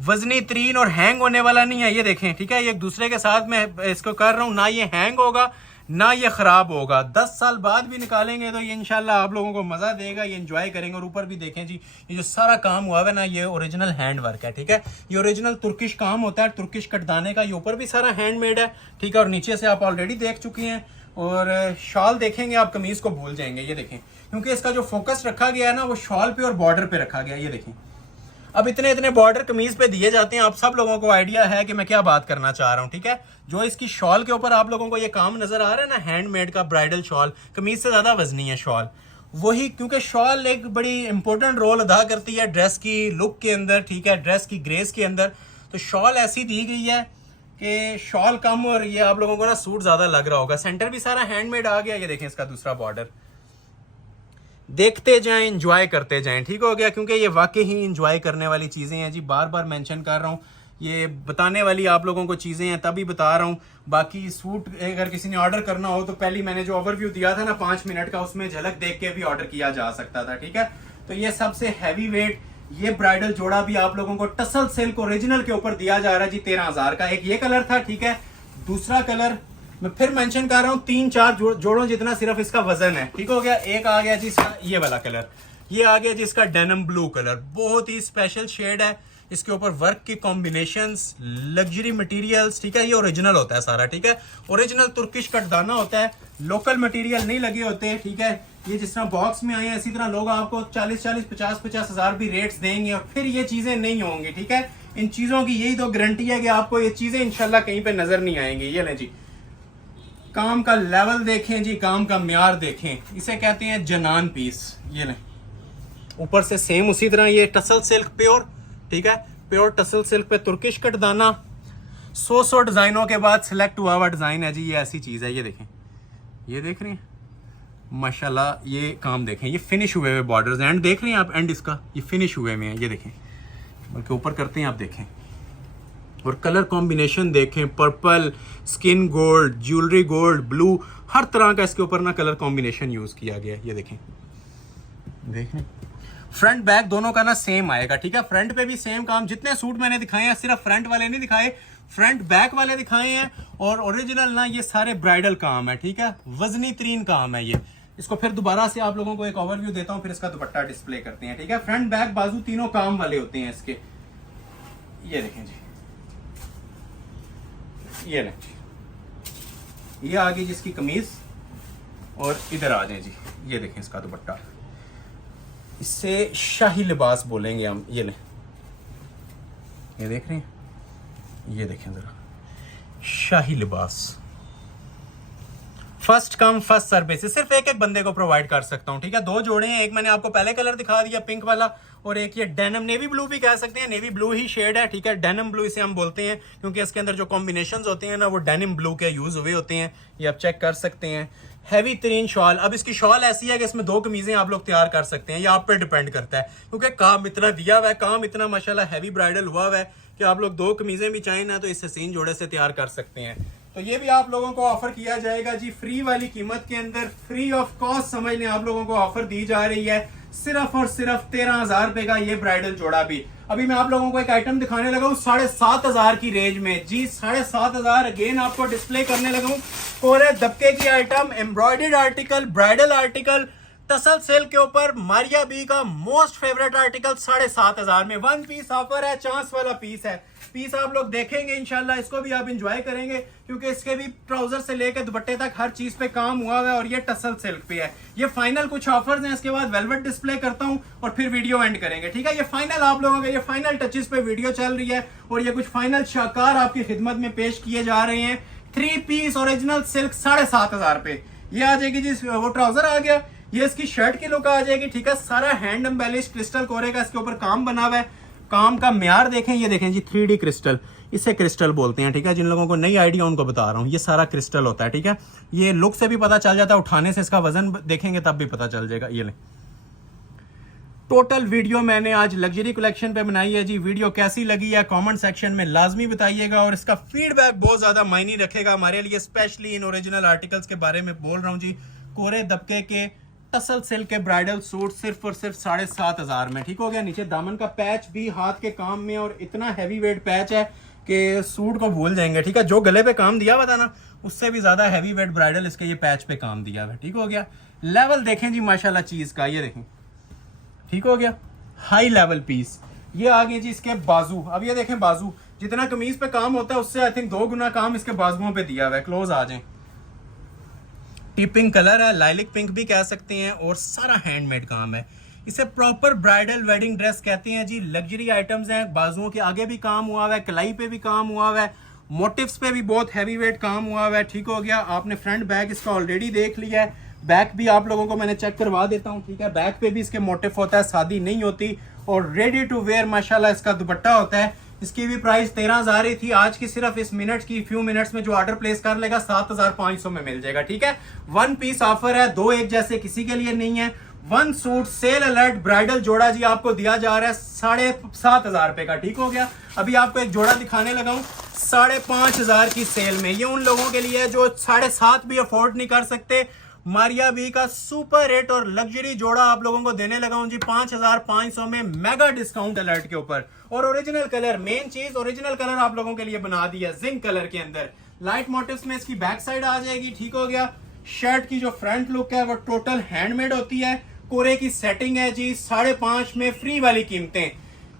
वजनी तरीन और हैंग होने वाला नहीं है। ये देखें, ठीक है, ये एक दूसरे के साथ मैं इसको कर रहा हूँ, ना ये हैंग होगा ना ये ख़राब होगा। 10 साल बाद भी निकालेंगे तो ये इंशाल्लाह आप लोगों को मज़ा देगा, ये एंजॉय करेंगे। और ऊपर भी देखें जी, ये जो सारा काम हुआ है ना, ये ओरिजिनल हैंड वर्क है, ठीक है। ये ओरिजिनल तुर्किश काम होता है, तुर्किश कटदाने का। ये ऊपर भी सारा हैंडमेड है, ठीक है। और नीचे से आप ऑलरेडी देख चुकी हैं। और शॉल देखेंगे आप, कमीज को भूल जाएंगे। ये देखें, क्योंकि इसका जो फोकस रखा गया है ना, वो शॉल पे और बॉर्डर पे रखा गया है। ये देखें, अब इतने इतने बॉर्डर कमीज पे दिए जाते हैं, आप सब लोगों को आइडिया है कि मैं क्या बात करना चाह रहा हूँ, ठीक है। जो इसकी शॉल के ऊपर आप लोगों को ये काम नजर आ रहा है ना, हैंडमेड का ब्राइडल शॉल, कमीज से ज्यादा वजनी है शॉल, वही। क्योंकि शॉल एक बड़ी इंपॉर्टेंट रोल अदा करती है ड्रेस की लुक के अंदर, ठीक है, ड्रेस की ग्रेस के अंदर। तो शॉल ऐसी दी गई है कि शॉल कम और ये आप लोगों को ना सूट ज्यादा लग रहा होगा। सेंटर भी सारा हैंडमेड आ गया। ये देखें इसका दूसरा बॉर्डर, देखते जाएं, एंजॉय करते जाएं, ठीक हो गया। क्योंकि ये वाकई ही एंजॉय करने वाली चीज़ें हैं जी, बार बार मेंशन कर रहा हूँ, ये बताने वाली आप लोगों को चीज़ें हैं तभी बता रहा हूँ। बाकी सूट अगर किसी ने ऑर्डर करना हो तो पहले मैंने जो ओवरव्यू दिया था ना 5 मिनट का, उसमें झलक देख के भी ऑर्डर किया जा सकता था, ठीक है। तो ये सबसे हैवी वेट ये ब्राइडल जोड़ा भी आप लोगों को टसल सिल्क ओरिजिनल के ऊपर दिया जा रहा है जी 13,000 का। एक ये कलर था, ठीक है। दूसरा कलर मैं फिर मेंशन कर रहा हूँ, 3-4 जोड़ों जितना सिर्फ इसका वजन है, ठीक हो गया। एक आ गया जी इसका ये वाला कलर, ये आ गया जी इसका डेनिम ब्लू कलर, बहुत ही स्पेशल शेड है। इसके ऊपर वर्क की कॉम्बिनेशंस, लग्जरी मटेरियल्स, ठीक है। ये ओरिजिनल होता है सारा, ठीक है। ओरिजिनल तुर्किश कटदाना होता है, लोकल मटेरियल नहीं लगे होते, ठीक है। ये जिस तरह बॉक्स में आए हैं, इसी तरह लोग आपको 40-40, 50-50 हज़ार भी रेट्स देंगे और फिर ये चीजें नहीं होंगी, ठीक है। इन चीजों की यही तो गारंटी है कि आपको ये चीजें इंशाल्लाह कहीं पे नजर नहीं आएंगी। ये लें जी, काम का लेवल देखें जी, काम का म्यार देखें, इसे कहते हैं जनान पीस। ये लें, ऊपर से सेम उसी तरह ये टसल सिल्क प्योर, ठीक है, प्योर टसल सिल्क पे तुर्किश कटदाना। 100 डिजाइनों के बाद सिलेक्ट हुआ हुआ डिजाइन है जी, ये ऐसी चीज है। ये देखें, ये देख रहे हैं माशाल्लाह, ये काम देखें, ये फिनिश हुए हुए बॉर्डर्स, एंड देख रहे हैं आप, एंड इसका ये फिनिश हुए में है। ये देखें, बल्कि ऊपर करते हैं आप, देखें। और कलर कॉम्बिनेशन देखें, purple, skin gold, jewellery gold, blue, हर तरह का इसके ऊपर ना कलर कॉम्बिनेशन यूज किया गया है। ये देखें, देखें, फ्रंट बैक दोनों का ना सेम आएगा, ठीक है। फ्रंट पे भी सेम काम, जितने सूट मैंने दिखाए हैं सिर्फ फ्रंट वाले नहीं दिखाए, फ्रंट बैक वाले दिखाए हैं। और ओरिजिनल ना ये सारे ब्राइडल काम है, ठीक है, वजनी तरीन काम है ये। इसको फिर दोबारा से आप लोगों को एक ओवरव्यू देता हूँ, फिर इसका दुपट्टा डिस्प्ले करते हैं, ठीक है। फ्रंट बैक बाजू तीनों काम वाले होते हैं इसके। ये देखें जी, ये लें, ये आ गई जिसकी कमीज। और इधर आ जाए जी, ये देखें इसका दुपट्टा, इससे शाही लिबास बोलेंगे हम। ये लें, ये देख रहे हैं, ये देखें जरा, शाही लिबास, फर्स्ट कम फर्स्ट सर्विस, सिर्फ एक एक बंदे को प्रोवाइड कर सकता हूं, ठीक है। 2 जोड़े हैं, एक मैंने आपको पहले कलर दिखा दिया पिंक वाला, और एक ये डेनिम नेवी ब्लू भी कह सकते हैं, नेवी ब्लू ही शेड है, ठीक है। डेनिम ब्लू इसे हम बोलते हैं क्योंकि इसके अंदर जो कॉम्बिनेशंस होते हैं ना, वो डेनिम ब्लू के यूज हुए होते हैं। ये आप चेक कर सकते हैं। हैवी तरीन शॉल, अब इसकी शॉल ऐसी है कि इसमें 2 कमीजें आप लोग तैयार कर सकते हैं, ये आप पे डिपेंड करता है, क्योंकि काम इतना दिया हुआ है, काम इतना माशाल्लाह हैवी ब्राइडल हुआ हुआ है कि आप लोग 2 कमीजें भी चाहें ना तो इससे 3 जोड़े से तैयार कर सकते हैं। तो ये भी आप लोगों को ऑफर किया जाएगा जी, फ्री वाली कीमत के अंदर, फ्री ऑफ कॉस्ट समझ लें, आप लोगों को ऑफर दी जा रही है सिर्फ और सिर्फ 13,000 रुपए का ये ब्राइडल जोड़ा भी। अभी मैं आप लोगों को एक आइटम दिखाने लगा हूँ 7,500 की रेंज में जी, 7,500 अगेन आपको डिस्प्ले करने लगा हूँ। पूरे दबके की item, embroidered article, bridal article, tussle sale के ऊपर मारिया बी का मोस्ट फेवरेट आर्टिकल 7,500 में। 1 पीस ऑफर है, चांस वाला पीस है। पीस आप लोग देखेंगे इंशाल्लाह, इसको भी आप एंजॉय करेंगे क्योंकि इसके भी ट्राउजर से लेकर दुपट्टे तक हर चीज पे काम हुआ है और ये टसल सिल्क पे है। ये फाइनल कुछ ऑफर्स हैं, इसके बाद वेलवेट डिस्प्ले करता हूं और फिर वीडियो एंड करेंगे, ठीक है। ये फाइनल आप लोगों के, ये फाइनल टचेस पे वीडियो चल रही है और ये कुछ फाइनल शाकार आपकी खिदमत में पेश किए जा रहे हैं। 3 पीस ओरिजिनल सिल्क 7,500 पे ये आ जाएगी जी। वो ट्राउजर आ गया, ये इसकी शर्ट की लुक आ जाएगी, ठीक है। सारा हैंड एम्बेलिश क्रिस्टल कोरे का इसके ऊपर काम बना हुआ है। काम का म्यार देखें, ये देखें जी 3D क्रिस्टल, इसे क्रिस्टल बोलते हैं, ठीक है। जिन लोगों को नई आइडिया उनको बता रहा हूँ, ये सारा क्रिस्टल होता है, ठीक है। ये लुक से भी पता चल जाता है, उठाने से इसका वजन देखेंगे तब भी पता चल जाएगा। ये ले, टोटल वीडियो मैंने आज लग्जरी कलेक्शन पे बनाई है जी। वीडियो कैसी लगी है कमेंट सेक्शन में लाजमी बताइएगा और इसका फीडबैक बहुत ज्यादा मायने रखेगा हमारे लिए, स्पेशली इन ओरिजिनल आर्टिकल्स के बारे में बोल रहा हूँ जी। कोरे दबके के टसल सिल्क के ब्राइडल सूट सिर्फ और सिर्फ 7,500 में, ठीक हो गया। नीचे दामन का पैच भी हाथ के काम में, और इतना हैवी वेट पैच है कि सूट को भूल जाएंगे, ठीक है। जो गले पे काम दिया हुआ था ना, उससे भी ज्यादा हैवी वेट ब्राइडल इसके ये पैच पे काम दिया हुआ है, ठीक हो गया। लेवल देखें जी माशाल्लाह चीज का, ये देखें, ठीक हो गया। High level piece. ये आ गए जी इसके बाजू। अब ये देखें बाजू, जितना कमीज पे काम होता है उससे आई थिंक 2 गुना काम इसके बाजुओं पे दिया हुआ है। क्लोज आ जाए। टिपिंग कलर है, लाइलिक पिंक भी कह सकते हैं, और सारा हैंडमेड काम है। इसे प्रॉपर ब्राइडल वेडिंग ड्रेस कहते हैं जी। लग्जरी आइटम्स हैं, बाजुओं के आगे भी काम हुआ हुआ है, कलाई पे भी काम हुआ हुआ है, मोटिव्स पे भी बहुत हैवी वेट काम हुआ हुआ है, ठीक हो गया। आपने फ्रंट बैक इसका ऑलरेडी देख लिया है, बैक भी आप लोगों को मैंने चेक करवा देता हूँ, ठीक है। बैक पे भी इसके मोटिव होता है, शादी नहीं होती, और रेडी टू वेयर माशाल्लाह इसका दुपट्टा होता है। इसकी भी प्राइस 13,000 ही थी, आज की सिर्फ इस मिनट की फ्यू मिनट्स में जो ऑर्डर प्लेस कर लेगा 7,500 में मिल जाएगा, ठीक है। 1 पीस ऑफर है, 2 एक जैसे किसी के लिए नहीं है। 1 सूट सेल अलर्ट ब्राइडल जोड़ा जी आपको दिया जा रहा है 7,500 रुपए का, ठीक हो गया। अभी आपको एक जोड़ा दिखाने लगा हूं 5,500 की सेल में। ये उन लोगों के लिए जो 7.5 भी अफोर्ड नहीं कर सकते। मारिया बी का सुपर रेट और लग्जरी जोड़ा आप लोगों को देने लगा हूं जी 5,500 में, मेगा डिस्काउंट अलर्ट के ऊपर। और ओरिजिनल कलर, मेन चीज ओरिजिनल कलर आप लोगों के लिए बना दिया जिंक कलर के अंदर। लाइट मोटिव्स में इसकी बैक साइड आ जाएगी, ठीक हो गया। शर्ट की जो फ्रंट लुक है वो टोटल हैंडमेड होती है, कोरे की सेटिंग है जी। 5.5 में फ्री वाली कीमतें।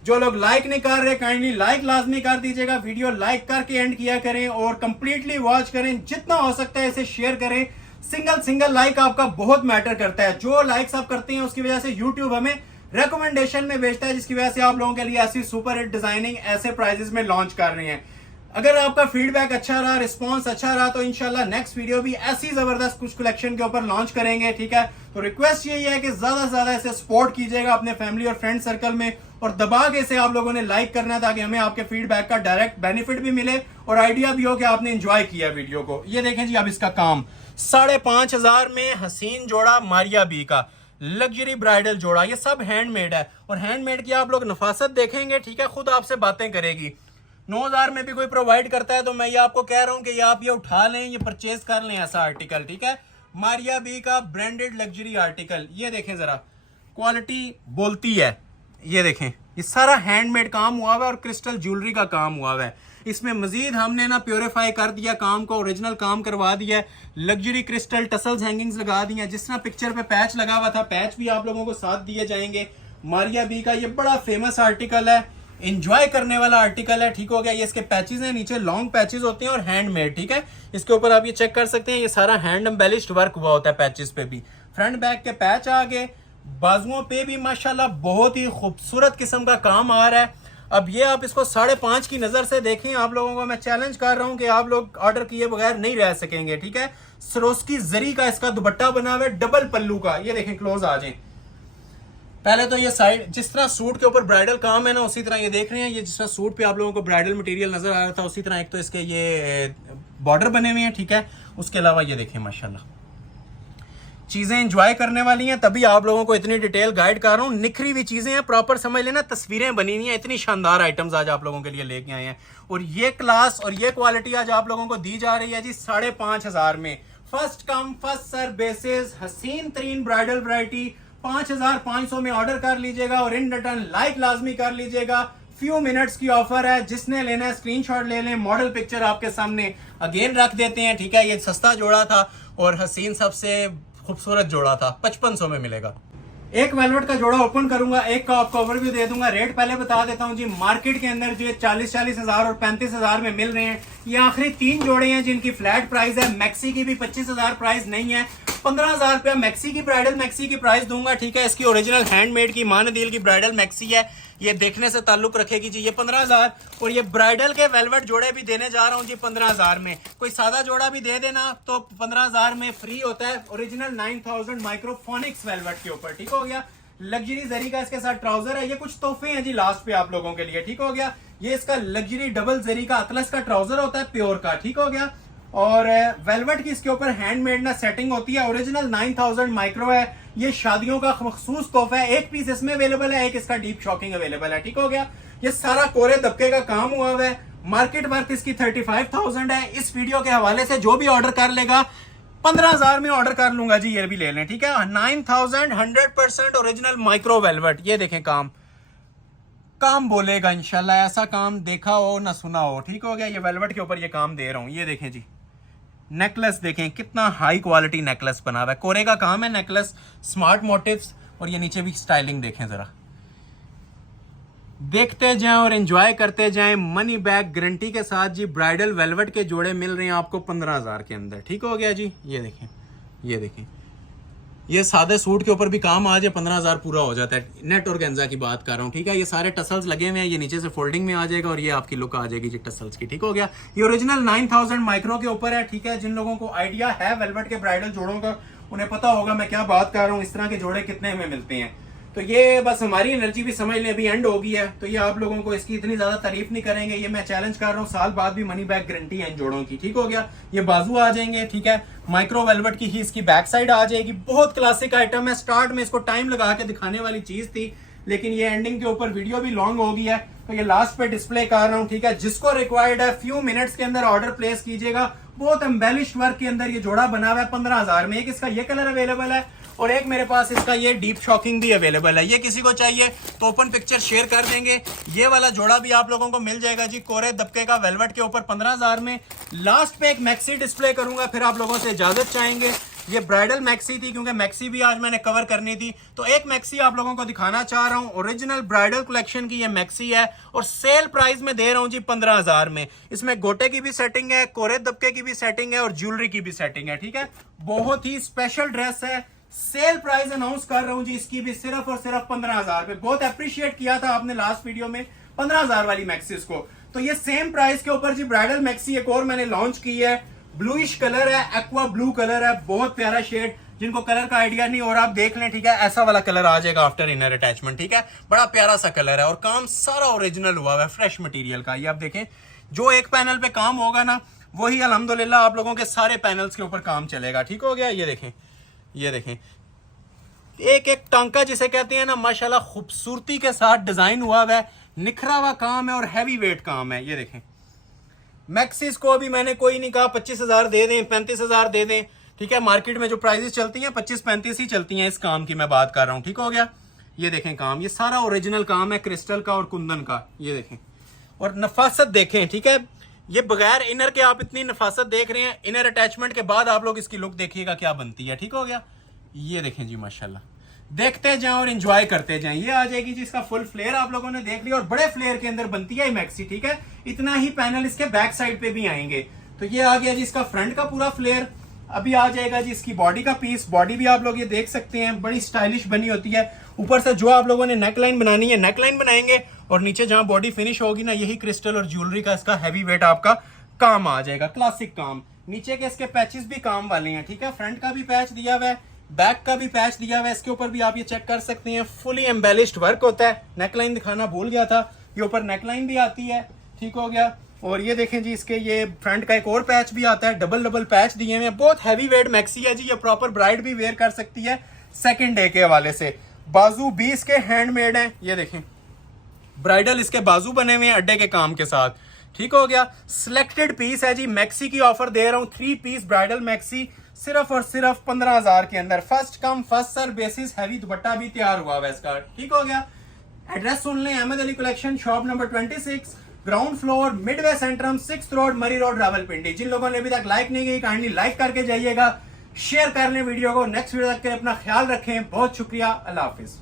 जो लोग लाइक नहीं कर रहे काइंडली लाइक लाजमी कर दीजिएगा, वीडियो लाइक करके एंड किया करें और कंप्लीटली वॉच करें, जितना हो सकता है इसे शेयर करें। सिंगल लाइक आपका बहुत मैटर करता है। जो लाइक्स आप करते हैं उसकी वजह से यूट्यूब हमें रेकमेंडेशन में भेजता है, जिसकी वजह से आप लोगों के लिए ऐसी सुपर हिट डिजाइनिंग ऐसे प्राइजेस में लॉन्च कर रहे हैं। अगर आपका फीडबैक अच्छा रहा, रिस्पांस अच्छा रहा, तो इंशाल्लाह नेक्स्ट वीडियो भी ऐसी जबरदस्त कुछ कलेक्शन के ऊपर लॉन्च करेंगे, ठीक है। तो रिक्वेस्ट यही है कि ज्यादा से ज्यादा इसे सपोर्ट कीजिएगा अपने फैमिली और फ्रेंड सर्कल में, और दबा के इसे आप लोगों ने लाइक करना है ताकि हमें आपके फीडबैक का डायरेक्ट बेनिफिट भी मिले और आइडिया भी हो कि आपने एंजॉय किया वीडियो को। ये देखें जी अब इसका काम 5,500 में हसीन जोड़ा मारिया बी का लग्जरी ब्राइडल जोड़ा। ये सब हैंडमेड है, और हैंडमेड की आप लोग नफासत देखेंगे, ठीक है, खुद आपसे बातें करेगी। 9,000 में भी कोई प्रोवाइड करता है तो मैं ये आपको कह रहा हूं कि ये आप ये उठा लें, ये परचेज कर लें ऐसा आर्टिकल, ठीक है। मारिया बी का ब्रांडेड लग्जरी आर्टिकल, ये देखें जरा, क्वालिटी बोलती है। ये देखें, ये सारा हैंडमेड काम हुआ हुआ है और क्रिस्टल ज्वेलरी का काम हुआ हुआ है। इसमें मजीद हमने ना प्योरीफाई कर दिया काम को, ओरिजिनल काम करवा दिया है, लग्जरी क्रिस्टल टसल्स हैंगिंग्स लगा दी हैं। जिस तरह पिक्चर पे पैच लगा हुआ था, पैच भी आप लोगों को साथ दिए जाएंगे। मारिया बी का ये बड़ा फेमस आर्टिकल है, एंजॉय करने वाला आर्टिकल है, ठीक हो गया। ये इसके पैचेस हैं, नीचे लॉन्ग पैचेस होते हैं और हैंडमेड, ठीक है। इसके ऊपर आप ये चेक कर सकते हैं, ये सारा हैंड एम्बेलिश्ड वर्क हुआ होता है पैचेस पे भी। फ्रंट बैक के पैच आ गए, बाजुओं पे भी माशाल्लाह बहुत ही खूबसूरत किस्म का काम आ रहा है। अब ये आप इसको 5.5 की नजर से देखें, आप लोगों को मैं चैलेंज कर रहा हूं कि आप लोग ऑर्डर किए बगैर नहीं रह सकेंगे, ठीक है। सरोस्की जरी का इसका दुपट्टा बना हुआ है, डबल पल्लू का। ये देखें, क्लोज आ जाए। पहले तो ये साइड जिस तरह सूट के ऊपर ब्राइडल काम है ना, उसी तरह ये देख रहे हैं, ये जिस तरह सूट पे आप लोगों को ब्राइडल मटेरियल नजर आ रहा था, उसी तरह एक तो इसके ये बॉर्डर बने हुए हैं, ठीक है। उसके अलावा ये देखें माशाल्लाह चीजें एंजॉय करने वाली हैं, तभी आप लोगों को इतनी डिटेल गाइड कर रहा हूँ। निखरी हुई चीजें हैं, प्रॉपर समझ लेना, तस्वीरें बनी हुई हैं, इतनी शानदार आइटम्स आज आप लोगों के लिए लेके आए हैं। और ये क्लास और ये क्वालिटी आज आप लोगों को दी जा रही है जी 5,500 में। First come first serve basis, हसीन तरीन ब्राइडल वैरायटी 5,500 में ऑर्डर कर लीजिएगा और इन रिटर्न लाइक लाजमी कर लीजिएगा। फ्यू मिनट्स की ऑफर है, जिसने लेना है स्क्रीनशॉट ले लें। मॉडल पिक्चर आपके सामने अगेन रख देते हैं, ठीक है। ये सस्ता जोड़ा था और हसीन सबसे खूबसूरत जोड़ा था, 5,500 में मिलेगा। एक वेलवेट का जोड़ा ओपन करूंगा, एक का आपको ओवरव्यू दे दूंगा। रेट पहले बता देता हूं जी, मार्केट के अंदर जो 40,000 और 35,000 में मिल रहे हैं। ये आखिरी 3 जोड़े हैं जिनकी फ्लैट प्राइस है। मैक्सी की भी 25,000 प्राइस नहीं है, 15,000 रुपया मैक्सी की ब्राइडल मैक्सी की प्राइस दूंगा, ठीक है। इसकी ओरिजिनल हैंडमेड की मान दिल की ब्राइडल मैक्सी है, ये देखने से ताल्लुक रखेगी जी। ये 15,000 और ये ब्राइडल के वेलवेट जोड़े भी देने जा रहा हूं जी 15,000 में। कोई सादा जोड़ा भी दे देना तो 15,000 में फ्री होता है, ओरिजिनल 9,000 माइक्रोफोनिक्स वेलवेट के ऊपर, ठीक हो गया। लग्जरी जरी का इसके साथ ट्राउजर है। ये कुछ तोहफे हैं जी लास्ट पे आप लोगों के लिए, ठीक हो गया। ये इसका लग्जरी डबल जरी का अतलस का ट्राउजर होता है, प्योर का, ठीक हो गया। और वेलवेट की इसके ऊपर हैंडमेड ना सेटिंग होती है, ओरिजिनल 9,000 माइक्रो है। ये शादियों का मखसूस तोहफा है। एक पीस इसमें अवेलेबल है, एक इसका डीप शॉकिंग अवेलेबल है, ठीक हो गया। ये सारा कोरे दबके का काम हुआ है। मार्केट वर्थ इसकी 35,000 है। इस वीडियो के हवाले से जो भी ऑर्डर कर लेगा 15,000 में ऑर्डर कर लूंगा जी, ये भी ले लें, ठीक है। 9,000 100% ओरिजिनल माइक्रो वेलवेट। ये देखें काम बोलेगा इंशाल्लाह, ऐसा काम देखा हो ना सुना हो, ठीक हो गया। ये वेलवेट के ऊपर ये काम दे रहा हूं। ये देखें जी, नेकलेस देखें कितना हाई क्वालिटी नेकलेस बना हुआ है, कोरे का काम है नेकलेस, स्मार्ट मोटिव्स, और ये नीचे भी स्टाइलिंग देखें जरा, देखते जाएं और एंजॉय करते जाएं। मनी बैक गारंटी के साथ जी, ब्राइडल वेलवेट के जोड़े मिल रहे हैं आपको 15,000 के अंदर, ठीक हो गया जी। ये देखें, ये देखें, ये सादे सूट के ऊपर भी काम आ जाए 15,000 पूरा हो जाता है। नेट और गेंजा की बात कर रहा हूँ, ठीक है। ये सारे टसल्स लगे हुए हैं, ये नीचे से फोल्डिंग में आ जाएगा और ये आपकी लुक आ जाएगी जी टसल्स की, ठीक हो गया। ये ओरिजिनल 9,000 माइक्रो के ऊपर है, ठीक है। जिन लोगों को आइडिया है वेलवेट के ब्राइडल जोड़ों का, उन्हें पता होगा मैं क्या बात कर रहा हूँ, इस तरह के जोड़े कितने में मिलते हैं। तो ये बस हमारी एनर्जी भी समझ लें अभी एंड हो गई है, तो ये आप लोगों को इसकी इतनी ज्यादा तारीफ नहीं करेंगे। ये मैं चैलेंज कर रहा हूँ, साल बाद भी मनी बैक गारंटी है इन जोड़ों की, ठीक हो गया। ये बाजू आ जाएंगे, ठीक है। माइक्रो वेलवेट की ही इसकी बैक साइड आ जाएगी। बहुत क्लासिक आइटम है। स्टार्ट में इसको टाइम लगा के दिखाने वाली चीज थी, लेकिन ये एंडिंग के ऊपर वीडियो भी लॉन्ग हो गई है, तो ये लास्ट पे डिस्प्ले कर रहा हूँ, ठीक है। जिसको रिक्वायर्ड है फ्यू मिनट्स के अंदर ऑर्डर प्लेस कीजिएगा। बहुत एम्बेलिश वर्क के अंदर ये जोड़ा बना हुआ है 15,000 में। एक इसका ये कलर अवेलेबल है और एक मेरे पास इसका ये डीप शॉकिंग भी अवेलेबल है। ये किसी को चाहिए तो ओपन पिक्चर शेयर कर देंगे। ये वाला जोड़ा भी आप लोगों को मिल जाएगा जी, कोरे दबके का वेलवेट के ऊपर 15,000 में। लास्ट पे एक मैक्सी डिस्प्ले करूंगा, फिर आप लोगों से इजाजत चाहेंगे। ये ब्राइडल मैक्सी थी, क्योंकि मैक्सी भी आज मैंने कवर करनी थी, तो एक मैक्सी आप लोगों को दिखाना चाह रहा हूं। ओरिजिनल ब्राइडल कलेक्शन की ये मैक्सी है और सेल प्राइस में दे रहा हूं जी 15,000 में। इसमें गोटे की भी सेटिंग है, कोरे दबके की भी सेटिंग है और ज्वेलरी की भी सेटिंग है, ठीक है। बहुत ही स्पेशल ड्रेस है। सेल प्राइस अनाउंस कर रहा हूं जी इसकी भी सिर्फ और सिर्फ 15,000 पे। बहुत अप्रिशिएट किया था आपने लास्ट वीडियो में 15,000 वाली मैक्सीज को, तो ये सेम प्राइस के ऊपर जी ब्राइडल मैक्सी एक और मैंने लॉन्च की है। ब्लूइश कलर है, एक्वा ब्लू कलर है, बहुत प्यारा शेड। जिनको कलर का आइडिया नहीं और आप देख लें, ठीक है। ऐसा वाला कलर आ जाएगा आफ्टर इनर अटैचमेंट, ठीक है। बड़ा प्यारा सा कलर है और काम सारा ओरिजिनल हुआ है, फ्रेश मटेरियल का। ये आप देखें, जो एक पैनल पे काम होगा ना, वही अल्हम्दुलिल्लाह आप लोगों के सारे पैनल्स के ऊपर काम चलेगा, ठीक हो गया। ये देखें, ये देखें, एक एक टांका जिसे कहते हैं ना, माशाल्लाह खूबसूरती के साथ डिजाइन हुआ है, निखरा हुआ काम है और हैवी वेट काम है। ये देखें, मैक्सिस को अभी मैंने कोई नहीं कहा 25,000 दे दें, 35,000 दे दें, ठीक है। मार्केट में जो प्राइसेस चलती हैं 25-35 ही चलती हैं। इस काम की मैं बात कर रहा हूं, ठीक हो गया। ये देखें काम, ये सारा ओरिजिनल काम है, क्रिस्टल का और कुंदन का। ये देखें और नफासत देखें, ठीक है। ये बगैर इनर के आप इतनी नफासत देख रहे हैं, इनर अटैचमेंट के बाद आप लोग इसकी लुक देखिएगा क्या बनती है, ठीक हो गया। ये देखें जी, माशाल्लाह, देखते जाएं और एंजॉय करते जाएं। ये आ जाएगी जी इसका फुल फ्लेयर, आप लोगों ने देख लिया, और बड़े फ्लेयर के अंदर बनती है मैक्सी, ठीक है। इतना ही पैनल इसके बैक साइड पे भी आएंगे। तो ये आ गया जी इसका फ्रंट का पूरा फ्लेयर। अभी आ जाएगा जी इसकी बॉडी का पीस। बॉडी भी आप लोग ये देख सकते हैं, बड़ी स्टाइलिश बनी होती है। ऊपर से जो आप लोगों ने नेकलाइन बनानी है नेकलाइन बनाएंगे, और नीचे जहां बॉडी फिनिश होगी ना, यही क्रिस्टल और ज्वेलरी का इसका हैवी वेट आपका काम आ जाएगा, क्लासिक काम। नीचे के इसके पैचेस भी काम वाले हैं, ठीक है। फ्रंट का भी पैच दिया हुआ है, बैक का भी पैच दिया हुआ है, इसके ऊपर भी आप ये चेक कर सकते हैं। फुली एम्बेलिश्ड वर्क होता है। नेकलाइन दिखाना भूल गया था, ये ऊपर नेकलाइन भी आती है, ठीक हो गया। और ये देखें जी, इसके ये फ्रंट का एक और पैच भी आता है, डबल पैच दिए हुए हैं। बहुत हैवी वेट मैक्सी है जी, ये प्रॉपर ब्राइड भी वेयर कर सकती है सेकंड डे के हवाले से। बाजू भी इसके हैंडमेड हैं, ये देखें, ब्राइडल इसके बाजू बने हुए हैं अड्डे के काम के साथ, ठीक हो गया। सिलेक्टेड पीस है जी, मैक्सी की ऑफर दे रहा हूं, 3 पीस ब्राइडल मैक्सी सिर्फ और सिर्फ 15,000 के अंदर। First come first serve basis, heavy dupatta भी तैयार हुआ है इसका, ठीक हो गया। एड्रेस सुन लें, Ahmad Ali collection, shop number 26, ground floor, midway centrum, 6th road, Murree road, Rawalpindi. जिन लोगों ने अभी तक लाइक नहीं की, काइंडली लाइक करके जाइएगा, शेयर कर लें वीडियो को। नेक्स्ट वीडियो तक के अपना ख्याल रखें, बहुत शुक्रिया, अल्लाह हाफिज।